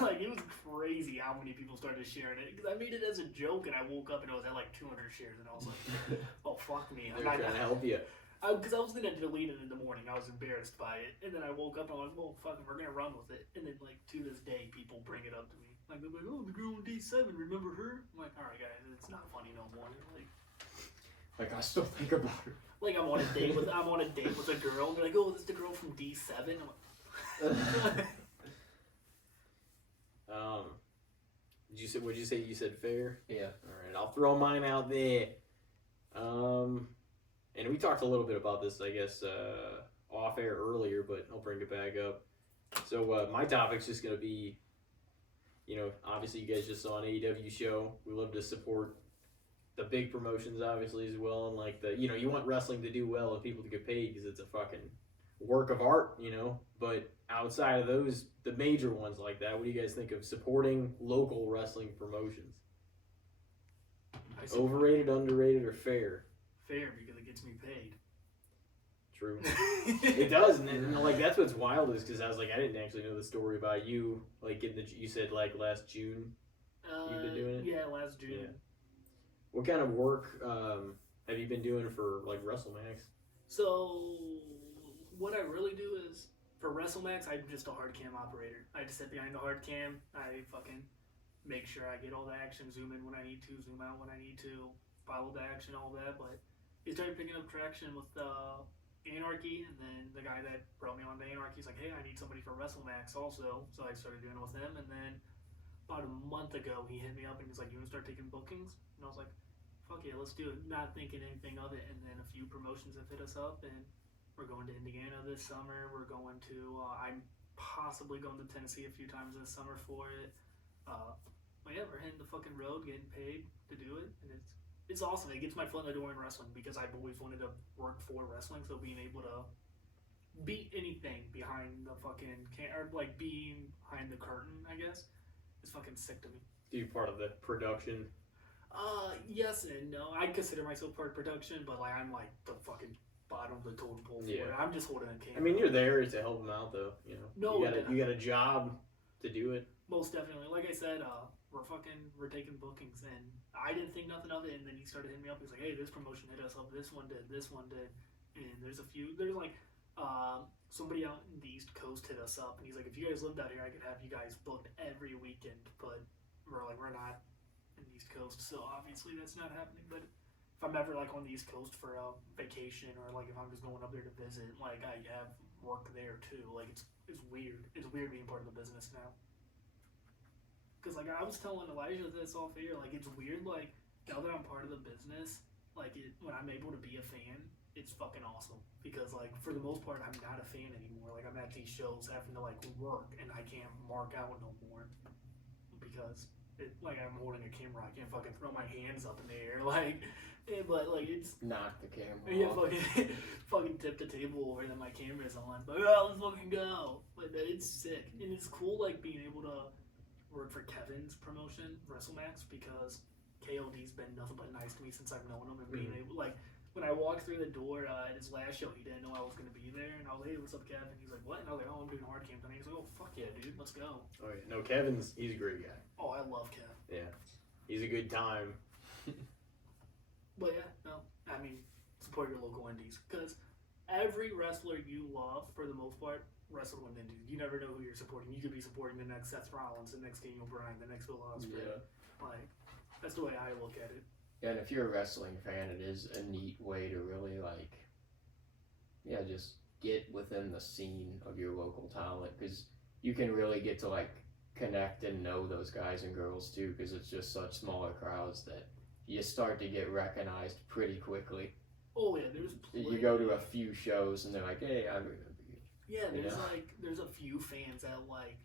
Like it was crazy how many people started sharing it because I made it as a joke and I woke up and it was at like 200 shares and I was like, "Oh fuck me!" They're trying to help you. Because I was gonna delete it in the morning. I was embarrassed by it, and then I woke up and I'm like, "Well, fuck it, we're gonna run with it." And then like to this day, people bring it up to me. Like they're like, "Oh, the girl in D7, remember her?" I'm like, "All right, guys, it's not funny no more." Like I still think about her. Like I'm on a date with a girl, and they're like, "Oh, this is the girl from D7." I'm like, Would you say you said fair? Yeah. All right, I'll throw mine out there. And we talked a little bit about this, I guess, off air earlier, but I'll bring it back up. So my topic's just gonna be, you know, obviously you guys just saw an AEW show. We love to support the big promotions, obviously, as well, and like you want wrestling to do well and people to get paid because it's a fucking work of art, you know. But outside of those, the major ones like that, what do you guys think of supporting local wrestling promotions? I said, Overrated, underrated, or fair? fair because it gets me paid. True. It does, and like that's what's wild is because I was like, I didn't actually know the story about you like getting you said like last June. You've been doing it? Yeah, last June. Yeah. What kind of work have you been doing for like WrestleMax? So what I really do is for WrestleMax, I'm just a hard cam operator. I just sit behind the hard cam. I fucking make sure I get all the action, zoom in when I need to, zoom out when I need to, follow the action, all that. But it started picking up traction with Anarchy, and then the guy that brought me on to Anarchy is like, hey, I need somebody for WrestleMax also. So I started doing it with him, and then about a month ago, he hit me up and he's like, you want to start taking bookings? And I was like, fuck yeah, let's do it. Not thinking anything of it. And then a few promotions have hit us up, and we're going to Indiana this summer. We're going to, I'm possibly going to Tennessee a few times this summer for it. But yeah, we're hitting the fucking road, getting paid to do it. And it's awesome. It gets my foot in the door in wrestling because I've always wanted to work for wrestling. So being able to beat anything behind the fucking, or like being behind the curtain, I guess, is fucking sick to me. Do you part of the production? Yes and no. I consider myself part of production, but like I'm like the fucking bottom of the totem pole for it. I'm just holding a camera. I mean, you're there to help them out, though. You know, No, you got a job to do it. Most definitely. Like I said, we're taking bookings, and I didn't think nothing of it. And then he started hitting me up. He's like, "Hey, this promotion hit us up. This one did. And there's like somebody out in the East Coast hit us up, and he's like, if you guys lived out here, I could have you guys booked every weekend. But we're not in the East Coast, so obviously that's not happening. But if I'm ever like on the East Coast for a vacation, or like if I'm just going up there to visit, like I have work there too. Like it's weird. It's weird being part of the business now. Because like I was telling Elijah this off air, like it's weird. Like now that I'm part of the business, like when I'm able to be a fan, it's fucking awesome. Because like for the most part, I'm not a fan anymore. Like I'm at these shows having to like work, and I can't mark out no more because like I'm holding a camera. I can't fucking throw my hands up in the air. Like, but like it's knock the camera off. Fucking tip the table over that my camera's on. But let's fucking go. But it's sick, and it's cool like being able to work for Kevin's promotion, WrestleMax, because KOD's been nothing but nice to me since I've known him, and being able like. When I walked through the door at his last show, he didn't know I was going to be there, and I was like, hey, what's up, Kevin? He's like, what? And I was like, oh, I'm doing hard camp tonight. He's like, oh, fuck yeah, dude, let's go. Oh, yeah. No, he's a great guy. Oh, I love Kev. Yeah. He's a good time. But yeah, no, I mean, support your local indies, because every wrestler you love, for the most part, wrestled with indies. You never know who you're supporting. You could be supporting the next Seth Rollins, the next Daniel Bryan, the next Will Ospreay. Yeah. Like, that's the way I look at it. Yeah, and if you're a wrestling fan, it is a neat way to really, like, yeah, just get within the scene of your local talent, because you can really get to, like, connect and know those guys and girls, too, because it's just such smaller crowds that you start to get recognized pretty quickly. Oh, yeah, there's plenty. You go to a few shows, and they're like, hey, I remember you. Yeah, there's a few fans that, like,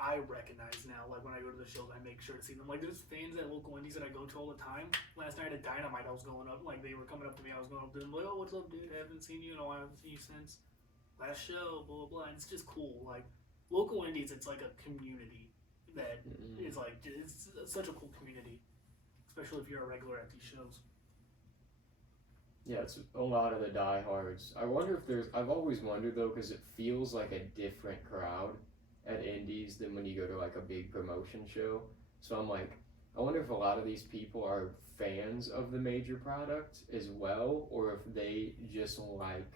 I recognize now, like when I go to the shows, I make sure to see them. Like there's fans at local indies that I go to all the time. Last night at Dynamite, I was going up, like they were coming up to me, I was going up to them, like, oh, what's up, dude? I haven't seen you, I haven't seen you since last show, blah, blah, blah. And it's just cool. Like local indies, it's like a community that is like, it's such a cool community, especially if you're a regular at these shows. Yeah, it's a lot of the diehards. I wonder if I've always wondered though, because it feels like a different crowd at indies than when you go to like a big promotion show. So I'm like, I wonder if a lot of these people are fans of the major product as well, or if they just like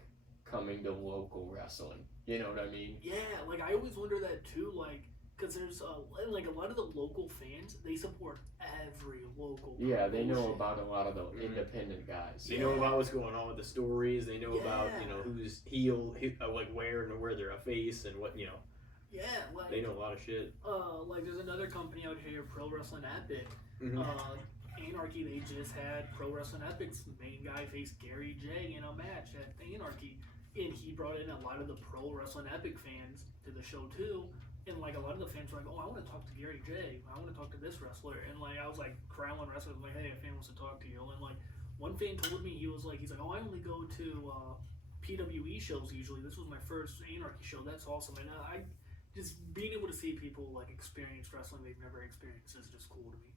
coming to local wrestling. You know what I mean? Yeah, like I always wonder that too, like, because there's like a lot of the local fans, they support every local promotion. Yeah, they know about a lot of the independent guys. They know about what's going on with the stories. They know about, who's heel, like where they're a face and what, Yeah, like they know a lot of shit. Like there's another company out here, Pro Wrestling Epic. Anarchy, they just had Pro Wrestling Epic's main guy face Gary J in a match at Anarchy, and he brought in a lot of the Pro Wrestling Epic fans to the show too. And like a lot of the fans were like, oh, I want to talk to Gary J. I want to talk to this wrestler. And like I was like corralling wrestlers, like, hey, a fan wants to talk to you. And like one fan told me, he's like, oh, I only go to PWE shows usually. This was my first Anarchy show. That's awesome. And I just being able to see people like experience wrestling they've never experienced is just cool to me.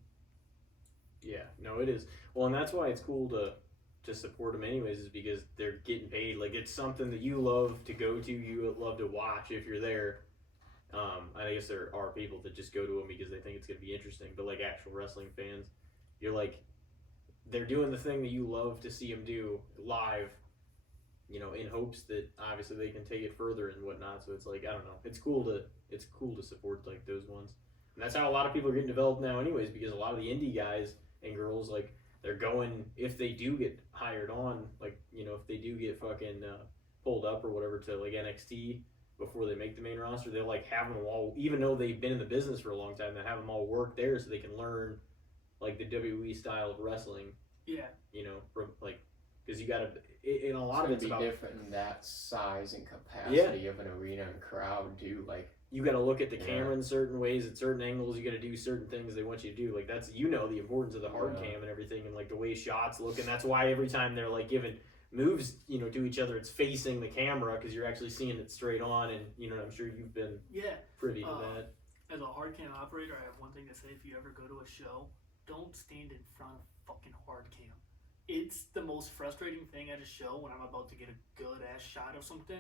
Yeah, no, it is. Well, and that's why it's cool to support them anyways, is because they're getting paid. Like it's something that you love to go to, you love to watch if you're there. guess there are people that just go to them because they think it's gonna be interesting, but like actual wrestling fans, you're like, they're doing the thing that you love to see them do live, you know, in hopes that obviously they can take it further and whatnot. So it's like, I don't know, it's cool to support like those ones, and that's how a lot of people are getting developed now, anyways, because a lot of the indie guys and girls, like, they're going, if they do get hired on, like, you know, if they do get fucking pulled up or whatever to like NXT before they make the main roster, they'll like have them all, even though they've been in the business for a long time, they have them all work there so they can learn like the WWE style of wrestling. Yeah. You know, from like, because you gotta, in a lot of it's it's gonna be about, different in that size and capacity of an arena and crowd too. Like, you got to look at the Yeah. camera in certain ways, at certain angles. You got to do certain things they want you to do. Like, that's, you know, the importance of the hard Yeah. cam and everything, and like the way shots look. And that's why every time they're like giving moves, you know, to each other, it's facing the camera because you're actually seeing it straight on. And you know, I'm sure you've been Yeah. privy to that. As a hard cam operator, I have one thing to say: if you ever go to a show, don't stand in front of fucking hard cam. It's the most frustrating thing at a show when I'm about to get a good ass shot of something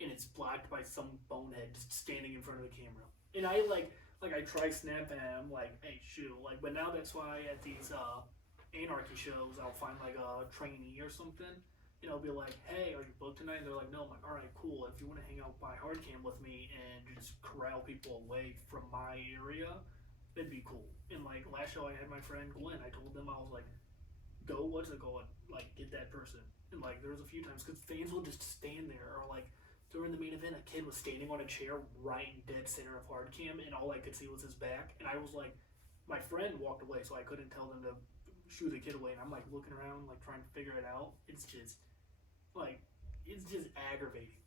and it's blocked by some bonehead just standing in front of the camera. And I like I try snapping at him like, hey, shoot, like. But now that's why at these anarchy shows, I'll find like a trainee or something, and I'll be like, hey, are you booked tonight? And they're like, no. I'm like, all right, cool. If you want to hang out by hard cam with me and just corral people away from my area, that'd be cool. And like last show, I had my friend Glenn. I told them, I was like, go, like, get that person. And like there was a few times because fans will just stand there, or like during the main event, a kid was standing on a chair right in dead center of hard cam, and all I could see was his back. And I was like, my friend walked away, so I couldn't tell them to shoo the kid away. And I'm like looking around, like trying to figure it out. It's just aggravating,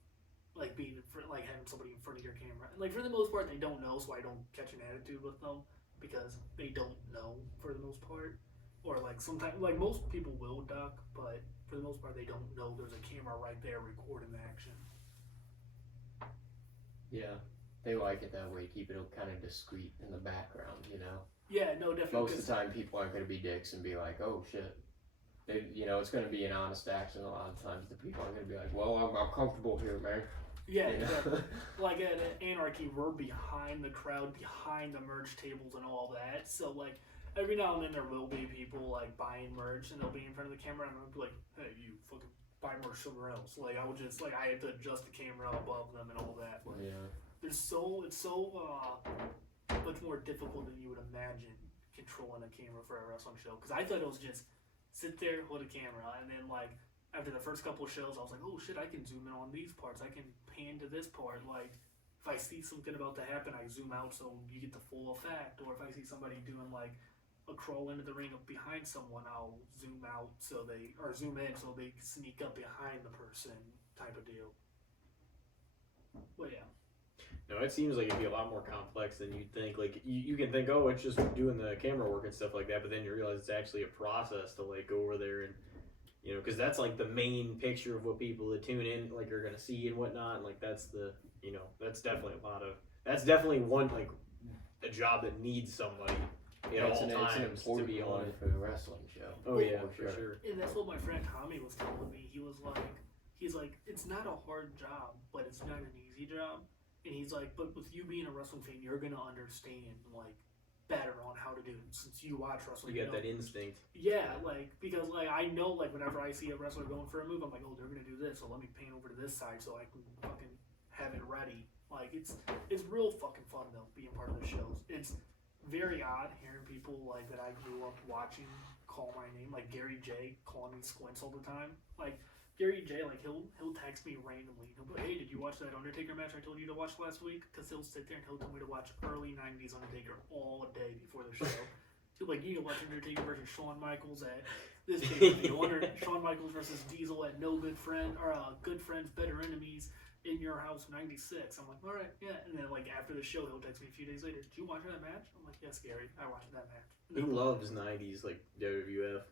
like being in front, like having somebody in front of your camera. And like for the most part, they don't know, so I don't catch an attitude with them because they don't know for the most part. Or like sometimes, like most people will duck, but for the most part, they don't know there's a camera right there recording the action. yeah, they like it that way. Keep it kind of discreet in the background, you know. Yeah, no, definitely. Most of the time, people aren't going to be dicks and be like, "Oh shit." They, you know, it's going to be an honest action. A lot of times, the people aren't going to be like, "Well, I'm comfortable here, man." Yeah, You know? exactly. Like at Anarchy, we're behind the crowd, behind the merch tables and all that. So like every now and then there will be people like buying merch and they'll be in front of the camera and I'll be like, "Hey, you fucking buy merch somewhere else." Like I would just like I had to adjust the camera above them and all that. But Yeah. it's so much more difficult than you would imagine controlling a camera for a wrestling show. Because I thought it was just sit there, hold a camera, and then like after the first couple of shows, I was like, oh shit, I can zoom in on these parts. I can pan to this part. Like if I see something about to happen, I zoom out so you get the full effect. Or if I see somebody doing like a crawl into the ring up behind someone, I'll zoom out zoom in so they sneak up behind the person type of deal. But yeah. No, it seems like it'd be a lot more complex than you'd think. Like you can think, oh, it's just doing the camera work and stuff like that, but then you realize it's actually a process to like go over there and, you know, because that's like the main picture of what people that tune in like are gonna see and whatnot. And like that's the, you know, that's definitely one like a job that needs somebody at Yeah, all it's an times to important be on one it. for a wrestling show. Oh yeah, for sure. And that's what my friend Tommy was telling me. He's like, it's not a hard job, but it's not an easy job. And he's like, but with you being a wrestling fan, you're gonna understand like better on how to do it since you watch wrestling. You got know. that instinct. Yeah, like because like I know like whenever I see a wrestler going for a move, I'm like, oh, they're gonna do this, so let me pan over to this side so I can fucking have it ready. Like it's real fucking fun though being part of the shows. It's very odd hearing people like that I grew up watching call my name, like Gary J calling me Squints all the time. Like Gary J, like he'll text me randomly. He'll be like, hey, did you watch that Undertaker match I told you to watch last week? Because he'll sit there and he'll tell me to watch early '90s Undertaker all day before the show. He'll be like, you can watch Undertaker versus Shawn Michaels at this pay-per-view. Shawn Michaels versus Diesel at No Good Friend or Good Friends Better Enemies in Your House '96. I'm like, all right, yeah. And then like after the show, he'll text me a few days later. Did you watch that match? I'm like, yes, Gary, I watched that match. He loves '90s like WWF.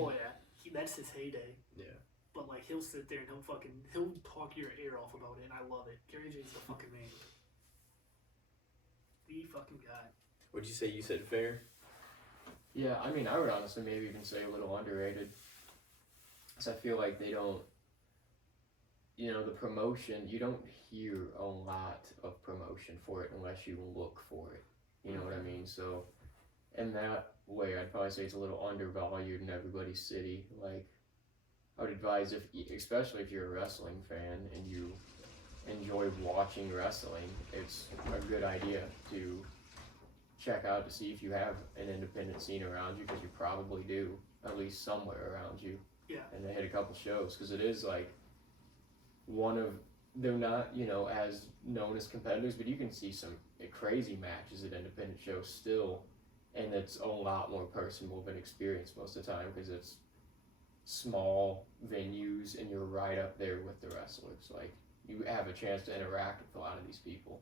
Oh yeah, that's his heyday. Yeah. But like he'll sit there and he'll talk your ear off about it, and I love it. Gary J's the fucking man. The fucking guy. What'd you say? You said fair? Yeah, I mean, I would honestly maybe even say a little underrated. Because I feel like they don't you know, the promotion, you don't hear a lot of promotion for it unless you look for it. You know what I mean? So, in that way, I'd probably say it's a little undervalued in everybody's city. Like, I would advise, especially if you're a wrestling fan and you enjoy watching wrestling, it's a good idea to check out to see if you have an independent scene around you, because you probably do, at least somewhere around you. Yeah. And they hit a couple shows, because it is like they're not, you know, as known as competitors, but you can see some crazy matches at independent shows still, and it's a lot more personal of an experience most of the time, because it's small venues and you're right up there with the wrestlers. Like, you have a chance to interact with a lot of these people.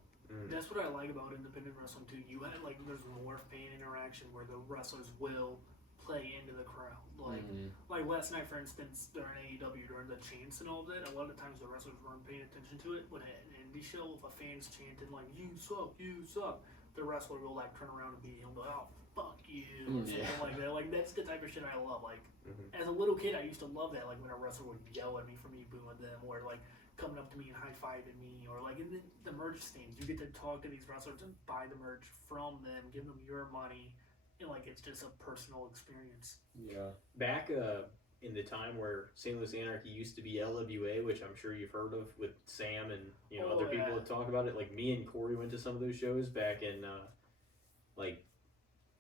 That's what I like about independent wrestling too. You had like there's more fan interaction where the wrestlers will play into the crowd. Like like last night, for instance, during AEW during the chants and all that, a lot of times the wrestlers weren't paying attention to it. But at an indie show, if a fan's chanting like "You suck," the wrestler will like turn around and be he'll go, "Oh, fuck you," or something like that. Like that's the type of shit I love. Like as a little kid, I used to love that. Like when a wrestler would yell at me for me booing them, or like coming up to me and high-fiving me, or like in the merch stands, you get to talk to these wrestlers and buy the merch from them, give them your money, and like it's just a personal experience. Yeah. Back in the time where St. Louis Anarchy used to be LWA, which I'm sure you've heard of with Sam and other people that talk about it. Like me and Corey went to some of those shows back in like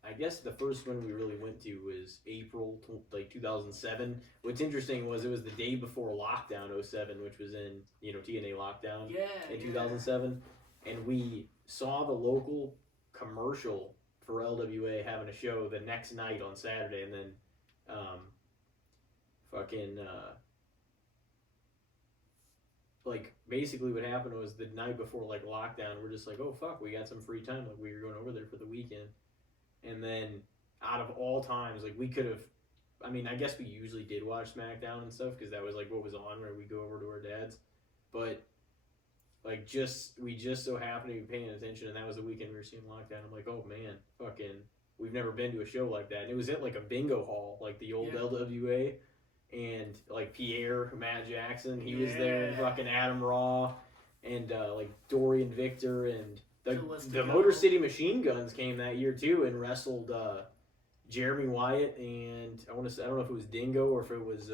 I guess the first one we really went to was April 2007. What's interesting was it was the day before lockdown 07, which was in TNA lockdown in 2007, and we saw the local commercial for LWA having a show the next night on Saturday, and then like basically what happened was the night before like lockdown, we're just like, oh fuck, we got some free time, like we were going over there for the weekend. And then, out of all times, like we could have, I mean, I guess we usually did watch SmackDown and stuff because that was like what was on where we go over to our dad's. But like we just so happened to be paying attention, and that was the weekend we were seeing lockdown. I'm like, oh man, we've never been to a show like that. And it was at like a bingo hall, like the old LWA, and like Matt Jackson, he was there, and fucking Adam Raw, and like Dorian Victor and. The Motor City Machine Guns came that year too and wrestled Jeremy Wyatt and I don't know if it was Dingo or if it was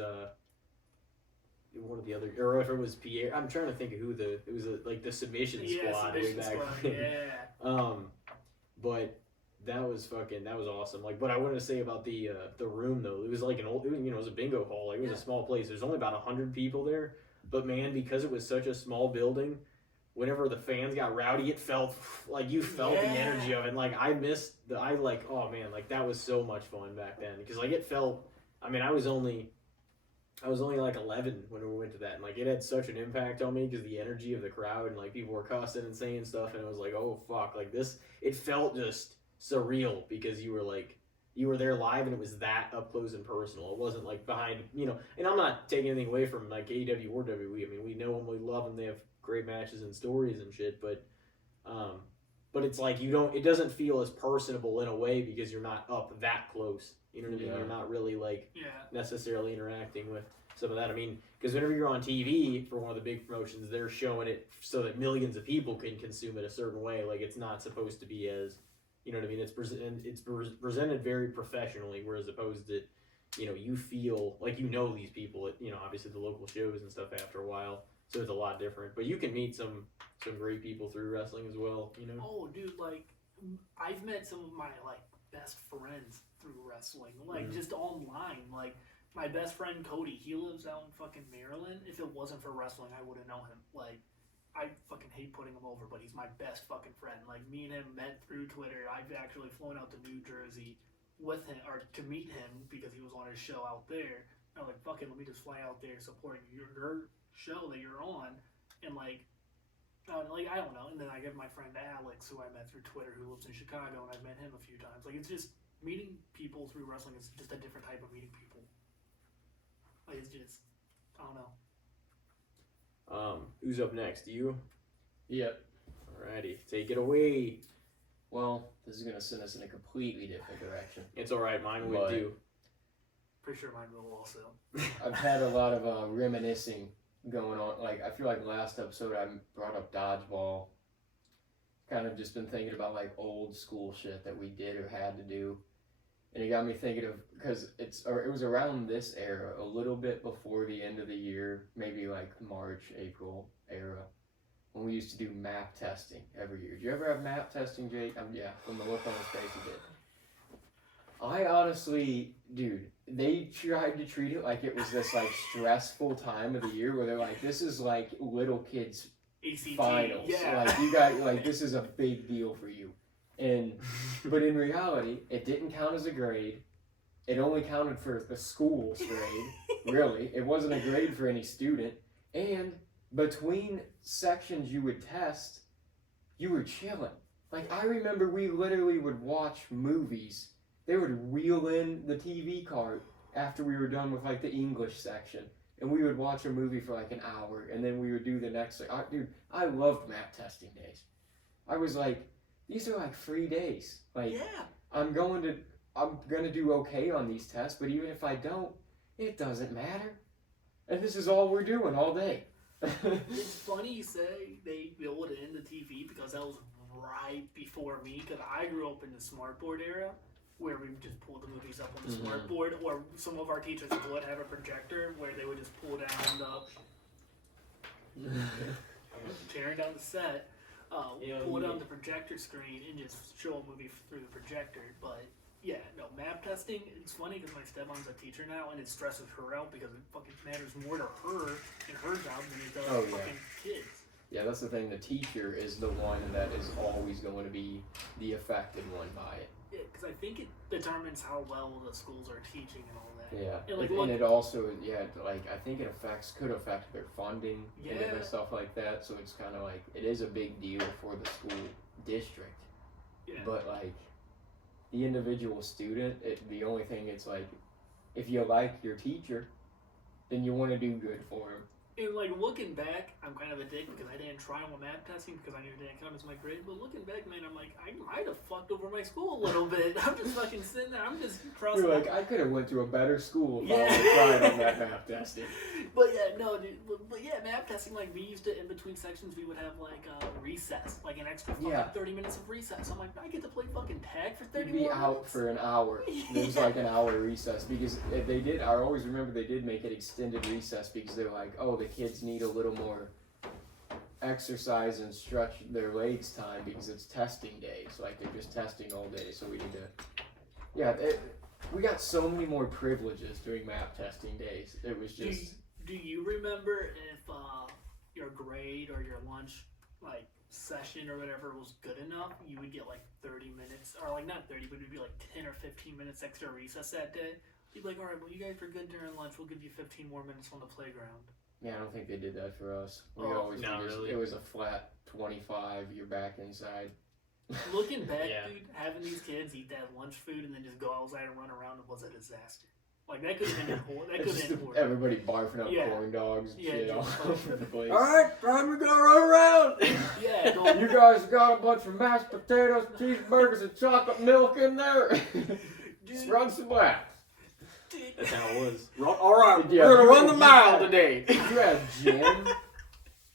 one of the other, or if it was Pierre. I'm trying to think of who it was like the Submission Squad way back then. But that was awesome. Like, what I wanted to say about the room though, it was like an old, it was a bingo hall. Like, it was a small place. There's only about 100 people there, but man, because it was such a small building. Whenever the fans got rowdy, it felt like you felt the energy of it. And like oh man, like that was so much fun back then because like it felt. I mean, I was only like 11 when we went to that, and like it had such an impact on me because the energy of the crowd and like people were cussing and saying stuff, and it was like, oh fuck, like this. It felt just surreal because you were there live and it was that up close and personal. It wasn't like behind, And I'm not taking anything away from like AEW or WWE. I mean, we know them, we love them. They have great matches and stories and shit, but it's like it doesn't feel as personable in a way because you're not up that close. You know what I mean? You're not really like necessarily interacting with some of that. I mean, because whenever you're on TV for one of the big promotions, they're showing it so that millions of people can consume it a certain way. Like it's not supposed to be as, you know what I mean? It's presented very professionally, whereas opposed to, you feel like these people at, obviously the local shows and stuff after a while. So it's a lot different, but you can meet some great people through wrestling as well, Oh, dude, like I've met some of my like best friends through wrestling, like just online. Like my best friend Cody, he lives out in fucking Maryland. If it wasn't for wrestling, I wouldn't know him. Like I fucking hate putting him over, but he's my best fucking friend. Like me and him met through Twitter. I've actually flown out to New Jersey with him or to meet him because he was on his show out there. I'm like, fuck it, let me just fly out there support your show that you're on, and like I don't know. And then I get my friend Alex, who I met through Twitter, who lives in Chicago, and I've met him a few times. Like it's just meeting people through wrestling is just a different type of meeting people. Like it's just I don't know. Who's up next? You? Yep. Alrighty, take it away. Well, this is gonna send us in a completely different direction. It's alright, mine would do. Pretty sure mine will also. I've had a lot of reminiscing going on. Like, I feel like last episode I brought up dodgeball. Kind of just been thinking about like old school shit that we did or had to do. And it got me thinking of, because it was around this era, a little bit before the end of the year, maybe like March, April era, when we used to do map testing every year. Did you ever have map testing, Jake? Yeah, from the look on his face, he did. I honestly, dude, they tried to treat it like it was this like stressful time of the year where they're like, this is like little kids' ACT, finals. yeah. Like, you got, like, this is a big deal for you. And but in reality, it didn't count as a grade. It only counted for the school's grade. Really, it wasn't a grade for any student. And between sections you would test, you were chilling. Like, I remember we literally would watch movies. They would reel in the TV cart after we were done with like the English section, and we would watch a movie for like an hour, and then we would do the next. Dude, I loved map testing days. I was like, these are like free days. Like, Yeah. I'm gonna do okay on these tests, but even if I don't, it doesn't matter. And this is all we're doing all day. It's funny you say they built in the TV because that was right before me, because I grew up in the smartboard era where we just pulled the movies up on the smartboard, or some of our teachers would have a projector where they would just pull down tearing down the set, pull down the projector screen and just show a movie through the projector. But yeah, no, map testing, it's funny because my stepmom's a teacher now and it stresses her out because it fucking matters more to her and her job than it does fucking kids. Yeah, that's the thing. The teacher is the one that is always going to be the affected one by it. Yeah, because I think it determines how well the schools are teaching and all that. Yeah, And, like, and it also, like, I think it could affect their funding and Yeah. stuff like that. So it's kind of like, it is a big deal for the school district. Yeah. But like, the individual student, the only thing it's like, if you like your teacher, then you want to do good for him. And like looking back, I'm kind of a dick because I didn't try on map testing because I knew it didn't count as my grade. But looking back, man, I'm like, I might have fucked over my school a little bit. I'm just fucking sitting there. I'm just crossing. You're like, I could have went to a better school if I Yeah. would have tried on that map testing. But yeah, no, dude. But yeah, map testing, like we used to, in between sections, we would have like recess, like an extra fucking 30 minutes of recess. I'm like, I get to play fucking tag for 30 You'd be more out minutes? for an hour. There's like an hour recess because they did. I always remember they did make it extended recess because they're like, oh, the kids need a little more exercise and stretch their legs time because it's testing day. So like they're just testing all day. So we need to. Yeah, we got so many more privileges during map testing days. It was just. Do you remember if your grade or your lunch like session or whatever was good enough? You would get like 30 minutes, or like not 30, but it would be like 10 or 15 minutes extra recess that day. You'd be like, all right, well, you guys were good during lunch. We'll give you 15 more minutes on the playground. Yeah, I don't think they did that for us. We Oh, always not really. It was a flat 25. You're back inside. Looking back, Yeah. dude, having these kids eat that lunch food and then just go outside and run around was a disaster. Like that could have been important. That could have been important. Everybody barfing up Yeah. corn dogs and Yeah, shit all just- over the place. Alright, time to go run around! Yeah, no, You guys got a bunch of mashed potatoes, cheeseburgers, and chocolate milk in there. Just dude, run some laps. dude. That's how it was. Alright, Yeah, we're gonna you- run the you mile had- today. You had gym.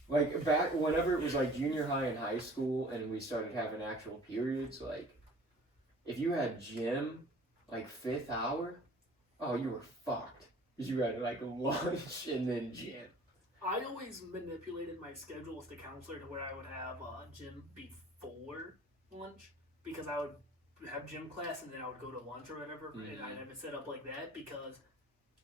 Like back whenever it was like junior high and high school and we started having actual periods, like if you had gym like 5th hour, oh, you were fucked. Because you had like lunch and then gym. I always manipulated my schedule as the counselor to where I would have gym before lunch because I would have gym class and then I would go to lunch or whatever, and I'd have it set up like that because,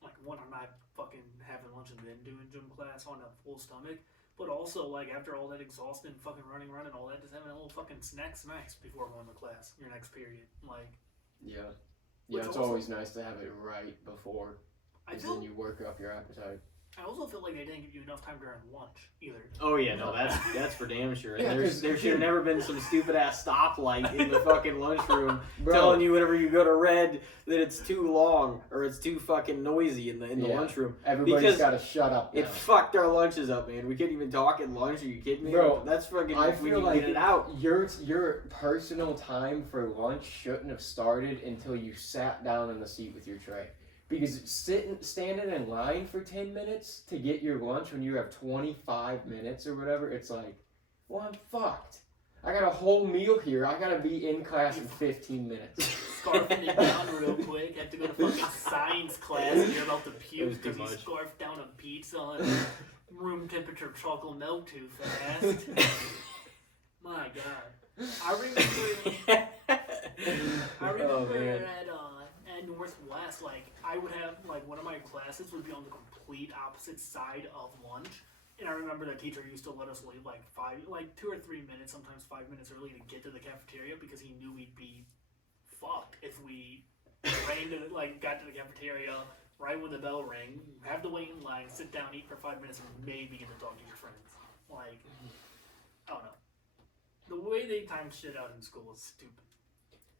like, one, I'm not fucking having lunch and then doing gym class on a full stomach, but also, like, after all that exhausting fucking running around and all that, just having a little fucking snacks before going to class, your next period. Like, Yeah. Which Yeah, it's also- always nice to have it right before. I Because feel, then you work up your appetite. I also feel like they didn't give you enough time during lunch either. Oh yeah, no, that's for damn sure. And Yeah, 'cause- there should have never been some stupid ass stoplight in the fucking lunchroom Bro, telling you whenever you go to red that it's too long or it's too fucking noisy in the Yeah. lunchroom. everybody's because got to shut up now. It fucked our lunches up, man. We couldn't even talk at lunch. Are you kidding me? Bro, That's fucking. I when feel you like get it out. your personal time for lunch shouldn't have started until you sat down in the seat with your tray. Because standing in line for 10 minutes to get your lunch when you have 25 minutes or whatever, it's like, well, I'm fucked. I got a whole meal here. I gotta be in class in 15 minutes. Scarfing it down real quick. Have to go to fucking science class and you're about to puke because you scarfed down a pizza and room temperature chocolate milk too fast. My God. I remember at Northwest, like, I would have, like, one of my classes would be on the complete opposite side of lunch. And I remember that teacher used to let us leave, like, 2 or 3 minutes, sometimes 5 minutes early to get to the cafeteria because he knew we'd be fucked if we got to the cafeteria right when the bell rang, have to wait in line, sit down, eat for 5 minutes, and maybe get to talk to your friends. Like, I don't know. The way they time shit out in school is stupid.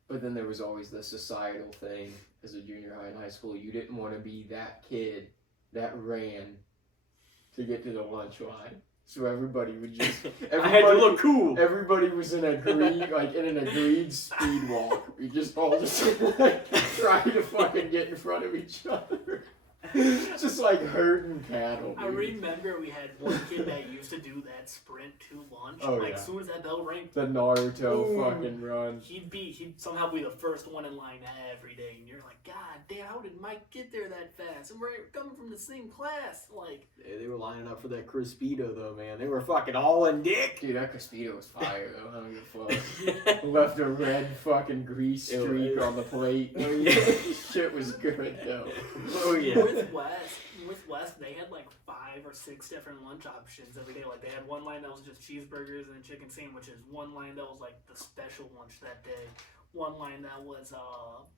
But then there was always the societal thing as a junior high and high school. You didn't want to be that kid that ran to get to the lunch line. So everybody would just... I had to look cool. Everybody was in an agreed speed walk. We just all trying to fucking get in front of each other. Just like herding cattle. I remember we had one kid that used to do that sprint to lunch. Oh, like, yeah. as soon as that bell rang, The Naruto fucking run. he'd somehow be the first one in line every day, and you're like, God damn, how did Mike get there that fast? And we're coming from the same class. Like, They were lining up for that Crispito though, man. They were fucking all in dick. Dude, that Crispito was fire though. I don't give a fuck. Left a red fucking grease streak on the plate. Oh, yeah. Shit was good though. Oh yeah. Northwest, they had like 5 or 6 different lunch options every day. Like, they had one line that was just cheeseburgers and chicken sandwiches, one line that was like the special lunch that day, one line that was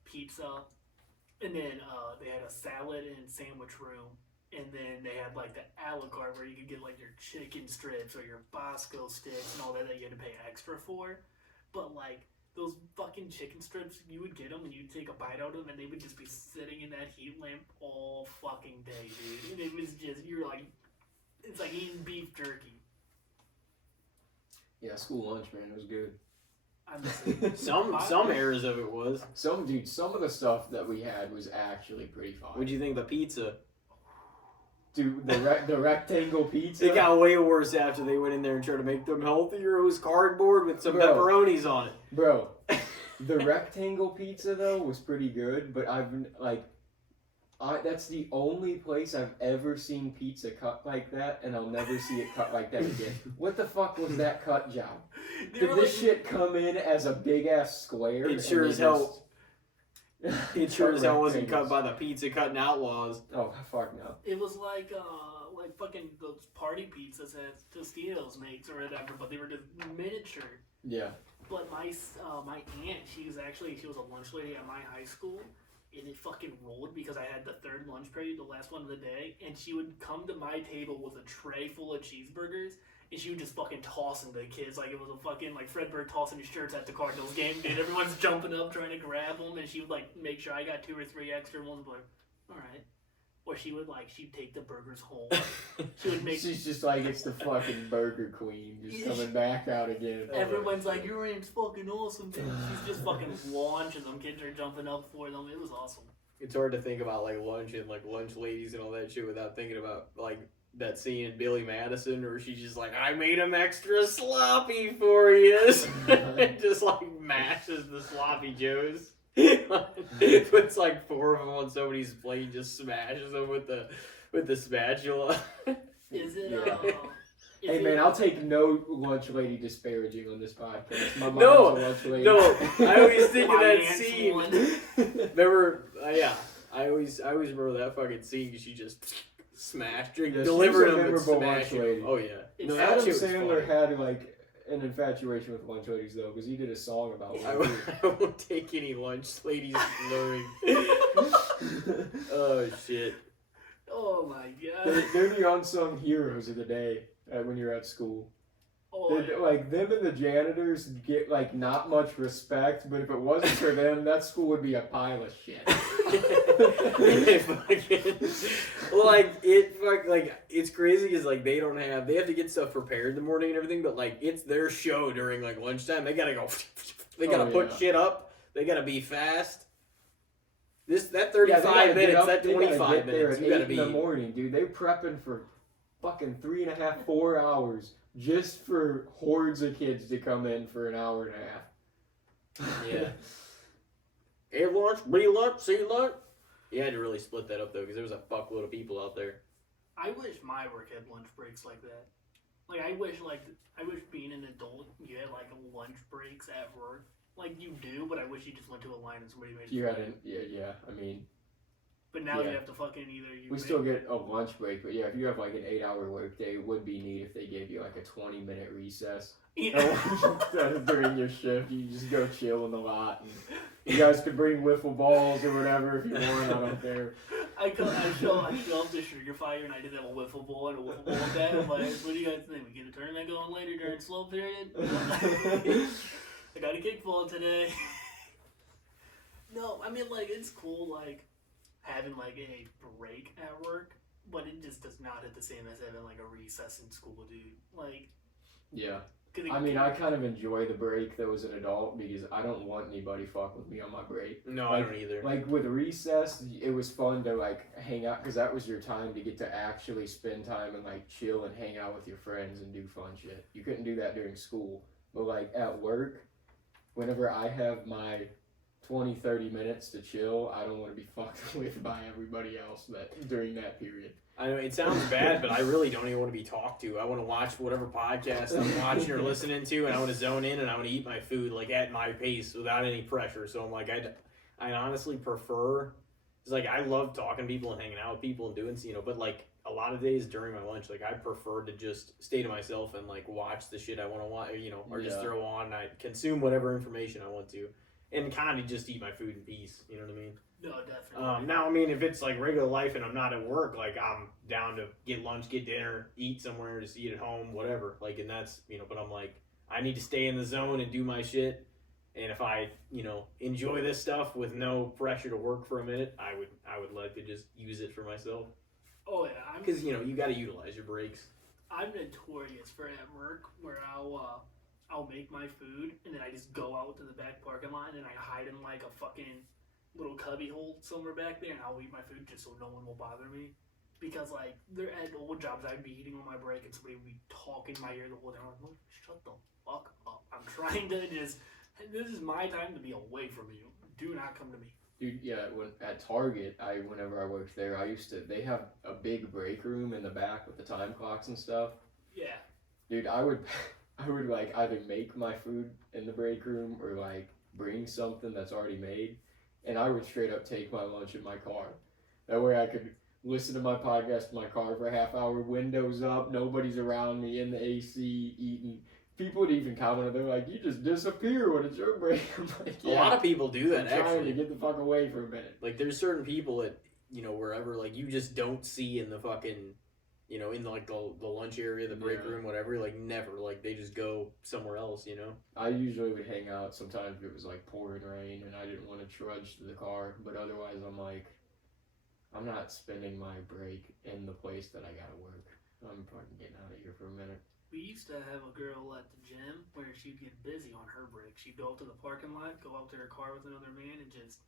pizza, and then they had a salad and sandwich room, and then they had like the a la carte where you could get like your chicken strips or your Bosco sticks and all that you had to pay extra for. But like, those fucking chicken strips, you would get them and you'd take a bite out of them and they would just be sitting in that heat lamp all fucking day, dude. And it was just, you're like, it's like eating beef jerky. Yeah, school lunch, man, it was good. I'm just Some eras of it was. Some of the stuff that we had was actually pretty fun. What'd you think of the pizza? Dude, the rectangle pizza. It got way worse after they went in there and tried to make them healthier. It was cardboard with some Bro. pepperonis on it. Bro, the rectangle pizza though was pretty good, but I've been like, that's the only place I've ever seen pizza cut like that, and I'll never see it cut like that again. What the fuck was that cut job? Did this shit come in as a big ass square? It sure and as they hell. just- It sure as hell wasn't rectangles. cut by the pizza cutting outlaws. Oh fuck no. It was like fucking those party pizzas that Tostitos makes or whatever, but they were just miniature. Yeah. But my aunt, she was a lunch lady at my high school, and it fucking rolled because I had the third lunch period, the last one of the day, and she would come to my table with a tray full of cheeseburgers, and she would just fucking toss them to the kids like it was a fucking, like, Fred Bird tossing his shirts at the Cardinals game, dude. Everyone's jumping up trying to grab them, and she would, like, make sure I got 2 or 3 extra ones, but, alright. Or she'd take the burgers home. She would make... She's just like, it's the fucking Burger Queen just coming back out again. Everyone's like, your name's fucking awesome, dude. She's just fucking launching them. Kids are jumping up for them. It was awesome. It's hard to think about like lunch and like lunch ladies and all that shit without thinking about like that scene in Billy Madison where she's just like, I made them extra sloppy for you. Just like mashes the sloppy joes. Puts like 4 of them on somebody's plate, just smashes them with the spatula. Is it, Yeah. is Hey it- man, I'll take no lunch lady disparaging on this podcast. My mom's No, a lunch lady. No, I always think of that Finance scene. one. Remember, yeah, I always remember that fucking scene because she just smashed, Yeah, she delivered was a them and memorable smashed lunch lady. them. Oh yeah, It's no, that Adam shit was Sandler funny. had like an infatuation with lunch ladies though, because he did a song about I one. won't take any lunch ladies slurring. Oh shit. Oh my they're, god. they're the unsung heroes of the day when you're at school. Oh, They're, like them and the janitors get like not much respect, but if it wasn't for them, that school would be a pile of shit. It's crazy because like they have to get stuff prepared in the morning and everything, but like it's their show during like lunchtime. They gotta go. They gotta Oh, put yeah. shit up. They gotta be fast. That 35 minutes, that 25 minutes, you gotta in be. the morning, dude. They're prepping for fucking 3.5, 4 hours just for hordes of kids to come in for an hour and a half. Yeah. A lunch, B lunch, C lunch. You had to really split that up though, because there was a fuckload of people out there. I wish my work had lunch breaks like that. Like I wish being an adult you had like lunch breaks at work. Like you do, but I wish you just went to a line and somebody made. You hadn't, yeah. I mean, but now yeah. you have to fucking either. we still get a lunch break, but yeah, if you have like an 8-hour workday, it would be neat if they gave you like a 20-minute recess. Yeah. During your shift, you just go chill in the lot. And you guys could bring wiffle balls or whatever if you want. I don't care. I show up to Sugar Fire and I just have a wiffle ball and a wiffle ball bat. I'm like, what do you guys think? We get a tournament going later during slow period? I got a kickball today. No, I mean, like, it's cool, like, having, like, a break at work, but it just does not hit the same as having, like, a recess in school, dude. Like, yeah. I mean, I kind of enjoy the break, though, as an adult, because I don't want anybody fucking with me on my break. No, like, I don't either. Like, with recess, it was fun to, like, hang out, because that was your time to get to actually spend time and, like, chill and hang out with your friends and do fun shit. You couldn't do that during school. But, like, at work, whenever I have my 20-30 minutes to chill, I don't want to be fucked with by everybody else during that period. I know it sounds bad, but I really don't even want to be talked to. I want to watch whatever podcast I'm watching or listening to, and I want to zone in and I want to eat my food like at my pace without any pressure. So I'm like, I honestly prefer. It's like I love talking to people and hanging out with people and doing, but like a lot of days during my lunch, like I prefer to just stay to myself and like watch the shit I want to watch, or just throw on. And I consume whatever information I want to, and kind of just eat my food in peace. You know what I mean? No, definitely. Now, I mean, if it's like regular life and I'm not at work, like I'm down to get lunch, get dinner, eat somewhere, just eat at home, whatever. Like, and that's, but I'm like, I need to stay in the zone and do my shit. And if I, enjoy this stuff with no pressure to work for a minute, I would like to just use it for myself. Oh yeah, because you got to utilize your breaks. I'm notorious for at work where I'll make my food and then I just go out to the back parking lot and I hide in like a fucking little cubby hole somewhere back there and I'll eat my food just so no one will bother me. Because like they're at old jobs, I'd be eating on my break and somebody would be talking in my ear the whole time. I'm like, shut the fuck up! I'm trying to just. This is my time to be away from you. Do not come to me. Dude, yeah, at Target, whenever I worked there, they have a big break room in the back with the time clocks and stuff. Yeah. Dude, I would like either make my food in the break room or like bring something that's already made, and I would straight up take my lunch in my car. That way I could listen to my podcast in my car for a half hour, windows up, nobody's around me, in the AC, eating. People would even comment, they're like, you just disappear when it's your break. I'm like, yeah. A lot of people do that, I'm actually. trying to get the fuck away for a minute. Like, there's certain people that, wherever, like, you just don't see in the fucking, in, like, the lunch area, the break room, whatever, like, never. Like, they just go somewhere else, I usually would hang out sometimes if it was, like, pouring rain and I didn't want to trudge to the car. But otherwise, I'm like, I'm not spending my break in the place that I gotta work. I'm fucking getting out of here for a minute. We used to have a girl at the gym where she'd get busy on her break. She'd go up to the parking lot, go out to her car with another man, and just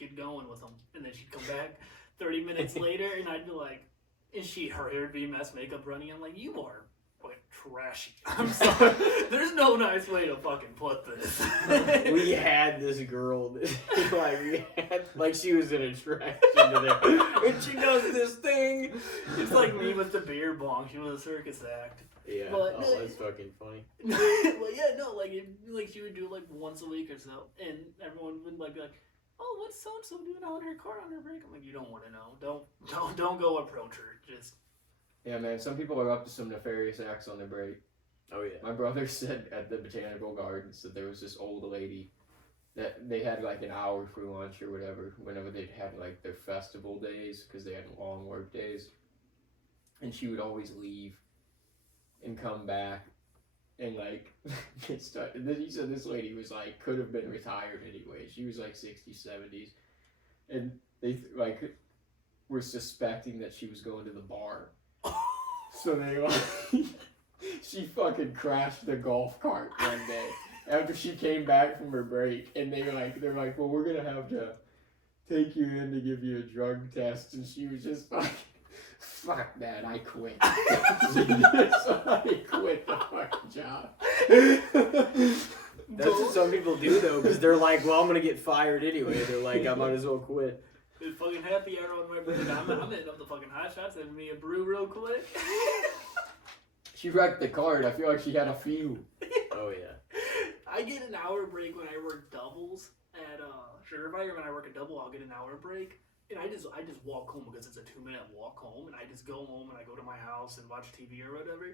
get going with him. And then she'd come back 30 minutes later, and I'd be like, her hair would be a mess, makeup running. I'm like, you are like trashy. I'm sorry. There's no nice way to fucking put this. We had this girl that, she was an attraction to them. And she does this thing. It's like me with the beer bong. She was a circus act. Yeah, but, that's fucking funny. Well, yeah, no, like she would do like once a week or so, and everyone would like be like, "Oh, what's so and so doing on her car on her break?" I'm like, "You don't want to know. Don't go approach her. Just." Yeah, man. Some people are up to some nefarious acts on their break. Oh yeah. My brother said at the Botanical Gardens that there was this old lady that they had like an hour for lunch or whatever whenever they'd had like their festival days because they had long work days, and she would always leave and come back and like get started. He said this lady was like could have been retired anyway. She was like 60s, 70s, and they were suspecting that she was going to the bar. So they she fucking crashed the golf cart one day after she came back from her break, and they're like, well, we're gonna have take you in to give you a drug test, and she was just like, fuck that, I quit. So I quit the fucking job. That's what some people do though, because they're like, well, I'm gonna get fired anyway. They're like, I might as well quit. It's fucking happy hour on my birthday. I'm hitting up the fucking hot shots and me a brew real quick. She wrecked the card. I feel like she had a few. Oh yeah. I get an hour break when I work doubles at Sugar Fire. When I work a double, I'll get an hour break. And I just walk home because it's a 2-minute walk home. And I just go home and I go to my house and watch TV or whatever.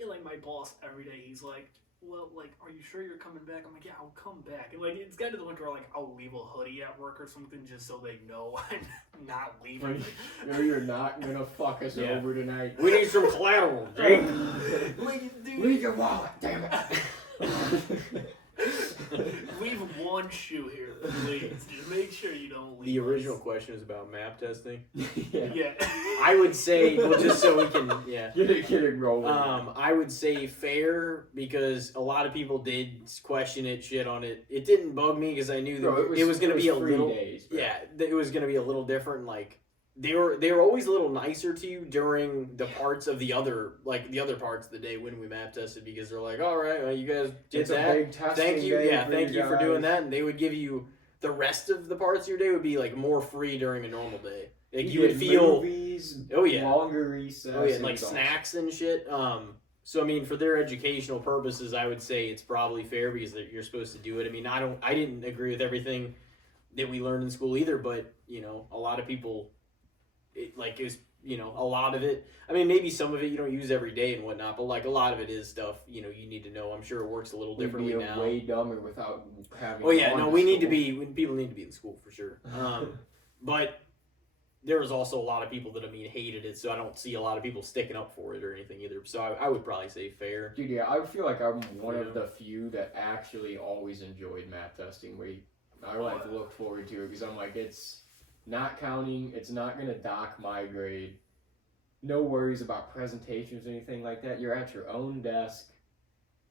And like my boss every day, he's like, well, like, are you sure you're coming back? I'm like, yeah, I'll come back. And like, it's gotten to the point where like I'll leave a hoodie at work or something just so they know I'm not leaving. No, you're not gonna fuck us Yeah. over tonight. We need some collateral, Jake. Like, dude, Leave your wallet, damn it. leave one shoe here, please. Just make sure you don't leave. The original question is about map testing. Yeah. I would say, well, just so we can, yeah. Get it rolling. I would say fair because a lot of people did question it, shit on it. It didn't bug me because I knew that Bro, it was going to be a 3 little, days, bro. yeah, it was going to be a little different. Like they were always a little nicer to you during the parts of the other parts of the day when we map tested because they're like, all right, well, you guys did It's a that. big testing Thank you, day yeah, for thank you for guys. doing that. And they would give you the rest of the parts of your day would be like more free during a normal day. Like you would get feel. movies, Oh, yeah. longer recess. Oh yeah, like it's all- snacks and shit. So I mean, for their educational purposes, I would say it's probably fair because you're supposed to do it. I mean, I didn't agree with everything that we learned in school either, but you know, a lot of people, it was a lot of it. I mean, maybe some of it you don't use every day and whatnot, but like a lot of it is stuff you need to know. I'm sure it works a little We'd differently be now. way dumber without having. Oh yeah, gone no, to we need to school. people need to be in school for sure. But there was also a lot of people that hated it, so I don't see a lot of people sticking up for it or anything either. So I would probably say fair. Dude, yeah, I feel like I'm one Yeah. of the few that actually always enjoyed map testing. I like look forward to it because I'm like, it's not counting, it's not gonna dock my grade. No worries about presentations or anything like that. You're at your own desk,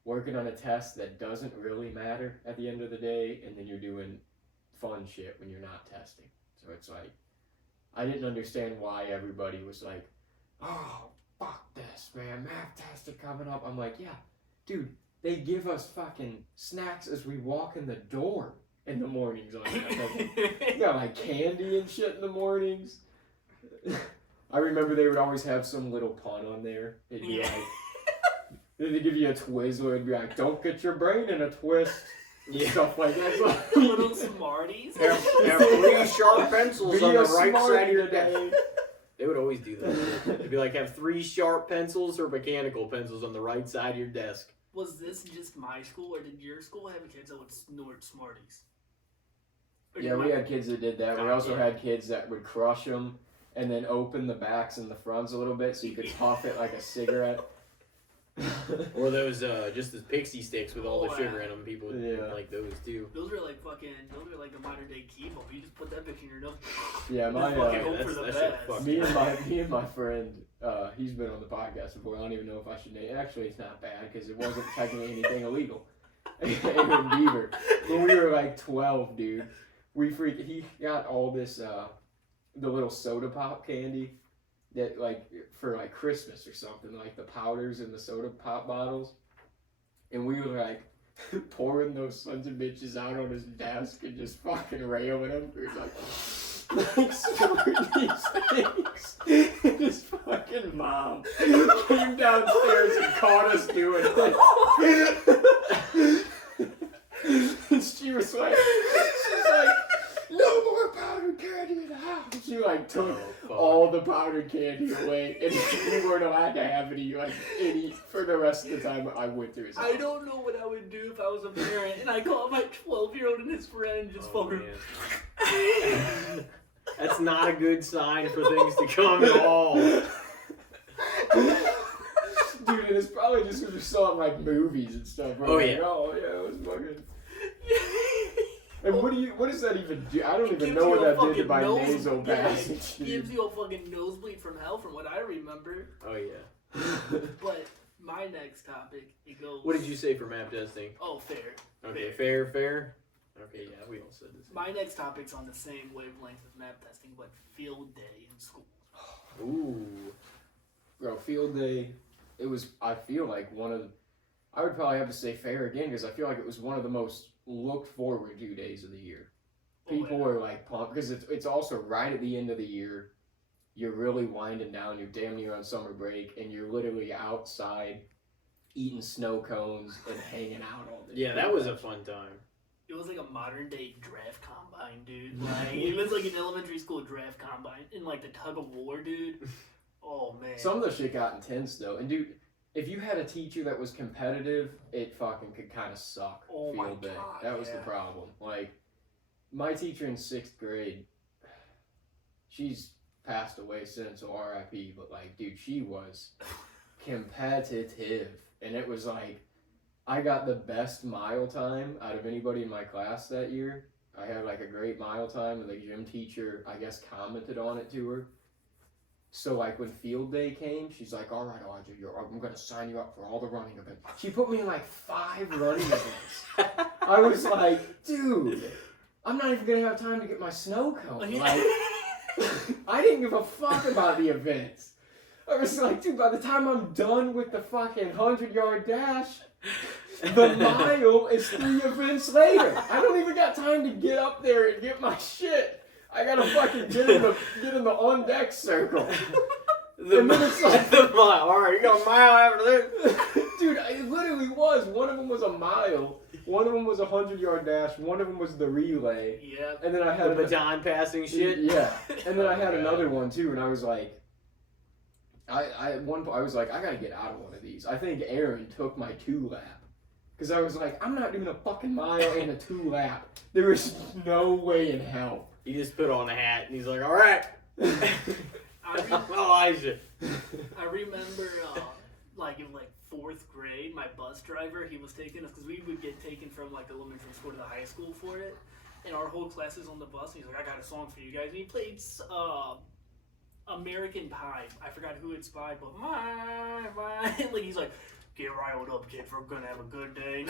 working on a test that doesn't really matter at the end of the day, and then you're doing fun shit when you're not testing. So it's like, I didn't understand why everybody was like, oh, fuck this, man, math testing coming up. I'm like, yeah, dude, they give us fucking snacks as we walk in the door in the mornings. You got like candy and shit in the mornings. I remember they would always have some little pun on there. It'd be like, they'd give you a Twizzler and be like, don't get your brain in a twist. Yeah. Stuff like that. It's like, Little Smarties. Have 3 sharp pencils be on the a right smarty side of your desk. today. They would always do that. They'd be like, have 3 sharp pencils or mechanical pencils on the right side of your desk. Was this just my school, or did your school have kids that would snort Smarties? Or Yeah, did we my- had kids that did that. We God, also yeah. had kids that would crush them and then open the backs and the fronts a little bit so you could puff it like a cigarette. Or those just the pixie sticks with all the Oh, sugar yeah. in them. People would Yeah. like those too. Those are like the modern day Kibo. You just put that bitch in your nose. Yeah, my Just fucking uh, hope that's- for the that shit best. fucked me and my friend, he's been on the podcast before. I don't even know if I should name. Actually, it's not bad because it wasn't technically anything illegal. Aaron Beaver. When we were like 12, dude, he got all this the little soda pop candy that like for like Christmas or something, like the powders in the soda pop bottles, and we were like pouring those sons of bitches out on his desk and just fucking railing him. We were like storing these things. And his fucking mom came downstairs and caught us doing it. And she was like, no more powdered candy in the house. She like took Oh, fuck. all the powdered candy away, and we weren't allowed to have any for the rest of the time I went through his house. I don't know what I would do if I was a parent and I called my 12-year-old and his friend just Oh, fucking. man. That's not a good sign for things to come at all. Dude, and it's probably just because we saw it in like movies and stuff. We're Oh, like, yeah. oh yeah, it was fucking. And what does that even do? I don't It even gives know you what a that did fucking to my nose- nasal yeah, passage. It gives you a fucking nosebleed from hell, from what I remember. Oh yeah. But my next topic, it goes. What did you say for map testing? Oh, fair. Okay, fair. Okay, yeah, we all said this. My next topic's on the same wavelength as map testing, but field day in school. Ooh. Bro, field day, it was, I feel like I would probably have to say fair again, because I feel like it was one of the most looked forward to days of the year. People were like pumped, because it's also right at the end of the year. You're really winding down, you're damn near on summer break, and you're literally outside eating snow cones and hanging out all day. Yeah, that was a fun time. It was like a modern day draft combine, dude. Like it was like an elementary school draft combine, and like the tug of war, dude. Oh man. Some of the shit got intense though, and dude, if you had a teacher that was competitive, it fucking could kind of suck. Oh my field day. God, That was the yeah. problem. Like my teacher in 6th grade, she's passed away since, so R.I.P. But like, dude, she was competitive, and it was like. I got the best mile time out of anybody in my class that year. I had like a great mile time, and the gym teacher, I guess, commented on it to her. So like when field day came, she's like, "All right, Audrey, I'm gonna sign you up for all the running events." She put me in like 5 running events. I was like, "Dude, I'm not even gonna have time to get my snow cone." Like, I didn't give a fuck about the events. I was like, dude, by the time I'm done with the fucking 100-yard dash, the mile is 3 events later. I don't even got time to get up there and get my shit. I gotta fucking get in the on deck circle. And then it's like the mile. All right, you got a mile after this. Dude, it literally was. One of them was a mile. One of them was a 100-yard dash. One of them was the relay. Yeah. And then I had The baton passing shit. Yeah. And then I had Oh, God. another one too, and I was like, I at one point I was like, I gotta get out of one of these. I think Aaron took my 2-lap. Because I was like, I'm not doing a fucking mile and a 2-lap. There is no way in hell. He just put on a hat and he's like, all right. Elijah. I remember, like in like 4th grade, my bus driver, he was taking us because we would get taken from like elementary school to the high school for it, and our whole class is on the bus. And he's like, "I got a song for you guys." And he played American Pie. I forgot who it's by, but my like he's like, "Get riled up, kids. We're gonna have a good day."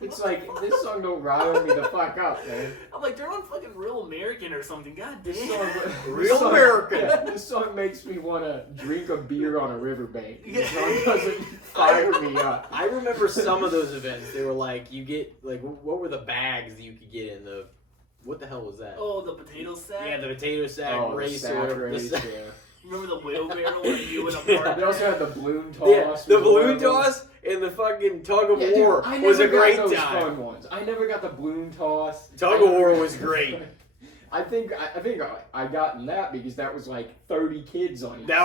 It's like, this song don't rile me the fuck up, man. I'm like, they're on fucking Real American or something. God damn. This song, Real American. Yeah, this song makes me want to drink a beer on a riverbank. This Yeah. song doesn't fire me up. I remember some of those events. They were like, you get, like, what were the bags that you could get in the, what the hell was that? Oh, the potato sack. Yeah, the potato sack Oh, the race sack or whatever. race, The sack- yeah. Remember the wheelbarrow where you and a Yeah. partner? They also had the balloon toss. Yeah, the was one balloon of them. toss and the fucking tug of Yeah, dude, war I was a never got great those time. fun ones. I never got the balloon toss. Tug of war was great. I think I got in that because that was like 30 kids on each That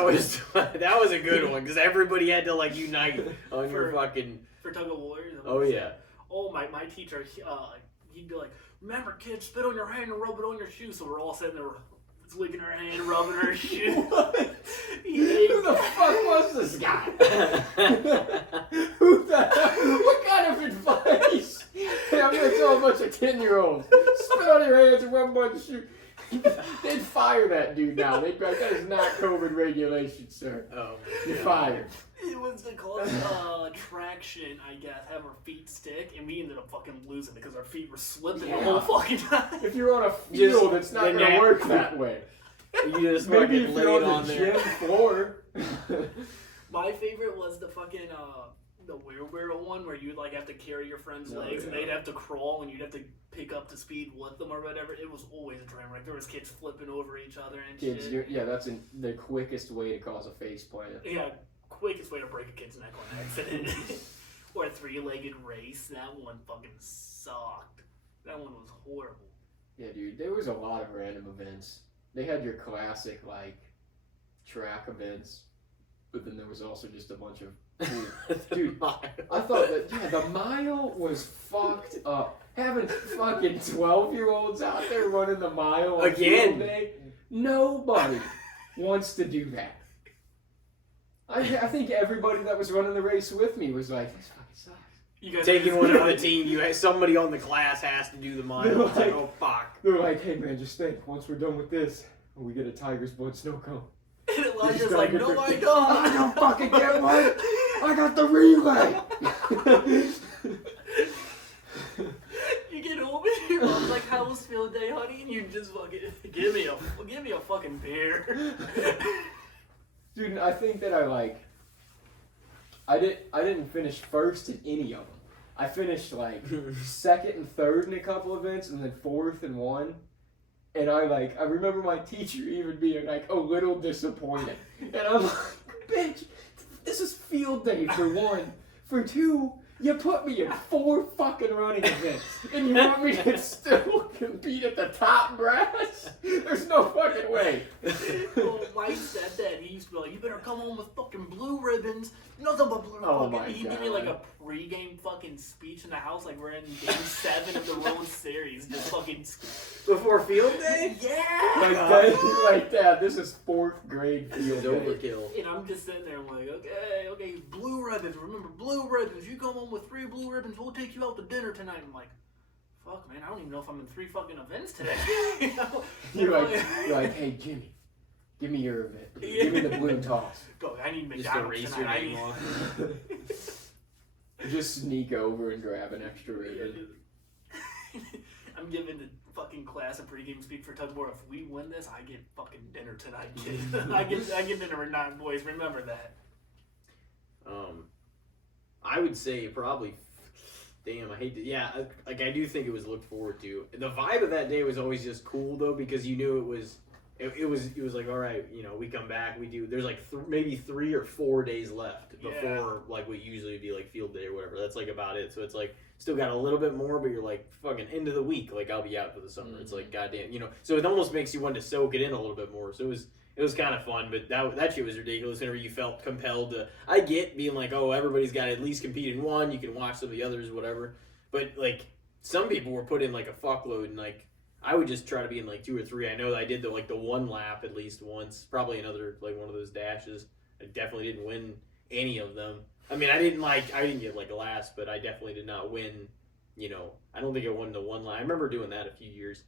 side. was a good one because everybody had to like unite on your fucking. For tug of war. Oh yeah. Oh my teacher, he'd be like, "Remember, kids, spit on your hand and rub it on your shoe." So we're all sitting there, licking our hand, rubbing our shoe. What? Who the fuck was this guy? Who the hell? What kind of advice? Hey, I'm gonna tell a bunch of 10-year-olds, spit on your hands and rub them on the shoe. They'd fire that dude now. They'd be like, that is not COVID regulation, sir. Oh. You're yeah. fired. It was the cause traction, I guess, have our feet stick, and we ended up fucking losing because our feet were slipping the whole fucking time. If you're on a field, it's not the gonna nap- work that way. You just Maybe fucking if lay you're it on on the there. gym floor. My favorite was the fucking the wheelbarrow one where you'd like have to carry your friend's Oh, legs and yeah. they'd have to crawl and you'd have to pick up the speed with them or whatever. It was always a train wreck. There was kids flipping over each other and Kids, shit. yeah, that's the quickest way to cause a face plant. Yeah, quickest way to break a kid's neck on accident. Or a 3-legged race. That one fucking sucked. That one was horrible. Yeah, dude, there was a lot of random events. They had your classic, like, track events, but then there was also just a bunch of Dude, I thought that, yeah, the mile was fucked up. Having fucking 12-year-olds out there running the mile on Again. field day, nobody wants to do that. I think everybody that was running the race with me was like, this fucking sucks. You guys Taking one on the team, you have somebody on the class has to do the mile. It's like, oh fuck. They were like, hey man, just think, once we're done with this, we get a Tiger's Blood snow cone. And You Elijah's just like, gotta no, get I the- don't. I don't fucking get one. I got the relay. You get home and your mom how was field day, honey? And you just fucking give me a fucking beer. Dude, I think that I didn't finish first in any of them. I finished like second and third in a couple events, and then fourth in one. And I remember my teacher even being like a little disappointed. And I'm like, bitch, this is field day for one. For two, you put me in 4 fucking running events, and you want me to still compete at the top brass? There's no fucking way. Well, Mike said that. He used to be like, you better come home with fucking blue ribbons. Nothing but blue Oh fucking. my He did me God. like a pre-game fucking speech in the house, like we're in game 7 of the World Series. Just fucking. Before field day? Yeah! Like that. This is 4th grade field It's day. overkill. And I'm just sitting there, I'm like, okay, blue ribbons. Remember, blue ribbons. You come home with 3 blue ribbons, we'll take you out to dinner tonight. I'm like, fuck, man, I don't even know if I'm in 3 fucking events today. You know? You're like, hey, Jimmy, give me your event. Give me the blue toss. Go, I need Just to McDonald's erase your tonight. I name need... off. Just sneak over and grab an extra ribbon. I'm giving the fucking class a pregame speech for Tug of War. If we win this, I get fucking dinner tonight, kid. I get dinner at 9, boys. Remember that. I would say probably. Damn, I hate to. Yeah, I do think it was looked forward to. The vibe of that day was always just cool though, because you knew it was. It was like, all right, we come back, we do. There's like maybe 3 or 4 days left before like what usually would be like field day or whatever. That's like about it. So it's like still got a little bit more, but you're like fucking end of the week. Like I'll be out for the summer. It's like goddamn, So it almost makes you want to soak it in a little bit more. So it was kind of fun, but that shit was ridiculous. Whenever you felt compelled to, I get being like, oh, everybody's got to at least compete in one. You can watch some of the others, whatever. But like some people were put in like a fuckload, and like I would just try to be in like 2 or 3. I know that I did the 1 lap at least once, probably another like one of those dashes. I definitely didn't win any of them. I mean, I didn't get like last, but I definitely did not win. I don't think I won the 1 lap. I remember doing that a few years.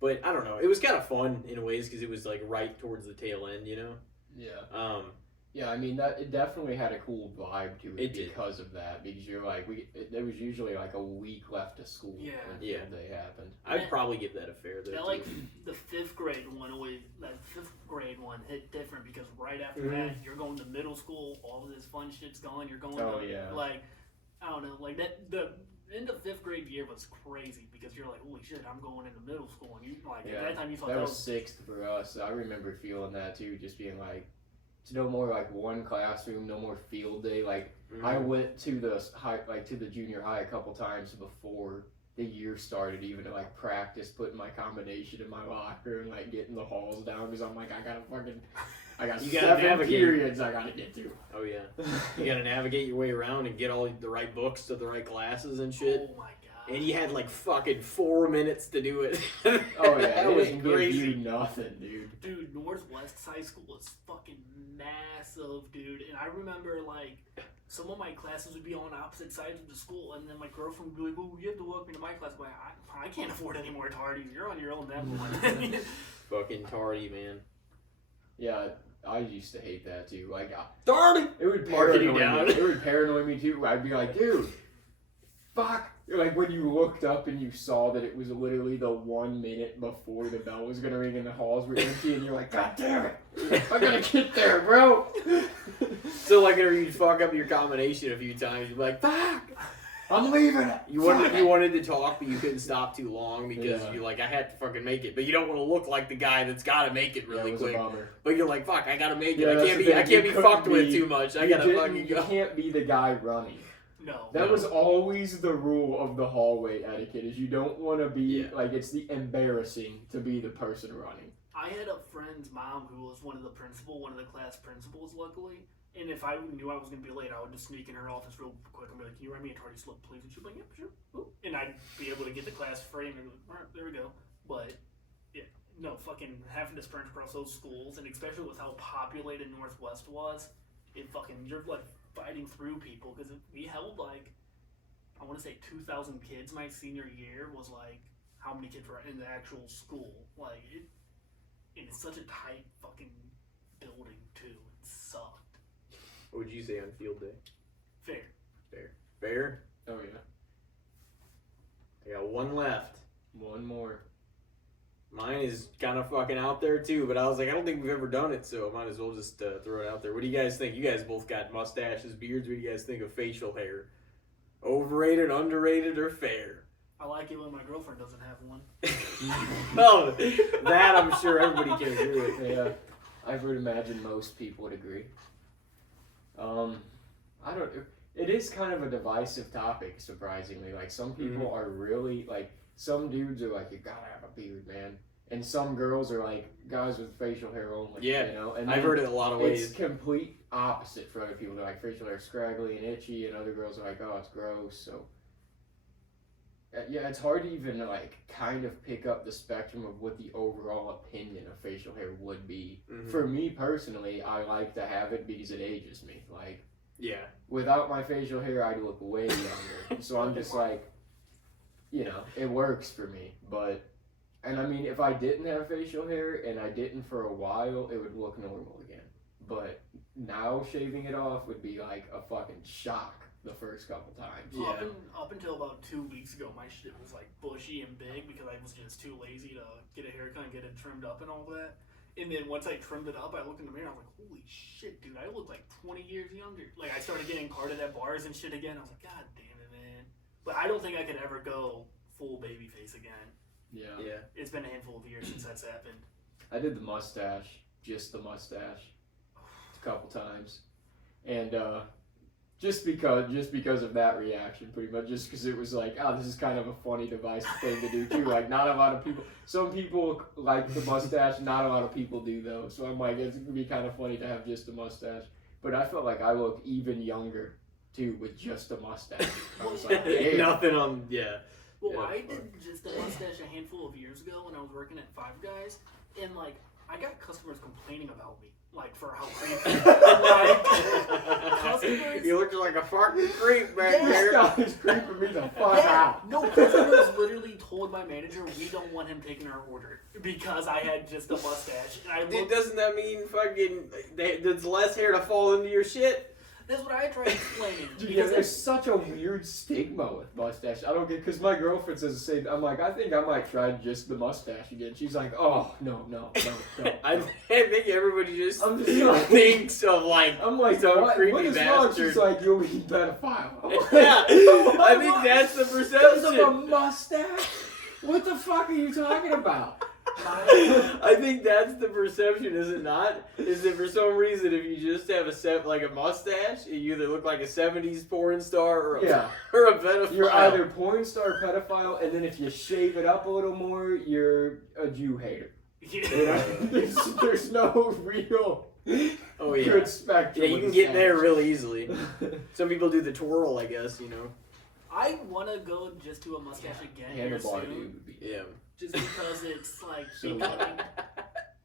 But I don't know. It was kind of fun in ways because it was like right towards the tail end, Yeah. Yeah, I mean it definitely had a cool vibe to it, It did. because of that. Because you're like there was usually like a week left of school when field day happened. I'd probably give that a fair though. That like the 5th grade one hit different because right after that you're going to middle school. All of this fun shit's going. You're going. Oh, to, yeah. Like I don't know. Like that the end of 5th grade year was crazy because you're like, holy shit, I'm going into middle school, and you like at that time you thought that was 6th for us. I remember feeling that too, just being like, it's no more like one classroom, no more field day. Like I went to the to the junior high a couple times before the year started, even to like practice putting my combination in my locker and like getting the halls down because I'm like, I got You gotta 7 navigate. periods I gotta get to. Oh yeah, you gotta navigate your way around and get all the right books to the right classes and shit. Oh my god. And you had like fucking 4 minutes to do it. Oh yeah, that it was didn't give crazy. you nothing, dude. Dude, Northwest High School is fucking massive, dude. And I remember, like, some of my classes would be on opposite sides of the school, and then my girlfriend would be like, well, you have to walk me to my class. But I can't afford any more tardies. You're on your own that one. Fucking tardy, man. Yeah, I used to hate that too. Like, Tardy. it would Marking you paranoid down. me. It would paranoid me too. I'd be like, dude, fuck. Like when you looked up and you saw that it was literally the 1 minute before the bell was gonna ring and the halls were empty, and you're like, God damn it, I gotta get there, bro. So like, whenever you'd fuck up your combination a few times, you'd be like, "Fuck!" I'm leaving it. You wanted to talk, but you couldn't stop too long because Yeah. you're like, I had to fucking make it. But you don't want to look like the guy that's got to make it That really was a quick. bummer. But you're like, fuck, I gotta make it. Yeah, I that's can't the be thing. fucked You with couldn't too be- much. I You gotta didn't- fucking You go. can't be the guy running. No. That was always the rule of the hallway etiquette. Is you don't want to be Yeah. like, it's the embarrassing to be the person running. I had a friend's mom who was one of the class principals, luckily. And if I knew I was going to be late, I would just sneak in her office real quick and be like, can you write me a tardy slip, please? And she'd be like, yeah, sure. Ooh. And I'd be able to get the class free, and I'd be like, all right, there we go. But, yeah, no, fucking having to sprint across those schools, and especially with how populated Northwest was, you're, like, fighting through people, because we held, like, I want to say 2,000 kids my senior year was, like, how many kids were in the actual school. Like, and it's such a tight fucking building, too. It sucked. What would you say on field day? Fair. Fair. Oh yeah. I got one left. One more. Mine is kind of fucking out there too, but I was like, I don't think we've ever done it, so I might as well just throw it out there. What do you guys think? You guys both got mustaches, beards. What do you guys think of facial hair? Overrated, underrated, or fair? I like it when my girlfriend doesn't have one. Oh, that I'm sure everybody can agree with. Yeah, I would imagine most people would agree. I don't. It is kind of a divisive topic, surprisingly. Like some people are really like. Some dudes are like, you gotta have a beard, man. And some girls are like, guys with facial hair only. Yeah, you know. And I've heard it a lot of ways. It's complete opposite for other people. They're like, facial hair scraggly and itchy, and other girls are like, oh, it's gross. So. Yeah, it's hard to even like kind of pick up the spectrum of what the overall opinion of facial hair would be. Mm-hmm. For me personally, I like to have it because it ages me. Like, Yeah. without my facial hair, I'd look way younger. So I'm just like, you know, it works for me. But, and I mean, if I didn't have facial hair and I didn't for a while, it would look normal again. But now shaving it off would be like a fucking shock. The first couple times. Yeah. Up until about 2 weeks ago, my shit was like bushy and big because I was just too lazy to get a haircut and get it trimmed up and all that. And then once I trimmed it up, I looked in the mirror and I was like, holy shit, dude, I look like 20 years younger. Like, I started getting carded at bars and shit again. I was like, god damn it, man. But I don't think I could ever go full baby face again. Yeah. Yeah. It's been a handful of years since that's happened. I did the mustache, just the mustache, a couple times. And, just because of that reaction, pretty much, just because it was like, oh, this is kind of a funny divisive thing to do too. Like, not a lot of people. Some people like the mustache, not a lot of people do though. So I'm like, it's gonna be kind of funny to have just a mustache. But I felt like I looked even younger too with just a mustache. I was like, damn. Nothing on. Yeah. Well, Yeah, I did just a mustache a handful of years ago when I was working at Five Guys, and like, I got customers complaining about me. Like, for how creepy. Like, customers. You look like a fucking creep back Yeah. This there. guy is creeping me the fuck Yeah, out. no, customers literally told my manager we don't want him taking our order because I had just a mustache. And I Dude, looked, doesn't that mean fucking there's less hair to fall into your shit? that's what I tried explaining. Dude, yeah, Because there's such a weird stigma with mustache. I don't get, because my girlfriend says the same. I'm like, I think I might try just the mustache again. She's like, oh, no. I think everybody just I'm just like, thinks of like I'm like, some what creepy is wrong? bastard. She's like, you're a pedophile. Yeah, I think that's the Because of a perception. mustache? What the fuck are you talking about? I think that's the perception, is it not? Is that for some reason, if you just have a mustache, you either look like a '70s porn star or a, Yeah. or a pedophile. You're either porn star, pedophile, and then if you shave it up a little more, you're a Jew hater. You know? there's no real Oh yeah. good spectrum. Yeah, you with can the get there stash. really easily. Some people do the twirl, I guess. You know. I want to go just to a mustache again here Handlebar soon. dude would be. Yeah. Just because it's like So becoming.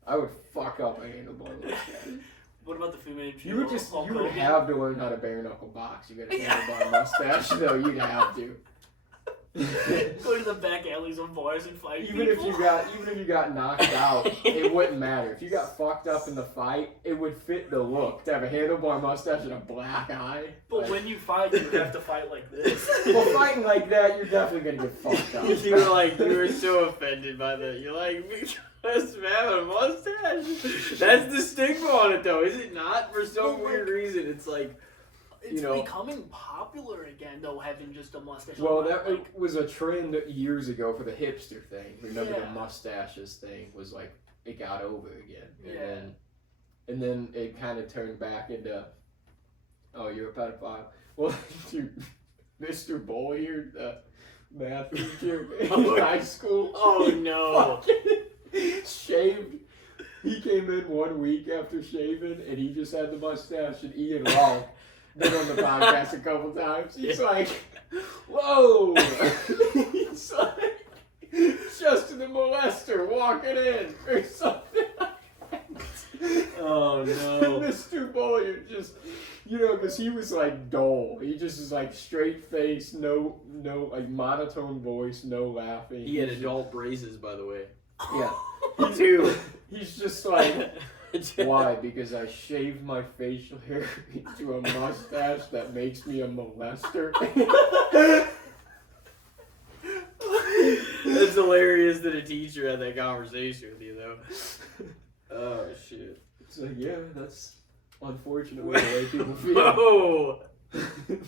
I would fuck up a handlebar mustache. What about the Fu Manchu? You would just Hulk you would Hogan? have to learn how to bare knuckle box. You got a handlebar mustache, though. You'd have to. Go to the back alleys of bars and fight Even if people. you got knocked out, it wouldn't matter. If you got fucked up in the fight, it would fit the look to have a handlebar mustache and a black eye. But Like, when you fight, you have to fight like this. well, fighting like that, you're definitely gonna get fucked up. You were so offended by that. You're like, because of having a mustache. That's the stigma on it, though, is it not? For some Well, weird reason, it's like, It's you know. becoming popular again, though, having just a mustache. Well, I'm that like, was a trend years ago for the hipster thing. Remember the Yeah. mustaches thing was like it got over again, Yeah. and then it kind of turned back into, oh, you're a pedophile. Well, dude, Mr. Boyer, the math teacher in high school. Oh, no. fucking shaved. He came in 1 week after shaving, and he just had the mustache. And Ian Raw been on the podcast a couple times. He's like, "Whoa!" He's like, Justin the molester walking in or something. Oh, no. Mr. Boyer just, because he was like dull. He just is like straight face, no, like monotone voice, no laughing. He had adult braces, by the way. Yeah. Two. He's just like, why? Because I shaved my facial hair into a mustache that makes me a molester. hilarious that a teacher had that conversation with you, though. Oh, shit. So, yeah, that's unfortunately the way people feel. Whoa!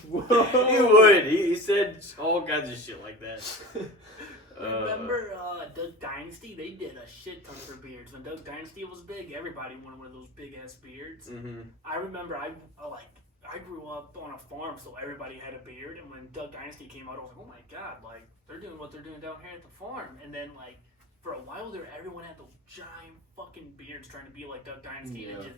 Whoa. He would. He said all kinds of shit like that. Remember Duck Dynasty? They did a shit ton for beards. When Duck Dynasty was big, everybody wanted one of those big ass beards. Mm-hmm. I remember I grew up on a farm, so everybody had a beard. And when Duck Dynasty came out, I was like, oh my god, like they're doing what they're doing down here at the farm. And then like for a while there, everyone had those giant fucking beards trying to be like Duck Dynasty. Yeah. And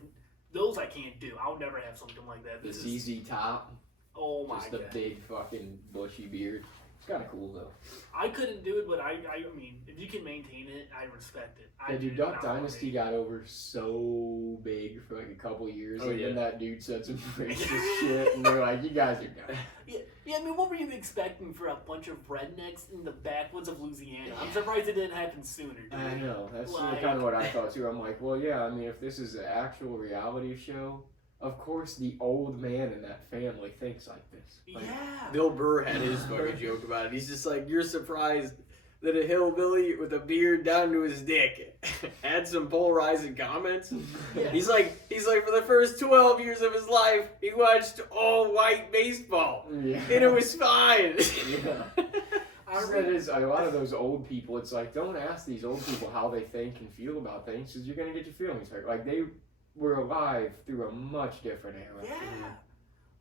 those I can't do. I'll never have something like that. The This is ZZ Top. oh my Just the god. big fucking bushy beard. It's kind of cool, though. I couldn't do it, but I mean, if you can maintain it, I respect it. I Yeah, dude, do Duck not want Dynasty it. got over so big for like a couple years, Oh, and yeah. then that dude said some racist shit, and they're like, "You guys are done." Yeah, I mean, what were you expecting for a bunch of rednecks in the backwoods of Louisiana? I'm surprised it didn't happen sooner, dude. I know. That's Like- kind of what I thought too. I'm like, well, yeah. I mean, if this is an actual reality show, of course the old man in that family thinks like this. Like, Yeah. Bill Burr had his fucking joke about it. He's just like, you're surprised that a hillbilly with a beard down to his dick had some polarizing comments. Yeah. He's like, for the first 12 years of his life, he watched all white baseball, Yeah. and it was fine. Yeah. That is a lot of those old people. It's like, don't ask these old people how they think and feel about things, because you're gonna get your feelings hurt. Like they were alive through a much different era. Yeah.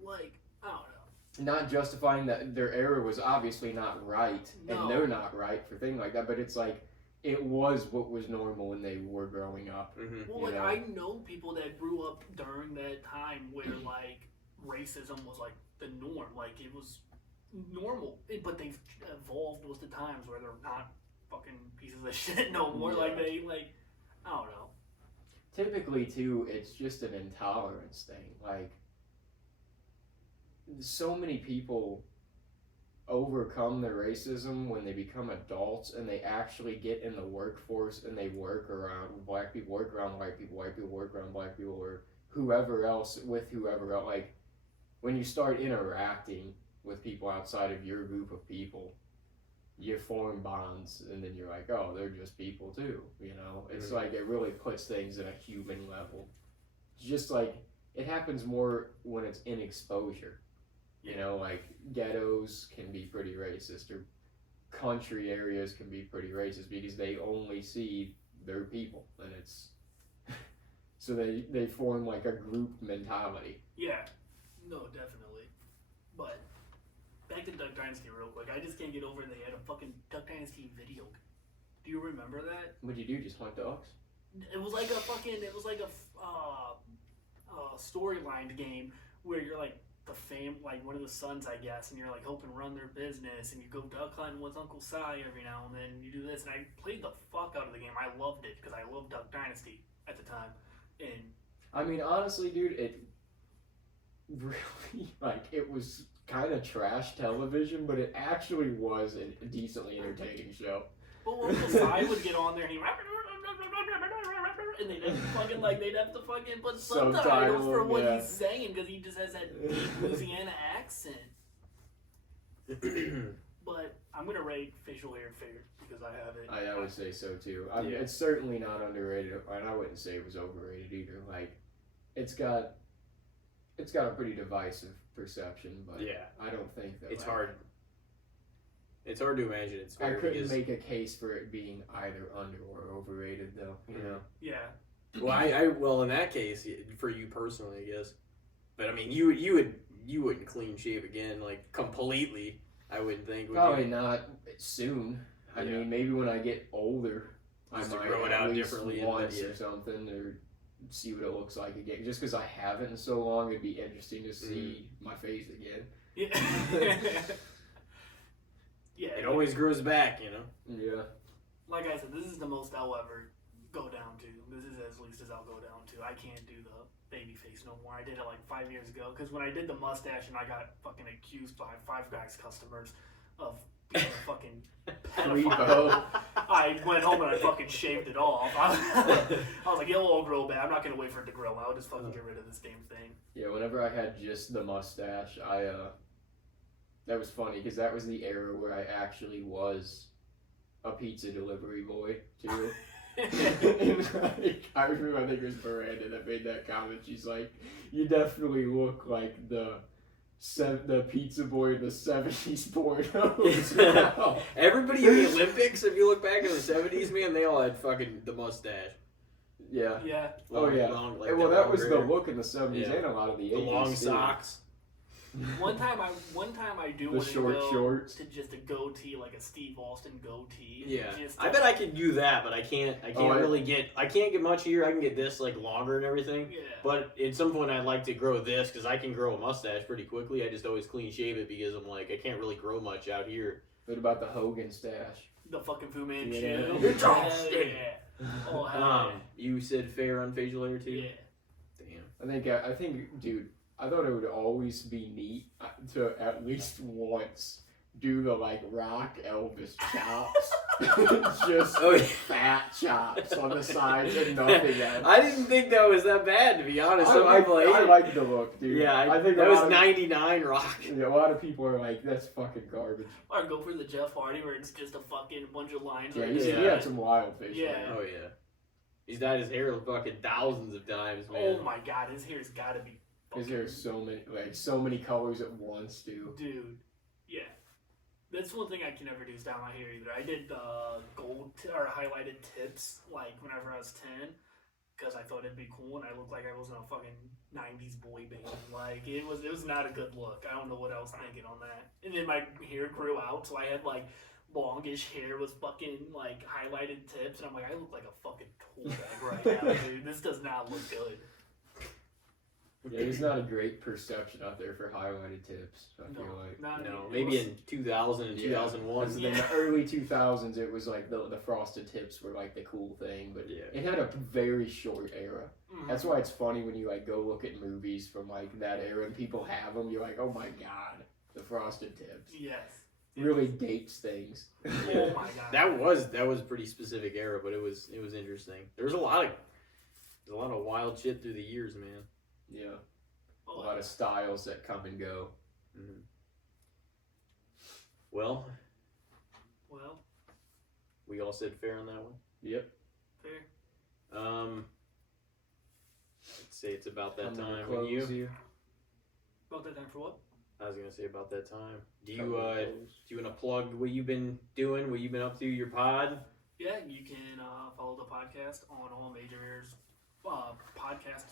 Like, I don't know. Not justifying that their era was obviously not right, No. and they're not right for things like that, but it's like, it was what was normal when they were growing up. Mhm. Well, You like, know? I know people that grew up during that time where, like, racism was, like, the norm. Like, it was normal. But they've evolved with the times where they're not fucking pieces of shit no more. Yeah. Like, they, like, I don't know. Typically, too, it's just an intolerance thing. Like, so many people overcome their racism when they become adults and they actually get in the workforce and they work around black people, work around white people work around black people, or whoever else with whoever else. Like, when you start interacting with people outside of your group of people, you form bonds, and then you're like, oh, they're just people too, you know? It's Mhm. like, it really puts things at a human level. Just like, it happens more when it's in exposure. You know, like, ghettos can be pretty racist, or country areas can be pretty racist because they only see their people, and it's... so they form, like, a group mentality. Yeah. No, definitely. But, back to Duck Dynasty real quick. I just can't get over they had a fucking Duck Dynasty video. Do you remember that? What'd you do, just hunt ducks? It was like a fucking, storyline game where you're like like one of the sons, I guess, and you're like helping run their business, and you go duck hunting with Uncle Si every now and then. You do this, and I played the fuck out of the game. I loved it because I loved Duck Dynasty at the time, and I mean, honestly, dude, it really, like, it was kind of trash television, but it actually was a decently entertaining show. but Uncle Si would get on there and he. And they'd have to fucking put subtitles Subtitle, for what yeah. he's saying because he just has that deep Louisiana accent. But I'm gonna rate facial hair fair because I have it. I would say so too. I mean, Yeah. it's certainly not underrated, and I wouldn't say it was overrated either. Like, it's got a pretty divisive perception, but Yeah. I don't think that It's like, hard. It's hard to imagine it's I fair couldn't because make a case for it being either under or overrated, though. You Mhm. know, Yeah. well, in that case, for you personally, I guess. But I mean, you wouldn't clean shave again, like, completely. I wouldn't think. Would probably you? not soon. I Yeah. mean, maybe when I get older, Just I to might grow it at out least differently and once then, yeah. or something, or see what it looks like again. Just because I haven't in so long, it'd be interesting to see my face again. Yeah. Yeah. It always grows back, you know. Yeah. Like I said, this is the most I'll ever go down to. This is as least as I'll go down to. I can't do the baby face no more. I did it like 5 years ago because when I did the mustache and I got fucking accused by Five Guys customers of being a fucking pedophile, I went home and I fucking shaved it off. I was like, it'll all grow back. I'm not gonna wait for it to grow out. Just fucking get rid of this damn thing. Yeah, whenever I had just the mustache, that was funny because that was the era where I actually was a pizza delivery boy too. And like, I remember, I think it was Miranda that made that comment. She's like, "You definitely look like the pizza boy in the '70s pornos." now." Everybody in the Olympics, if you look back in the 70s, man, they all had fucking the mustache. Yeah. Yeah. Oh yeah. Long, Well, that was the hair. look in the '70s Yeah. and a lot of the The '80s. long too. socks. One time I do The want to short go shorts. to just a goatee, like a Steve Austin goatee. Yeah, Just I bet I could do that, but I can't really get. I can't get much here. I can get this like longer and everything. Yeah. But at some point, I'd like to grow this because I can grow a mustache pretty quickly. I just always clean shave it because I'm like I can't really grow much out here. What about the Hogan stash? The fucking Fu Manchu. Yeah. It's Hell Austin. yeah. Oh hell You said fair on facial hair too. yeah. Damn. I think, dude, I thought it would always be neat to at least once do the like rock Elvis chops, just Oh, yeah. fat chops on the sides and nothing else. I didn't think that was that bad to be honest. Some people hate I it. like the look, dude. Yeah, I think that a was lot of- 99 rock. Yeah, a lot of people are like, that's fucking garbage. Or go for the Jeff Hardy where it's just a fucking bunch of lines. Yeah, on he his he Yeah. had some wild facial Yeah. hair. Oh yeah, he's dyed his hair fucking thousands of times, man. Oh my god, his hair's gotta be Because fucking there's so many colors at once, too. dude. Yeah. That's one thing I can never do is dye my hair either. I did gold or highlighted tips like whenever I was 10 because I thought it'd be cool and I looked like I was in a fucking 90s boy band. Like it was not a good look. I don't know what I was thinking on that. And then my hair grew out, so I had like longish hair with fucking like highlighted tips, and I'm like, I look like a fucking tool bag right now, dude. This does not look good. Yeah, there's not a great perception out there for highlighted tips, I feel like. not No, it maybe was- in 2000 and Yeah. 2001. Because in the early 2000s, it was like the frosted tips were like the cool thing, but Yeah. it had a very short era. Mhm. That's why it's funny when you like go look at movies from like that era and people have them. You're like, oh my god, the frosted tips Yes. really dates things. Oh my god. That was a pretty specific era, but it was interesting. There's a lot of wild shit through the years, man. Yeah, a Oh, lot of styles that come and go. Mm-hmm. Well, well, we all said fair on that one. Yep. fair. I'd say it's about that I'm gonna time. close And you? here. About that time for what? I was gonna say about that time. Do I'm you gonna close. do you want to plug what you've been doing? What you've been up to? Your pod? Yeah, you can follow the podcast on all major podcast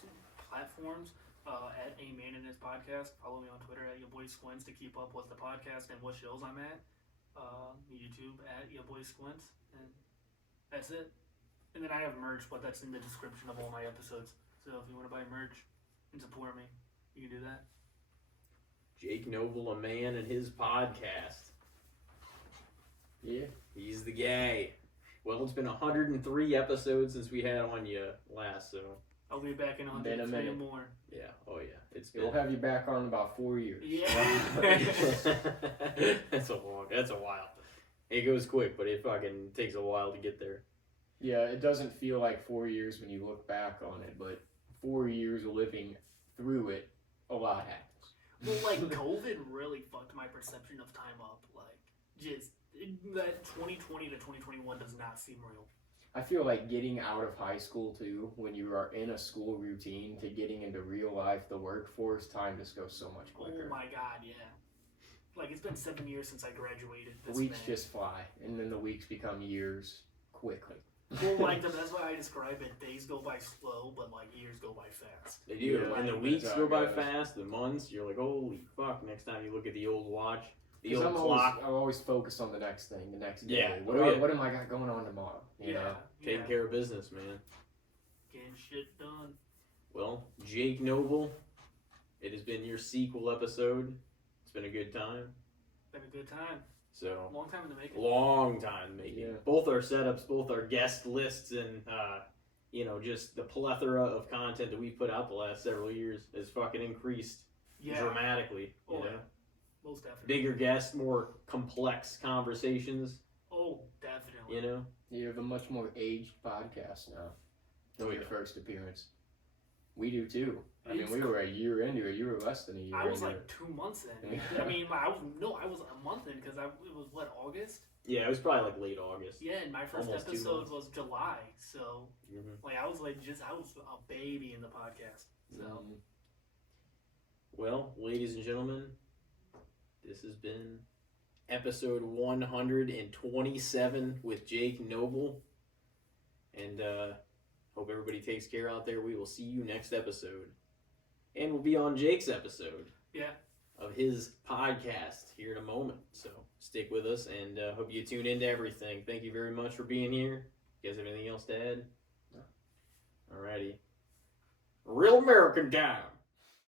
platforms at A Man and His Podcast. Follow me on Twitter at Your Boy Squints to keep up with the podcast and what shows I'm at. YouTube at Your Boy Squints, and that's it. And then I have merch, but that's in the description of all my episodes. So if you want to buy merch and support me, you can do that. Jake Noble, a man, and his podcast. Yeah. He's the guy. Well, it's been 103 episodes since we had on you last, so I'll be back in Been a 103 minute. more. yeah. Oh yeah, it's We'll been. have you back on in about 4 years. Yeah. That's a while. It goes quick, but it fucking takes a while to get there. Yeah, it doesn't feel like 4 years when you look back on it, but 4 years living through it, a lot happens. Well, like COVID really fucked my perception of time up. Like, just that 2020 to 2021 does not seem real. I feel like getting out of high school too, when you are in a school routine, to getting into real life, the workforce, time just goes so much quicker. Oh my god, yeah. Like it's been 7 years since I graduated. The This weeks May. just fly, and then the weeks become years quickly. Well, like that's why I describe it. Days go by slow, but like years go by fast. They do, Yeah, and the that's weeks how go it by goes. fast. The months, you're like, holy fuck! Next time you look at the old watch, the 'Cause old I'm clock, always focused on the next thing, the next day. Yeah. What, Oh, yeah. what am I got going on tomorrow? You know? taking care of business, man. Getting shit done. Well, Jake Noble, it has been your sequel episode. It's been a good time. Been a good time. So Long time in the making. long time making. Yeah. Both our setups, both our guest lists, and just the plethora of content that we've put out the last several years has fucking increased Yeah. dramatically. You Oh, know, yeah. Most definitely. bigger guests, more complex conversations. Oh, definitely. You know, You have a much more aged podcast now than Oh, your yeah. first appearance. We do too. I mean, It's we were a year into it. You were less than a year. I was into like it. 2 months in. I mean, I was a month in because it was what, August? Yeah, it was probably like late August. Yeah, and my first Almost 2 episode months. was July, so Mm-hmm. like I was a baby in the podcast. So Well, ladies and gentlemen, this has been episode 127 with Jake Noble. And hope everybody takes care out there. We will see you next episode. And we'll be on Jake's episode. Yeah. Of his podcast here in a moment. So stick with us and hope you tune into everything. Thank you very much for being here. You guys have anything else to add? No. Alrighty. Real American time.